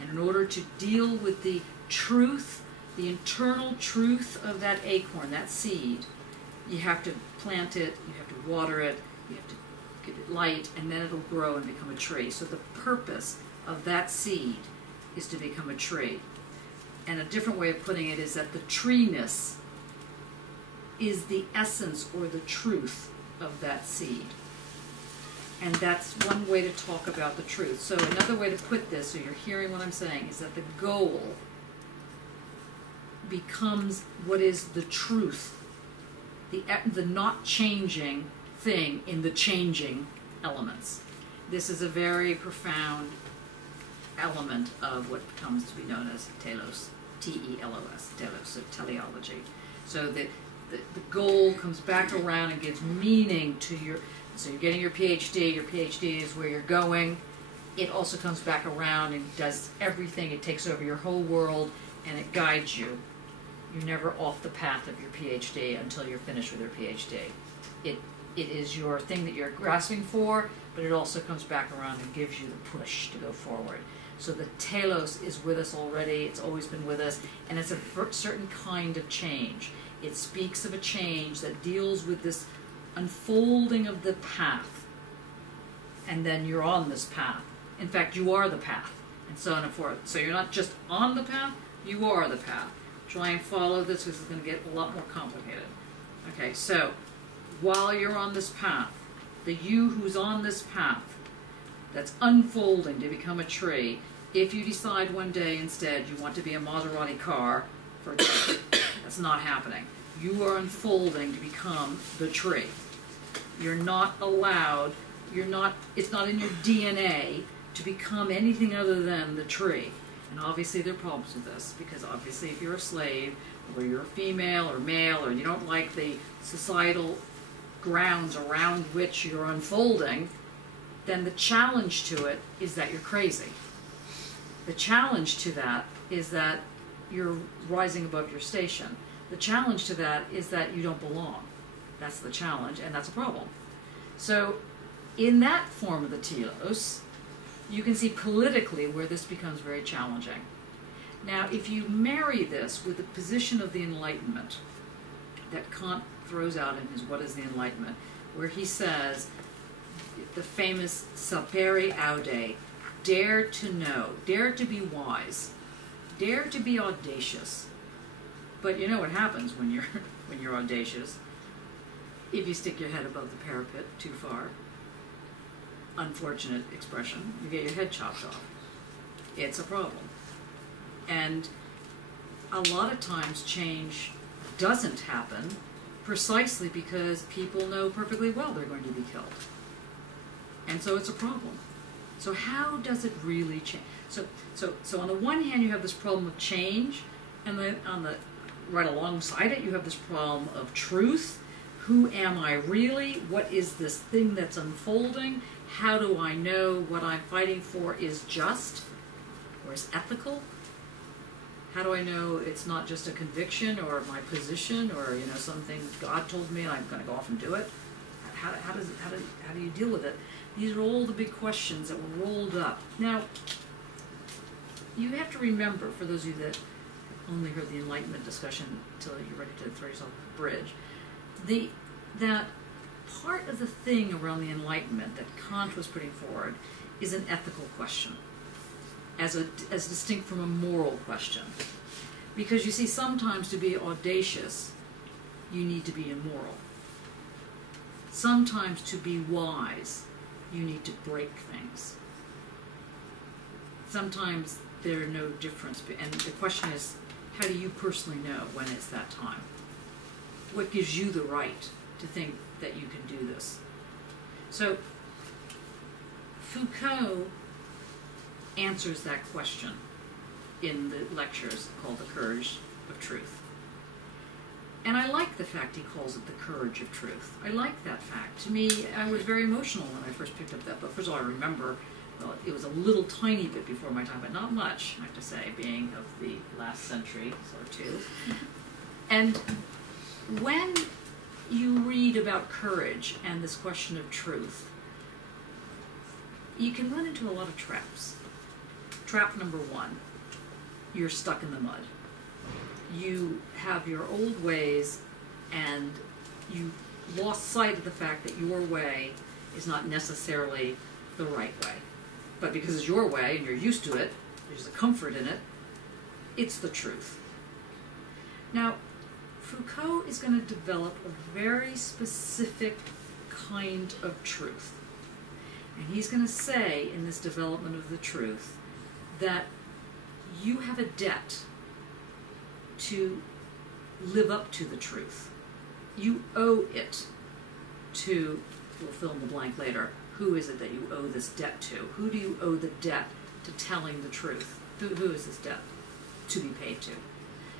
and in order to deal with the truth, the internal truth of that acorn, that seed, you have to plant it, you have to water it, you have to give it light, and then it'll grow and become a tree. So the purpose of that seed is to become a tree. And a different way of putting it is that the treeness is the essence or the truth of that seed. And that's one way to talk about the truth. So another way to put this, so you're hearing what I'm saying, is that the goal becomes what is the truth, the not changing thing in the changing elements. This is a very profound element of what comes to be known as telos, T-E-L-O-S, telos, so teleology. So the goal comes back around and gives meaning to your, so you're getting your PhD is where you're going. It also comes back around and does everything. It takes over your whole world and it guides you. You're never off the path of your PhD until you're finished with your PhD. It is your thing that you're grasping for, but it also comes back around and gives you the push to go forward. So the telos is with us already, it's always been with us, and it's a certain kind of change. It speaks of a change that deals with this unfolding of the path, and then you're on this path. In fact, you are the path, and so on and forth. So you're not just on the path, you are the path. Try and follow this because it's going to get a lot more complicated. Okay, so while you're on this path, the you who's on this path that's unfolding to become a tree, if you decide one day instead you want to be a Maserati car, for example, that's not happening. You are unfolding to become the tree. You're not allowed, it's not in your DNA to become anything other than the tree. And obviously there are problems with this, because obviously if you're a slave, or you're a female or male, or you don't like the societal grounds around which you're unfolding, then the challenge to it is that you're crazy. The challenge to that is that you're rising above your station. The challenge to that is that you don't belong. That's the challenge, and that's a problem. So in that form of the telos, you can see politically where this becomes very challenging. Now, if you marry this with the position of the Enlightenment that Kant throws out in his What is the Enlightenment, where he says, the famous sapere aude, dare to know, dare to be wise, dare to be audacious. But you know what happens when you're audacious? If you stick your head above the parapet too far, unfortunate expression, you get your head chopped off. It's a problem. And a lot of times change doesn't happen precisely because people know perfectly well they're going to be killed. And so it's a problem. So how does it really change? So on the one hand you have this problem of change, and then on the right alongside it you have this problem of truth. Who am I really? What is this thing that's unfolding? How do I know what I'm fighting for is just or is ethical? How do I know it's not just a conviction or my position or something God told me and I'm going to go off and do it? How do you deal with it? These are all the big questions that were rolled up. Now, you have to remember, for those of you that only heard the Enlightenment discussion until you're ready to throw yourself off the bridge, that part of the thing around the Enlightenment that Kant was putting forward is an ethical question, as distinct from a moral question. Because you see, sometimes to be audacious, you need to be immoral. Sometimes to be wise, you need to break things. Sometimes there are no difference, and the question is, how do you personally know when it's that time? What gives you the right to think that you can do this? So Foucault answers that question in the lectures called The Courage of Truth. And I like the fact he calls it the courage of truth. I like that fact. To me, I was very emotional when I first picked up that book. First of all, I remember, well, it was a little tiny bit before my time, but not much, I have to say, being of the last century or two. And when you read about courage and this question of truth, you can run into a lot of traps. Trap number one, you're stuck in the mud. You have your old ways and you lost sight of the fact that your way is not necessarily the right way. But because it's your way and you're used to it, there's a comfort in it, it's the truth. Now, Foucault is going to develop a very specific kind of truth. And he's going to say in this development of the truth that you have a debt to live up to the truth. You owe it to, we'll fill in the blank later, who is it that you owe this debt to? Who do you owe the debt to telling the truth? Who is this debt to be paid to?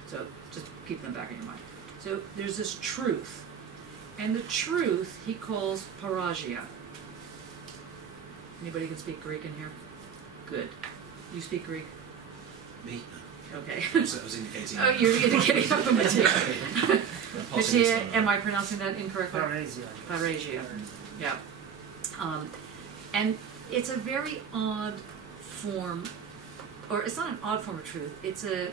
So just keep it in the back of your mind. So there's this truth. And the truth he calls paragia. Anybody can speak Greek in here? Good. You speak Greek? Me? Okay. I was indicating. Oh, you're indicating Matia. Matia, am I pronouncing that incorrectly? Parasia. Parasia. Yeah. And it's a very odd form, or it's not an odd form of truth. It's a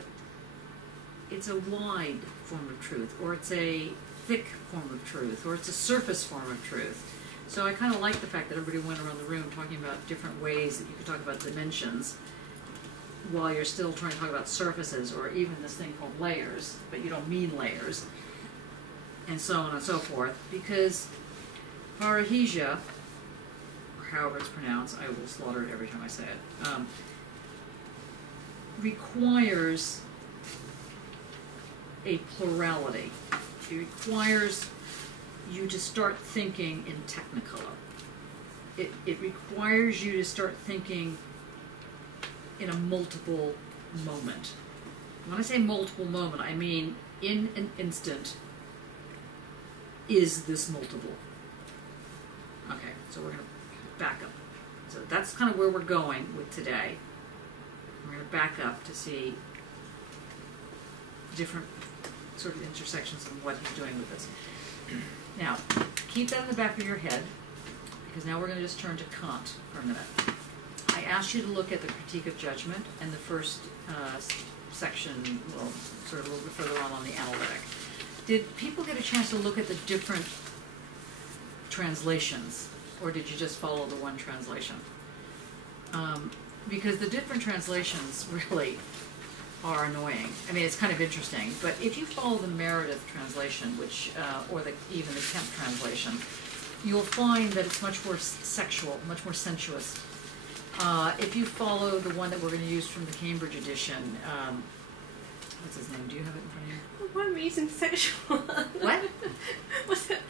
wide form of truth, or it's a thick form of truth, or it's a surface form of truth. So I kind of like the fact that everybody went around the room talking about different ways that you could talk about dimensions while you're still trying to talk about surfaces, or even this thing called layers, but you don't mean layers, and so on and so forth, because parahisia, or however it's pronounced, I will slaughter it every time I say it, requires a plurality. It requires you to start thinking in technicolor. It requires you to start thinking in a multiple moment. When I say multiple moment, I mean in an instant, is this multiple? Okay, so we're going to back up. So that's kind of where we're going with today. We're going to back up to see different sort of intersections of what he's doing with this. Now, keep that in the back of your head, because now we're going to just turn to Kant for a minute. I asked you to look at the Critique of Judgment and the first section, well, sort of a little bit further on the analytic. Did people get a chance to look at the different translations, or did you just follow the one translation? Because the different translations really are annoying. I mean, it's kind of interesting, but if you follow the Meredith translation, which, or even the Kemp translation, you'll find that it's much more sexual, much more sensuous. If you follow the one that we're going to use from the Cambridge edition, what's his name? Do you have it in front of you? Why are we using sexual? What? What's it?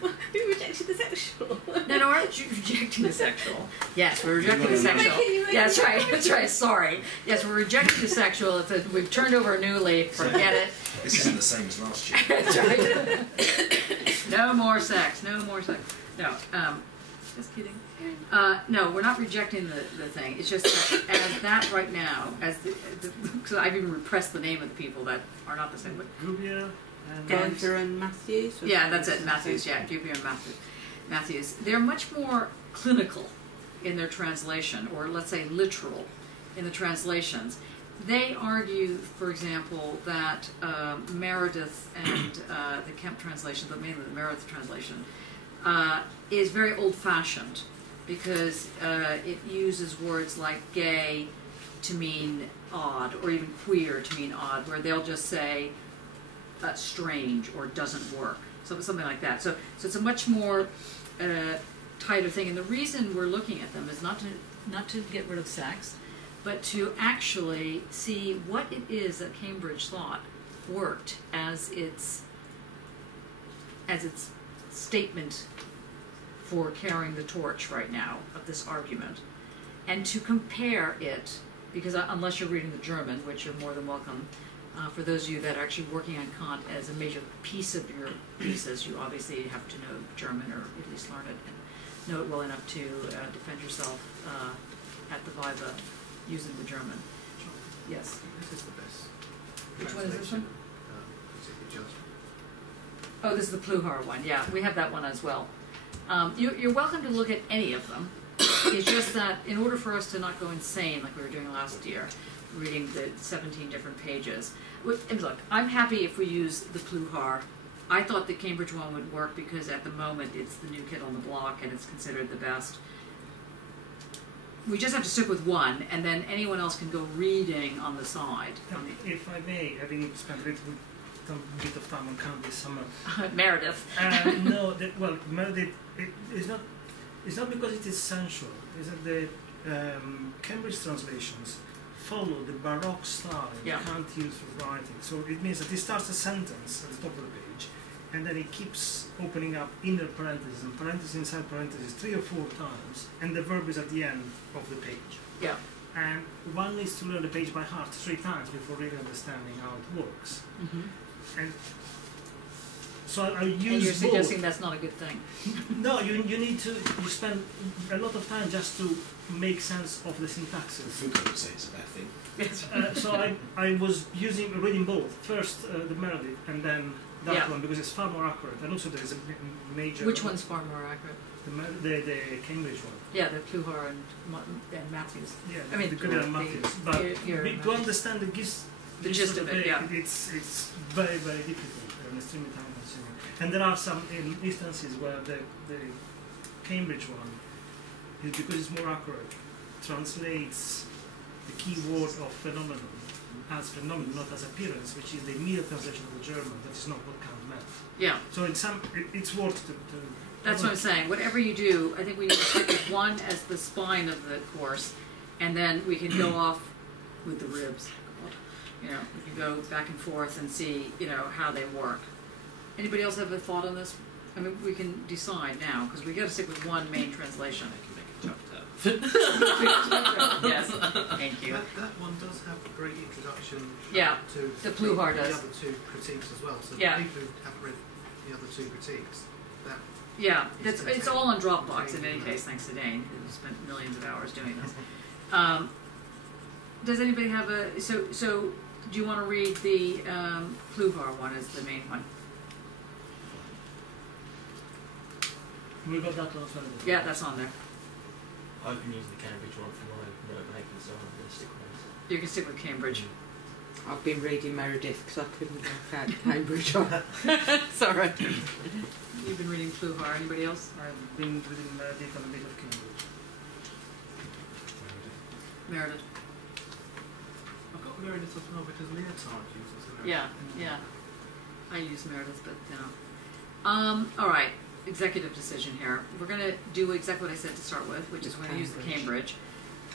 Who rejected the sexual? No, we're rejecting the sexual. Yes, we're rejecting the sexual. Yeah, that's right. That's right. Sorry. Yes, we're rejecting the sexual. We've turned over a new leaf. Forget it. This isn't the same as last year. That's right. No more sex. No more sex. No. Just kidding. No, we're not rejecting the thing. It's just that as that right now, as because I've even repressed the name of the people that are not the same. Gubbia and Matthews? Yeah, that's it, Matthews, yeah, Gubbia and Matthews. They're much more clinical in their translation, or let's say literal in the translations. They argue, for example, that Meredith and the Kemp translation, but mainly the Meredith translation, is very old-fashioned because it uses words like gay to mean odd, or even queer to mean odd, where they'll just say strange or doesn't work, so something like that. So it's a much more tighter thing, and the reason we're looking at them is not to get rid of sex, but to actually see what it is that Cambridge thought worked as its statement for carrying the torch right now of this argument, and to compare it, because unless you're reading the German, which you're more than welcome, for those of you that are actually working on Kant as a major piece of your thesis, you obviously have to know German, or at least learn it and know it well enough to defend yourself at the Viva using the German. Yes? This is the best. Which one is this one? Critique of Judgment. Oh, this is the Pluhar one. Yeah, we have that one as well. You're welcome to look at any of them. It's just that in order for us to not go insane like we were doing last year, reading the 17 different pages. And look, I'm happy if we use the Pluhar. I thought the Cambridge one would work because at the moment it's the new kid on the block and it's considered the best. We just have to stick with one, and then anyone else can go reading on the side. If I may, having spent a bit of time on Kant this summer. Meredith. No, Meredith, it's not because it is sensual. It's that the Cambridge translations follow the Baroque style Kant used for writing. So it means that he starts a sentence at the top of the page, and then he keeps opening up inner parentheses and parentheses inside parentheses 3 or 4 times, and the verb is at the end of the page. Yeah. And one needs to learn the page by heart 3 times before really understanding how it works. Mm-hmm. And so I use And you're suggesting both. that's not a good thing. No, you need to spend a lot of time just to make sense of the syntaxes. Foucault would say it's a bad thing. So I was reading both. First the Meredith and then that one because it's far more accurate. And also there is a major... Which one's far more accurate? The Cambridge one. Yeah, the Pluhar and Matthews. Yeah, I mean, the Goodell and Matthews. But to understand the gist of it, it's very, very difficult and extremely time consuming. And there are some instances where the Cambridge one, is because it's more accurate, translates the key word of phenomenon as phenomenon, not as appearance, which is the immediate translation of the German. That is not what Kant meant. Yeah. So it's worth to that's what I'm saying. Whatever you do, I think we need to stick with one as the spine of the course, and then we can go off with the ribs. You know, we can go back and forth and see, you know, how they work. Anybody else have a thought on this? I mean, we can decide now because we got to stick with one main translation. I can make a chapter. Yes, thank you. That one does have a great introduction. To the Pluhar does. The other 2 critiques as well. So yeah. people who haven't read the other 2 critiques, that it's all on Dropbox in any case, thanks to Dane, who spent millions of hours doing this. Does anybody have a so? Do you want to read the Pluhar one as the main one? We got that also. Yeah, that's on there. I've been using the Cambridge one for my note making, so I'm going to stick with it. You can stick with Cambridge. I've been reading Meredith because I couldn't work out the Cambridge one. Sorry. You've been reading Pluhar. Anybody else? I've been reading Meredith and a bit of Cambridge. Meredith. I've got Meredith as well because Leotard uses Meredith. Yeah. I use Meredith, but you know. All right. Executive decision here. We're going to do exactly what I said to start with, which is we're going to use the Cambridge,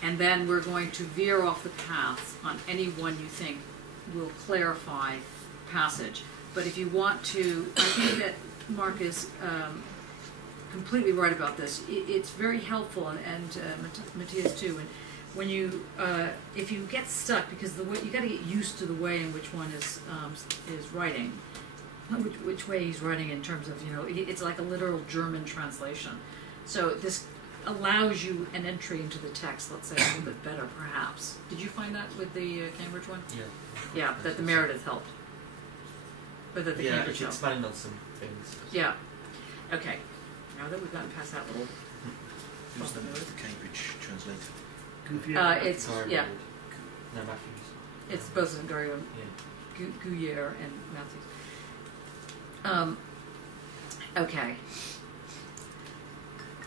and then we're going to veer off the paths on any one you think will clarify passage. But if you want to, I think that Mark is completely right about this. It's very helpful, and Matthias too. And when you, if you get stuck, because the way you got to get used to the way in which one is writing. Which way he's writing in terms of, you know, it's like a literal German translation. So this allows you an entry into the text, let's say, a little bit better, perhaps. Did you find that with the Cambridge one? Yeah. Yeah, that the Meredith helped. But that the Cambridge helped. Expanding on some things. Yeah. Okay. Now that we've gotten past that little... Who's the Cambridge translator? It's, yeah. No, Matthews. It's both Gario and Gouyer and Matthews. Okay.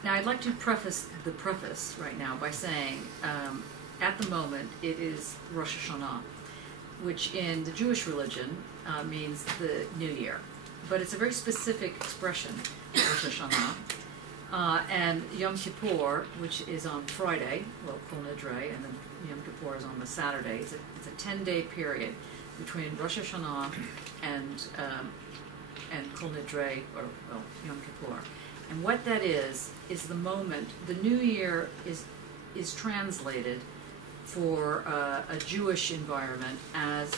Now I'd like to preface the preface right now by saying, at the moment it is Rosh Hashanah, which in the Jewish religion means the New Year, but it's a very specific expression, Rosh Hashanah, and Yom Kippur, which is on Friday, well, Kol Nidre, and then Yom Kippur is on the Saturday. It's a 10-day period between Rosh Hashanah and Kol Nidre, or well, Yom Kippur. And what that is the moment, the New Year is translated for a Jewish environment as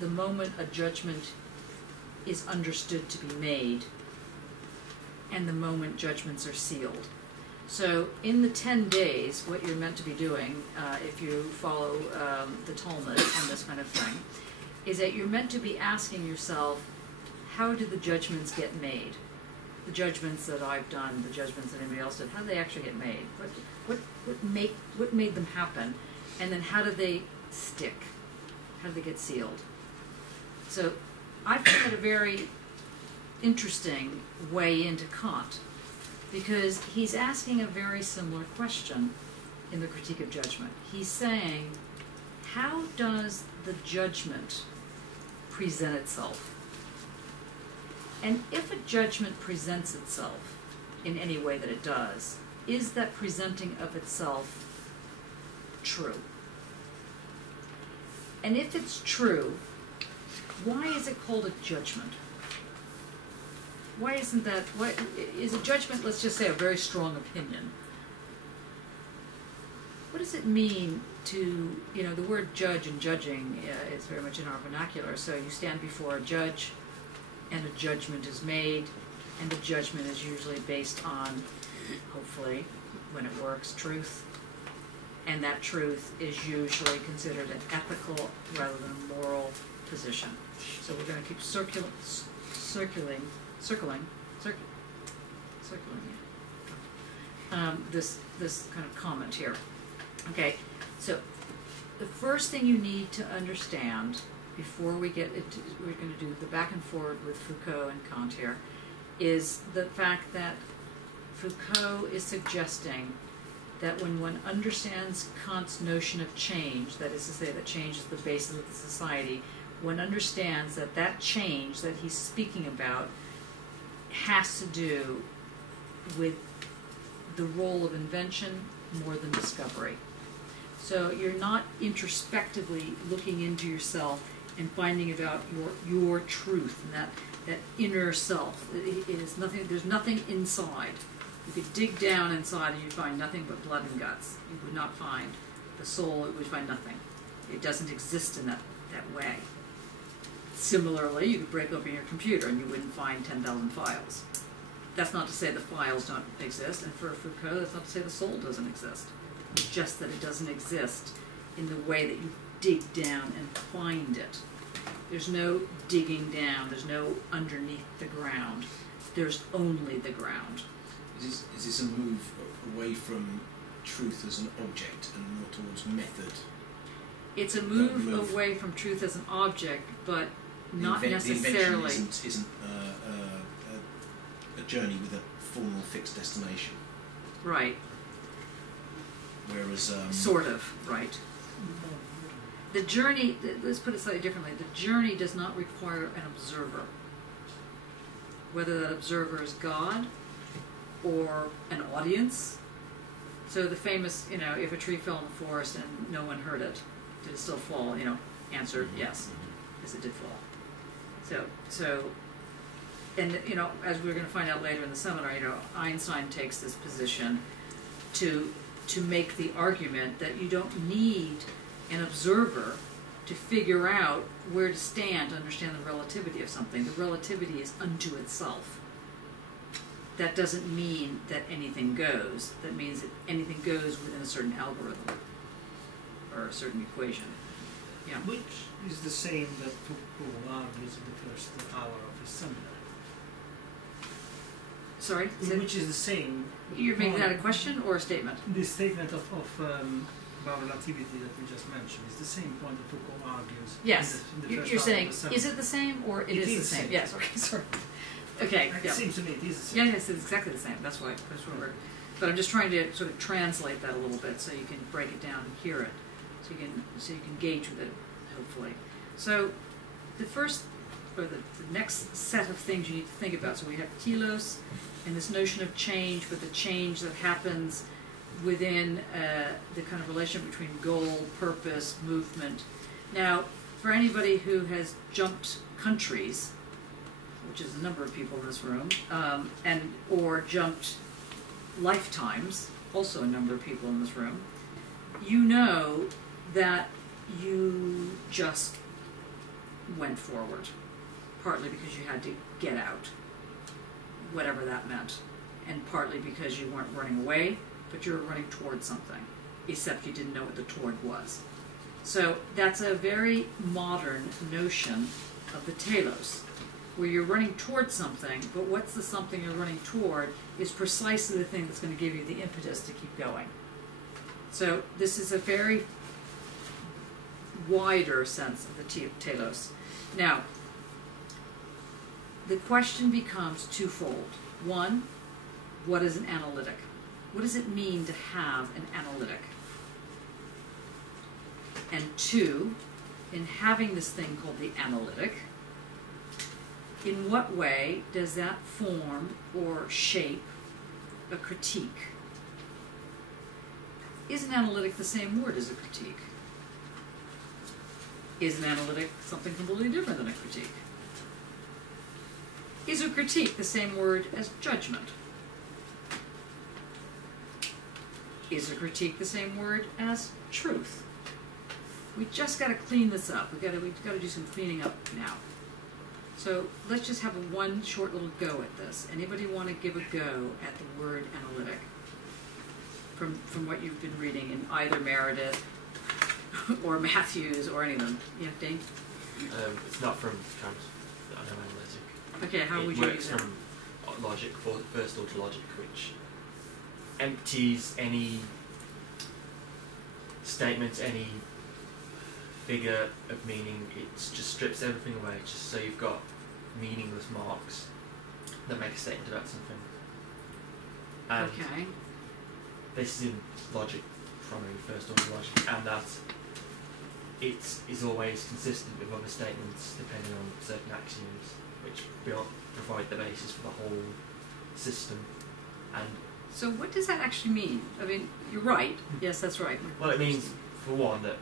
the moment a judgment is understood to be made and the moment judgments are sealed. So in the 10 days, what you're meant to be doing, if you follow the Talmud and this kind of thing, is that you're meant to be asking yourself, how do the judgments get made? the judgments that I've done, the judgments that anybody else did, how did they actually get made? What made them happen? And then how did they stick? How did they get sealed? So I find that a very interesting way into Kant, because he's asking a very similar question in the Critique of Judgment. He's saying, how does the judgment present itself? And if a judgment presents itself in any way that it does, is that presenting of itself true? And if it's true, why is it called a judgment? Why isn't that, why is a judgment, let's just say, a very strong opinion? What does it mean to, the word judge and judging is very much in our vernacular. So you stand before a judge, and a judgment is made, and the judgment is usually based on, hopefully, when it works, truth. And that truth is usually considered an ethical rather than a moral position. So we're going to keep circling this kind of comment here. Okay, so the first thing you need to understand before we get into, we're going to do the back and forward with Foucault and Kant here, is the fact that Foucault is suggesting that when one understands Kant's notion of change, that is to say that change is the basis of the society, one understands that that change that he's speaking about has to do with the role of invention more than discovery. So you're not introspectively looking into yourself and finding about your truth and that inner self. It is nothing. There's nothing inside. You could dig down inside and you'd find nothing but blood and guts. You would not find the soul. You would find nothing. It doesn't exist in that way. Similarly, you could break open your computer and you wouldn't find 10,000 files. That's not to say the files don't exist, and for Foucault, that's not to say the soul doesn't exist. It's just that it doesn't exist in the way that you dig down and find it. There's no digging down. There's no underneath the ground. There's only the ground. Is this a move away from truth as an object and more towards method? It's a move away from truth as an object, but not necessarily. The invention isn't a journey with a formal fixed destination. Right. Whereas sort of, right. The journey, let's put it slightly differently, the journey does not require an observer. Whether that observer is God or an audience. So the famous, if a tree fell in the forest and no one heard it, did it still fall? Answer, yes, yes, it did fall. So, and as we're going to find out later in the seminar, Einstein takes this position to make the argument that you don't need an observer to figure out where to stand to understand the relativity of something. The relativity is unto itself. That doesn't mean that anything goes. That means that anything goes within a certain algorithm or a certain equation. Yeah. Which is the same that Foucault argues in the first hour of his seminar. Sorry? Which is the same. You're making that a question or a statement? The statement of about relativity that we just mentioned is the same point that Foucault argues. Yes. In the first You're hour saying, of the seminar. is it the same or it is the same? Yes, okay, sorry. Okay, It seems to me it is the same. Yeah, yes, it's exactly the same. That's why we're. But I'm just trying to sort of translate that a little bit so you can break it down and hear it, so you can gauge with it, hopefully. So, the first or the next set of things you need to think about. So we have telos and this notion of change, but the change that happens within the kind of relationship between goal, purpose, movement. Now, for anybody who has jumped countries, which is a number of people in this room, or jumped lifetimes, also a number of people in this room, you know that you just went forward, partly because you had to get out, whatever that meant, and partly because you weren't running away, but you were running towards something, except you didn't know what the toward was. So that's a very modern notion of the telos. where you're running towards something, but what's the something you're running toward is precisely the thing that's going to give you the impetus to keep going. So this is a very wider sense of the telos. Now, the question becomes twofold. One, what is an analytic? What does it mean to have an analytic? And two, in having this thing called the analytic, in what way does that form or shape a critique? Is an analytic the same word as a critique? Is an analytic something completely different than a critique? Is a critique the same word as judgment? Is a critique the same word as truth? We just got to clean this up. We've got to do some cleaning up now. So let's just have one short little go at this. Anybody want to give a go at the word analytic from what you've been reading in either Meredith or Matthews or any of them? Yeah, Dane? It's not from Kant that I know analytic. Okay, how would you use it? It works from logic, first order logic, which empties any statements, any figure of meaning. It just strips everything away, just so you've got meaningless marks that make a statement about something. And okay. This is in logic, primary first order logic, and that it is always consistent with other statements depending on certain axioms, which provide the basis for the whole system. And so what does that actually mean? I mean, you're right. Yes, that's right. Well, it means, for one, that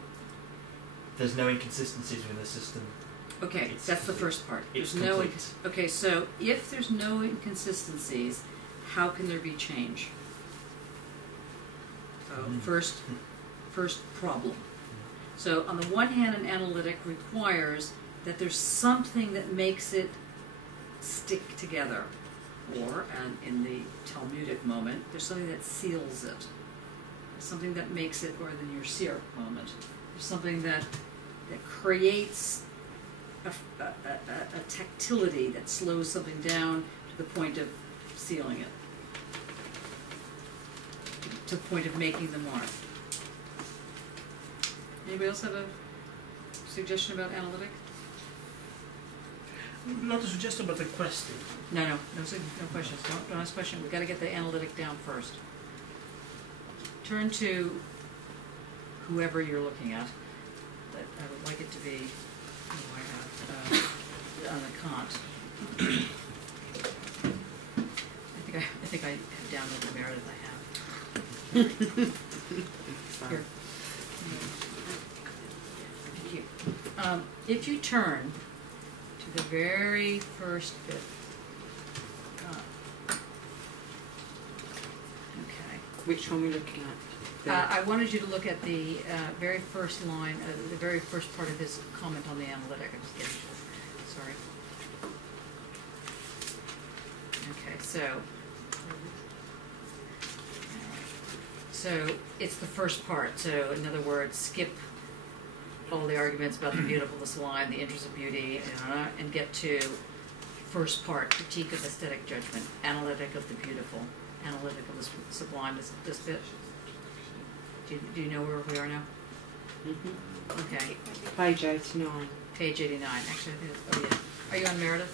there's no inconsistencies within the system. Okay, that's the first part. It's there's no complete. okay, so if there's no inconsistencies, how can there be change? So first problem. So on the one hand, an analytic requires that there's something that makes it stick together. Or, and in the Talmudic moment, there's something that seals it. There's something that makes it, or in your seer moment, there's something that creates a tactility that slows something down to the point of sealing it, to the point of making the mark. Anybody else have a suggestion about analytic? Not a suggestion, but a question. No questions. Don't ask questions. We've got to get the analytic down first. Turn to whoever you're looking at. I would like it to be on the Kant. I think I have downloaded the Meredith I have. Here. Thank you. If you turn to the very first bit. Okay. Which one are we looking at? I wanted you to look at the very first line, the very first part of his comment on the analytic. I'm just getting to it. Sorry. Okay, so it's the first part. So in other words, skip all the arguments about the beautiful, the sublime, the interest of beauty, and get to first part, critique of aesthetic judgment, analytic of the beautiful, analytic of the sublime. This bit. Do you know where we are now? Mm-hmm. Okay. Page 89. Page 89. Actually, oh yeah. Are you on Meredith?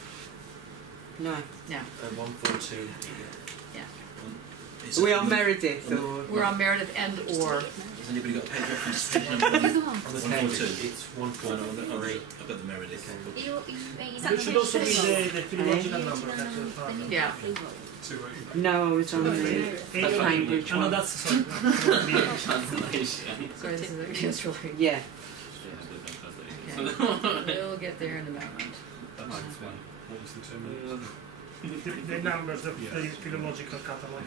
No. No. 142. Yeah. Are we on Meredith or? We're on Meredith and or. Has anybody got a page reference to page On number? the 142. It's 143. I've got the Meredith. It should also be the philological number. That's yeah. No, I was on the Cambridge one. one. That's sorry. Sorry, this is against really. Yeah. Okay. We'll get there in a moment. What was the term? The numbers of the philological catalog.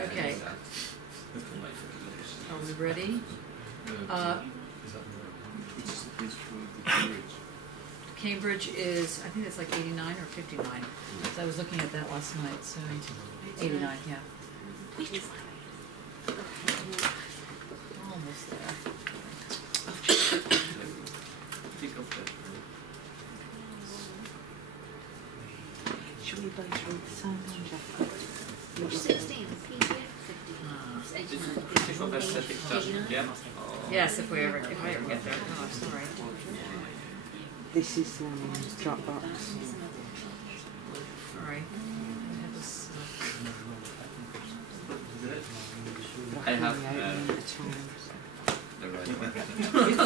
Okay. Are we ready? Cambridge is, I think it's like 89 or 59. So I was looking at that last night, so 89, yeah. Almost say now, Jack? 16, PDF 15. Of aesthetic judgment, yeah. Yes, if I ever get there. Oh, I'm sorry. This is the one in Dropbox. Sorry. I have the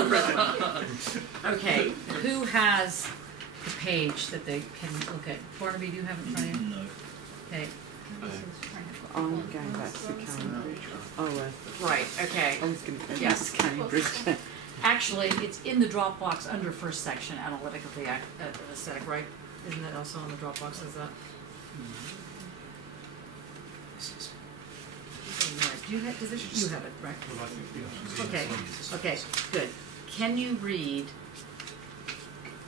right one. Okay, who has the page that they can look at? Barnaby, do you have it in front of you? No. Okay. I'm going back to Cambridge. Oh, right, okay. I was going to go yes. back to Cambridge. Actually, it's in the Dropbox under first section, analytic of the aesthetic, right? Isn't that also on the Dropbox? Is that? Do you have, you have it, right? Well, I think Okay, okay, good. Can you read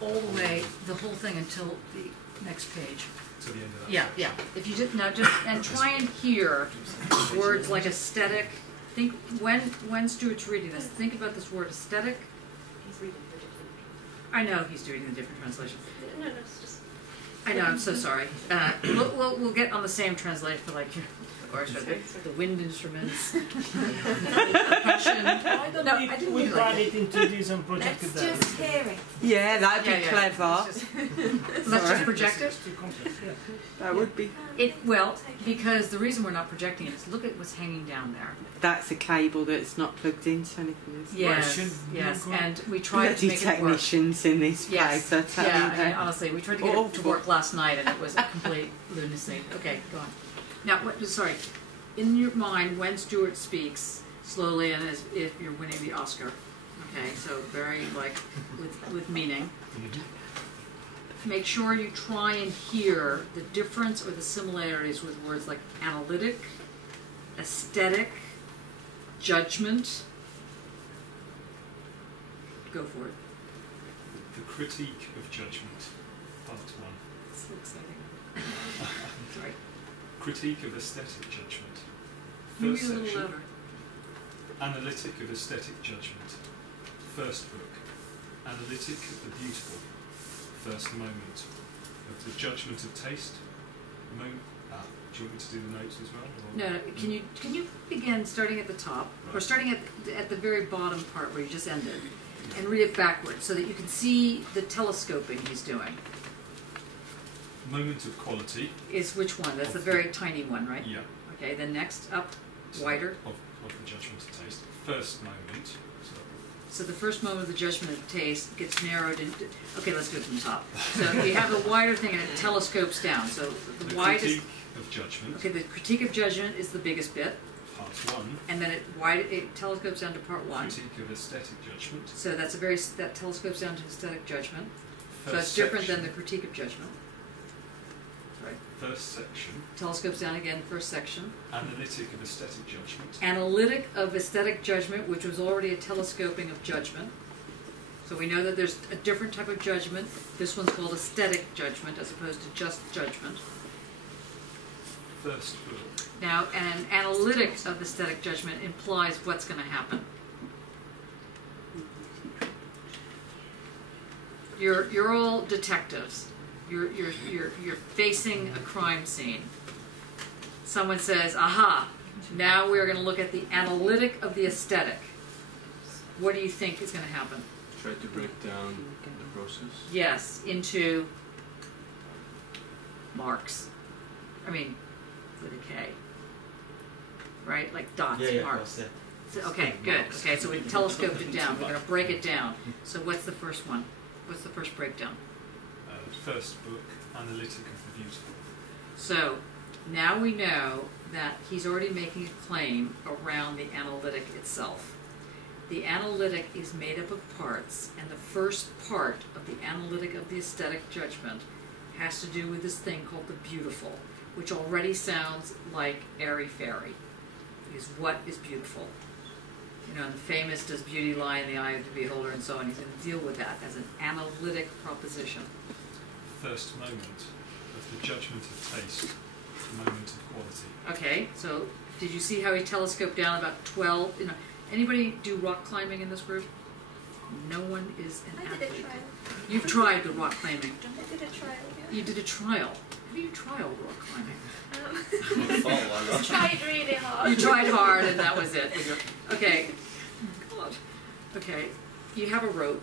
all the way, the whole thing until the next page? To the end of that. Yeah, yeah. If you just, now just, and try and hear words like aesthetic. Think, when Stuart's reading this, think about this word aesthetic. He's reading the different. I know he's doing a different translation. No, it's just. I know, I'm so sorry. We'll get on the same translation for like, or the wind instruments. Percussion. Why don't No, I didn't we really write like it into this and project Let's it down? just hear it. Yeah, that'd be Yeah, yeah. clever. Let's just project it. Too complex, yeah. That would be. Well, because the reason we're not projecting it is look at what's hanging down there. That's a cable that's not plugged into anything, is it? Yes, yes, and we tried to Bloody make it work. technicians in this Yes, place, I tell yeah, you. I mean, honestly, we tried to get it to work last night and it was a complete lunacy. Okay, go on. Now, sorry, in your mind, when Stuart speaks, slowly and as if you're winning the Oscar, okay, so very, like, with meaning. Make sure you try and hear the difference or the similarities with words like analytic, aesthetic, judgment. Go for it. The critique of judgment, part 1. So exciting. Sorry. Critique of aesthetic judgment. Maybe First a little section. louder. Analytic of aesthetic judgment. First book. Analytic of the beautiful. First moment. Of the judgment of taste. Do you want me to do the notes as well? Or? No, can you begin starting at the top, or starting at the very bottom part where you just ended, and read it backwards so that you can see the telescoping he's doing. Moment of quality. Is which one? That's the very tiny one, right? Yeah. Okay, then next up, wider. Of the judgment of taste. First moment. So the first moment of the judgment of taste gets narrowed into. Okay, let's do it from the top. So you have a wider thing and it telescopes down. So the widest. Critique of judgment. Okay, the critique of judgment is the biggest bit. Part 1. And then it telescopes down to part 1. Critique of aesthetic judgment. So that telescopes down to aesthetic judgment. First So it's different section. than the critique of judgment. Right. First section. Telescopes down again, first section. Analytic of aesthetic judgment. Analytic of aesthetic judgment, which was already a telescoping of judgment. So we know that there's a different type of judgment. This one's called aesthetic judgment as opposed to just judgment. First book. Now, an analytic of aesthetic judgment implies what's going to happen. You're all detectives. You're facing a crime scene. Someone says, "Aha! Now we're going to look at the analytic of the aesthetic." What do you think is going to happen? Try to break down the process. Yes, into marks. I mean, with a K. Right? Like dots, marks. So, okay, good. Okay, so we telescoped it down. We're going to break it down. So what's the first one? What's the first breakdown? First book, Analytic of the Beautiful. So now we know that he's already making a claim around the analytic itself. The analytic is made up of parts, and the first part of the analytic of the aesthetic judgment has to do with this thing called the beautiful, which already sounds like airy-fairy. Because what is beautiful? You know, and the famous, does beauty lie in the eye of the beholder, and so on. He's going to deal with that as an analytic proposition. First moment of the judgment of taste, moment of quality. Okay, so did you see how he telescoped down about 12? You know, anybody do rock climbing in this group? No one is an athlete. I did a trial. You've tried the rock climbing. I did a trial, yeah. You did a trial. do you try all rock climbing? Tried really hard. You tried hard and that was it. Okay. God. Okay. You have a rope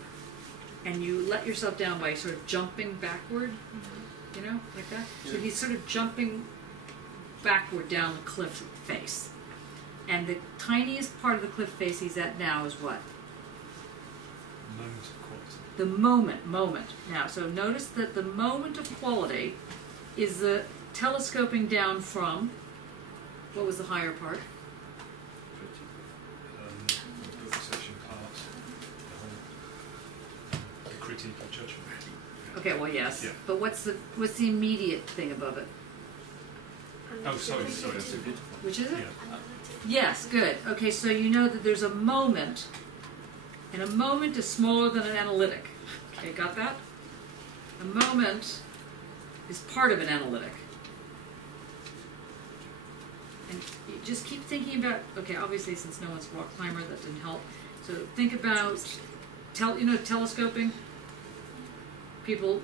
and you let yourself down by sort of jumping backward, you know, like that. So he's sort of jumping backward down the cliff face. And the tiniest part of the cliff face he's at now is what? Moment of quality. The moment. Now, so notice that the moment of quality is the telescoping down from, what was the higher part? The book section part, the critique of judgment. Okay, well, yes. Yeah. But what's the immediate thing above it? Oh, sorry, that's a good. Which is it? Yeah. Yes, good. Okay, so you know that there's a moment, and a moment is smaller than an analytic. Okay, got that? A moment is part of an analytic. And you just keep thinking about, okay, obviously since no one's a rock climber, that didn't help. So think about, telescoping. People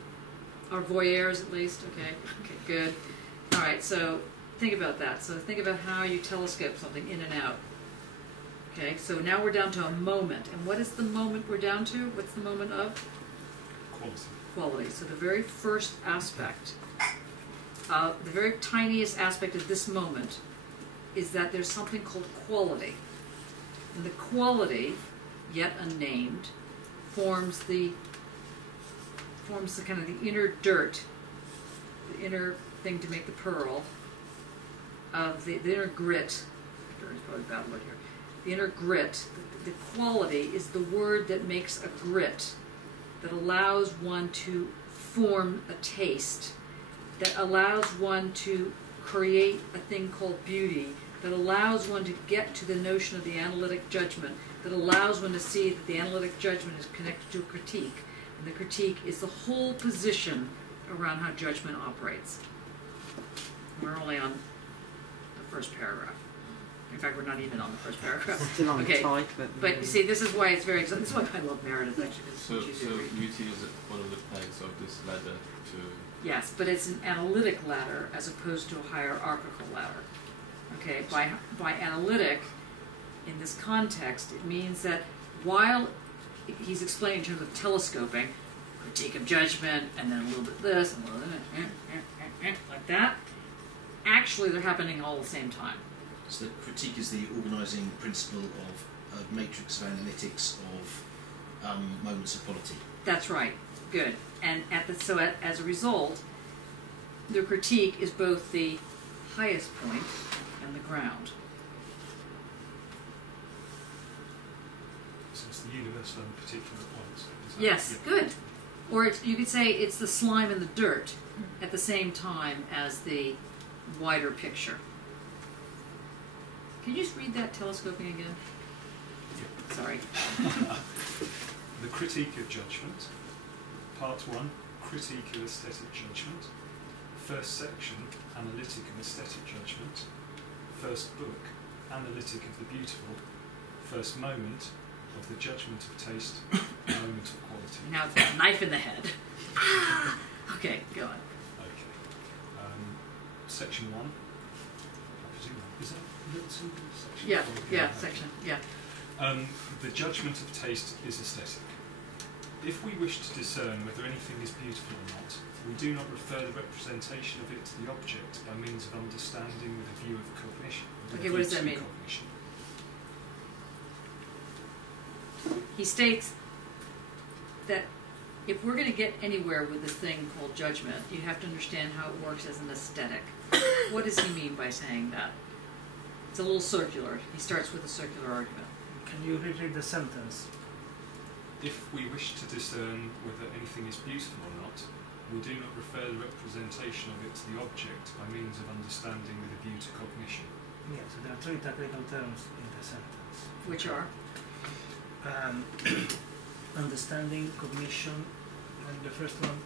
are voyeurs at least, okay, good. All right, so think about that. So think about how you telescope something in and out. Okay, so now we're down to a moment. And what is the moment we're down to? What's the moment of? Quality. Quality. So the very first aspect, the very tiniest aspect of this moment is that there's something called quality. And the quality, yet unnamed, forms the kind of the inner dirt, the inner thing to make the pearl, of the inner grit. Dirt is probably a bad word here. The inner grit, the quality is the word that makes a grit, that allows one to form a taste, that allows one to create a thing called beauty, that allows one to get to the notion of the analytic judgment, that allows one to see that the analytic judgment is connected to a critique, and the critique is the whole position around how judgment operates. We're only on the first paragraph. In fact, we're not even on the first paragraph. Still on okay, tight, but you see, this is why it's very exciting. This is why I love Meredith, actually. So beauty is one of the pegs of this ladder to... Yes, but it's an analytic ladder as opposed to a hierarchical ladder. Okay, by analytic, in this context, it means that while he's explaining in terms of telescoping, critique of judgment, and then a little bit this, and a little bit like that, actually they're happening all at the same time. So the critique is the organising principle of a matrix of analytics of moments of quality. That's right. Good. And as a result, the critique is both the highest point and the ground. So it's the universal and particular points. Yes, yeah. Good. Or you could say it's the slime and the dirt at the same time as the wider picture. Can you just read that telescoping again? Yeah. Sorry. The critique of judgment. Part 1, critique of aesthetic judgment. First section, analytic of aesthetic judgment. First book, analytic of the beautiful. First moment of the judgment of taste, moment of quality. Now it's a knife in the head. Okay, go on. Okay. Section 1. I presume is that little simple section? Yeah, section, yeah. The judgment of taste is aesthetic. If we wish to discern whether anything is beautiful or not, we do not refer the representation of it to the object by means of understanding with a view of cognition. Okay, what does that mean? Cognition. He states that if we're going to get anywhere with this thing called judgment, you have to understand how it works as an aesthetic. What does he mean by saying that? It's a little circular. He starts with a circular argument. Can you reread the sentence? If we wish to discern whether anything is beautiful or not, we do not refer the representation of it to the object by means of understanding with a view to cognition. Yeah, so there are three technical terms in the sentence. Which are? Understanding, cognition, and the first one,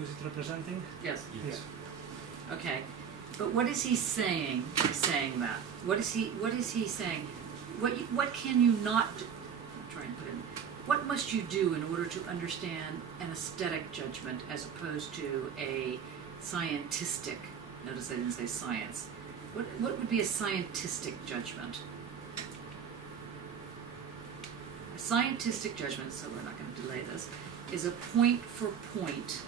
was it representing? Yes. Yes. Yeah. Okay. But what is he saying by saying that? What is he saying? What can you not do? I'm trying to put in. what must you do in order to understand an aesthetic judgment as opposed to a scientistic? Notice I didn't say science. What would be a scientistic judgment? A scientistic judgment, so we're not going to delay this, is a point-for-point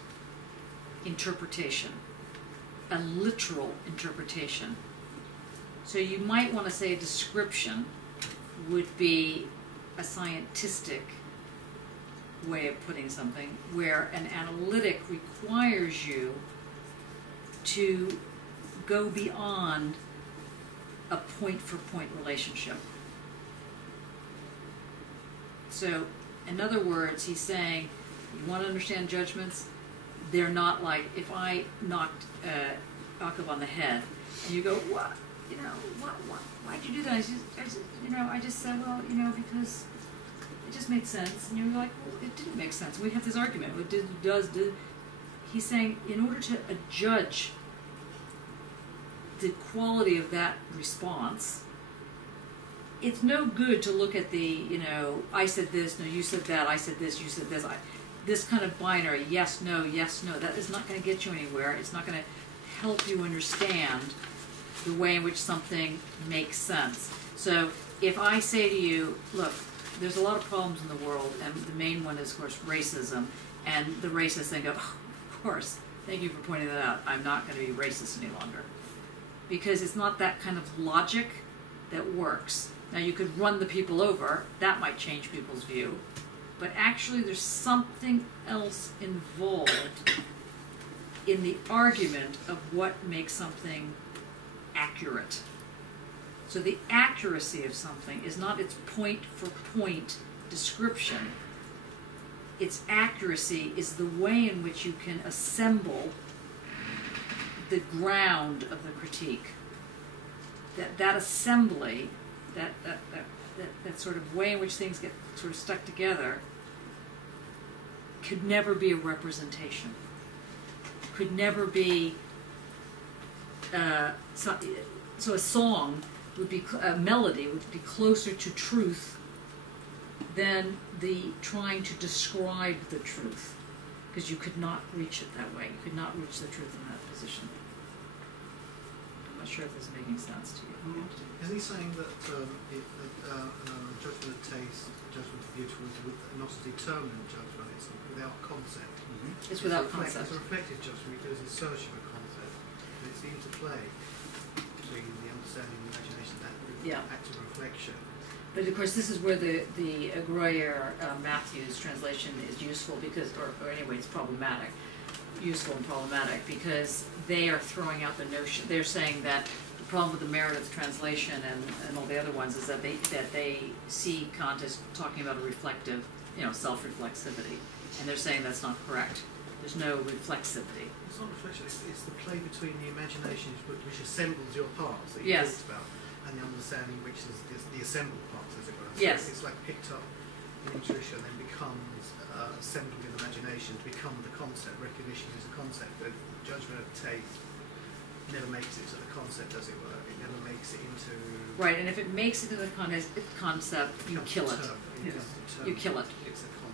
interpretation, a literal interpretation. So you might want to say a description would be a scientistic way of putting something, where an analytic requires you to go beyond a point-for-point relationship. So, in other words, he's saying, you want to understand judgments? They're not like, if I knocked Jakob on the head, and you go, what? You know, why'd you do that? I just said, well, because it just made sense. And you're like, well, it didn't make sense. We have this argument. It does. He's saying, in order to judge the quality of that response, it's no good to look at the, I said this, no, you said that, I said this, you said this. This kind of binary, yes, no, yes, no. That is not going to get you anywhere. It's not going to help you understand the way in which something makes sense. So if I say to you, look, there's a lot of problems in the world, and the main one is, of course, racism, and the racist then go, oh, of course, thank you for pointing that out. I'm not going to be racist any longer. Because it's not that kind of logic that works. Now, you could run the people over. That might change people's view. But actually, there's something else involved in the argument of what makes something accurate. So the accuracy of something is not its point-for-point description. Its accuracy is the way in which you can assemble the ground of the critique. That assembly, that sort of way in which things get sort of stuck together, could never be a representation. Could never be so a song would be, a melody would be closer to truth than the trying to describe the truth, because you could not reach it that way. You could not reach the truth in that position. I'm not sure if this is making sense to you. Isn't he saying that judgment of taste, judgment of beautiful is not a determinate judgment, it's without concept? Mm-hmm. It's without concept. It's a reflective judgment because it's in search of a concept. But it seems to play between the understanding and the imagination, that act of reflection. But of course, this is where the Groyer-Matthews translation is useful because, or anyway, it's problematic. Useful and problematic because they are throwing out the notion. They're saying that the problem with the Meredith translation and all the other ones is that they see Kant as talking about a reflective, self-reflexivity, and they're saying that's not correct. There's no reflexivity. It's not reflection. It's the play between the imagination which assembles your parts that you talked about, and the understanding which is the assembled parts, as it were. So yes. It's like picked up in intuition, then becomes assembled in imagination to become the concept. Recognition is a concept. The judgment of taste never makes it to the concept, as it were. It never makes it into... Right, and if it makes it to the concept, you kill it. You kill it.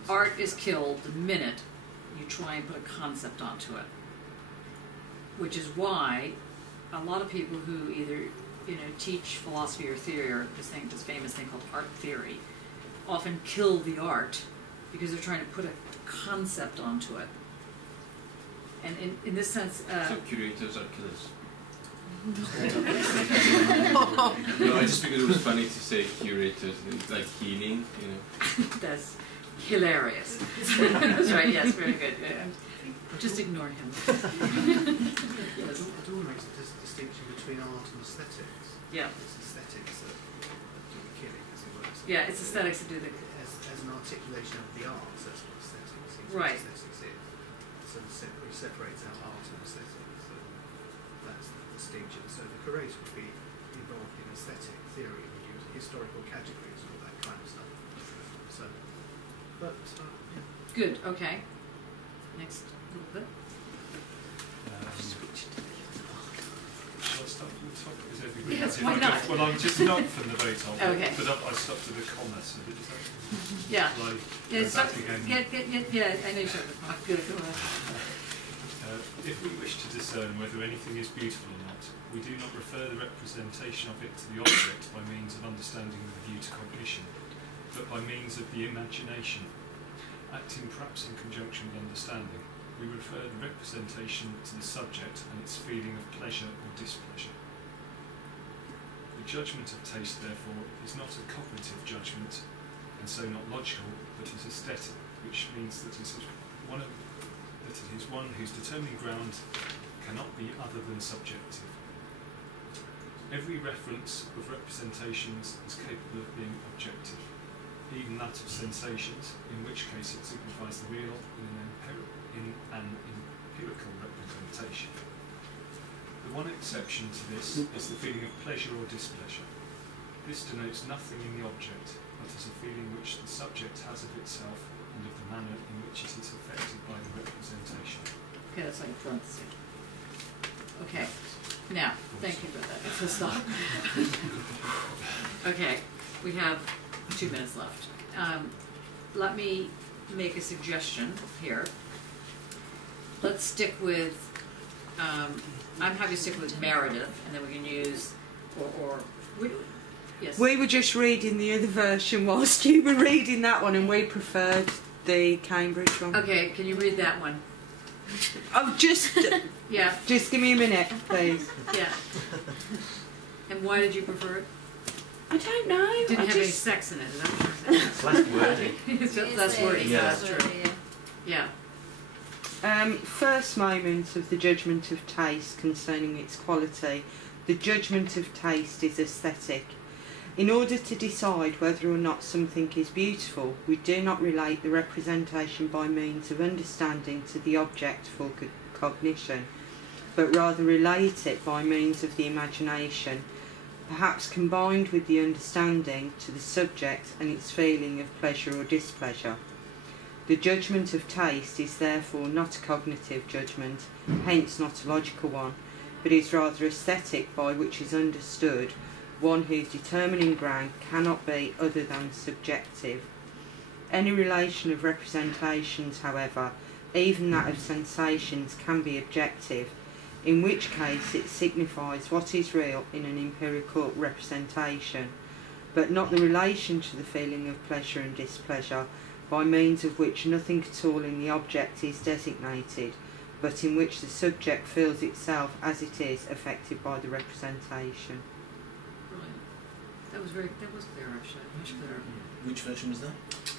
Art is killed the minute you try and put a concept onto it. Which is why a lot of people who either teach philosophy or theory, or this famous thing called art theory, often kill the art because they're trying to put a concept onto it. And in this sense... so curators are killers. No, just because it was funny to say curators, like healing, That's hilarious. That's right, yes, very good. Just ignore him. Yes. It all makes a distinction between art and aesthetics. Yeah. It's aesthetics that do the killing, as it were. Yeah, it's aesthetics that do the... As an articulation of the arts, that's what aesthetics is. Right. Aesthetics is. So it separates out art and aesthetics. So that's the distinction. So the curator would be involved in aesthetic theory and use historical categories and all that kind of stuff. So, but, yeah. Good, okay. Next little bit. Shall I start from the top? Is everybody? Yes, Why not? Well, I'm just not from the very top. Okay. But I stopped at the comma, so did Yeah. Like, Yeah, so, back again. yeah, I know you said that. Good, go ahead. If we wish to discern whether anything is beautiful or not, we do not refer the representation of it to the object by means of understanding with a view to cognition, but by means of the imagination. Acting perhaps in conjunction with understanding, we refer the representation to the subject and its feeling of pleasure or displeasure. The judgment of taste, therefore, is not a cognitive judgment, and so not logical, but is aesthetic, which means that it is one whose determining ground cannot be other than subjective. Every reference of representations is capable of being objective, even that of sensations, in which case it signifies the real in an empirical representation. The one exception to this is the feeling of pleasure or displeasure. This denotes nothing in the object, but is a feeling which the subject has of itself and of the manner in which it is affected by the representation. Okay, that's like parenthesis. Okay, now, thank you for that. It's a stop. Okay, we have 2 minutes left. Let me make a suggestion here. Let's stick with, I'm happy to stick with Meredith, and then we can use, yes. We were just reading the other version whilst you were reading that one, and we preferred the Cambridge one. Okay, can you read that one? Oh, just yeah. Just give me a minute, please. Yeah. And why did you prefer it? I don't know. Didn't have any sex in it. Is that what you're saying? It's less wordy. It's just less wordy. Yeah. That's true. Yeah. First moment of the judgment of taste concerning its quality. The judgment of taste is aesthetic. In order to decide whether or not something is beautiful, we do not relate the representation by means of understanding to the object for cognition, but rather relate it by means of the imagination, perhaps combined with the understanding to the subject and its feeling of pleasure or displeasure. The judgment of taste is therefore not a cognitive judgment, hence not a logical one, but is rather aesthetic, by which is understood one whose determining ground cannot be other than subjective. Any relation of representations, however, even that of sensations, can be objective, in which case it signifies what is real in an empirical representation, but not the relation to the feeling of pleasure and displeasure, by means of which nothing at all in the object is designated, but in which the subject feels itself as it is affected by the representation. That was clear, actually, much clearer. Which version was that?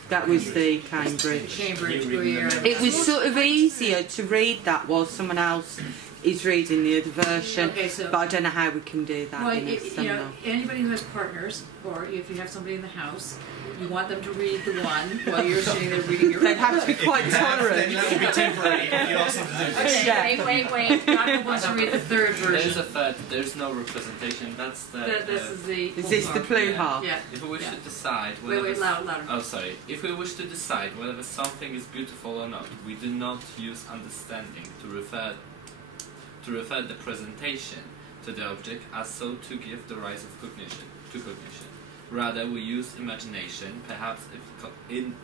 That was the Cambridge. It was sort of easier to read that while someone else is reading the other version, Okay, so, but I don't know how we can do that well, in a you seminar. know, anybody who has partners, or if you have somebody in the house, you want them to read the one while you're sitting there reading your. They'd have to be quite tolerant. Then that would be temporary if you ask them to do this. Okay, wait. Doctor wants to read the third version. There's a third. There's no representation. That's the. This is the. Is this the Pluhar? Yeah. If we wish to decide Wait, louder. Oh, sorry. If we wish to decide whether something is beautiful or not, we do not use understanding to refer the presentation to the object as so to give the rise of cognition to cognition. Rather, we use imagination, perhaps in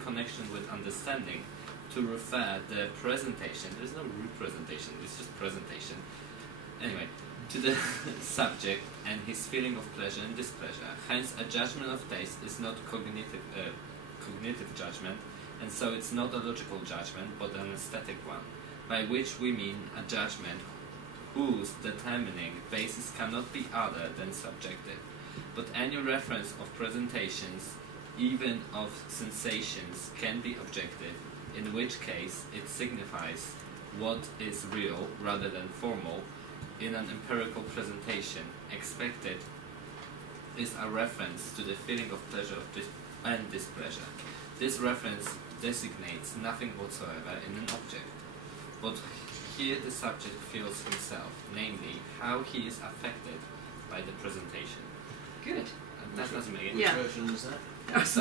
connection with understanding, to refer the presentation. There's no representation. It's just presentation. Anyway, to the subject and his feeling of pleasure and displeasure. Hence, a judgment of taste is not cognitive judgment, and so it's not a logical judgment, but an aesthetic one, by which we mean a judgment whose determining basis cannot be other than subjective. But any reference of presentations, even of sensations, can be objective, in which case it signifies what is real rather than formal. In an empirical presentation, expected is a reference to the feeling of pleasure and displeasure. This reference designates nothing whatsoever in an object, but here the subject feels himself, namely, how he is affected by the presentation. Good. That doesn't make it. Which version was that? That's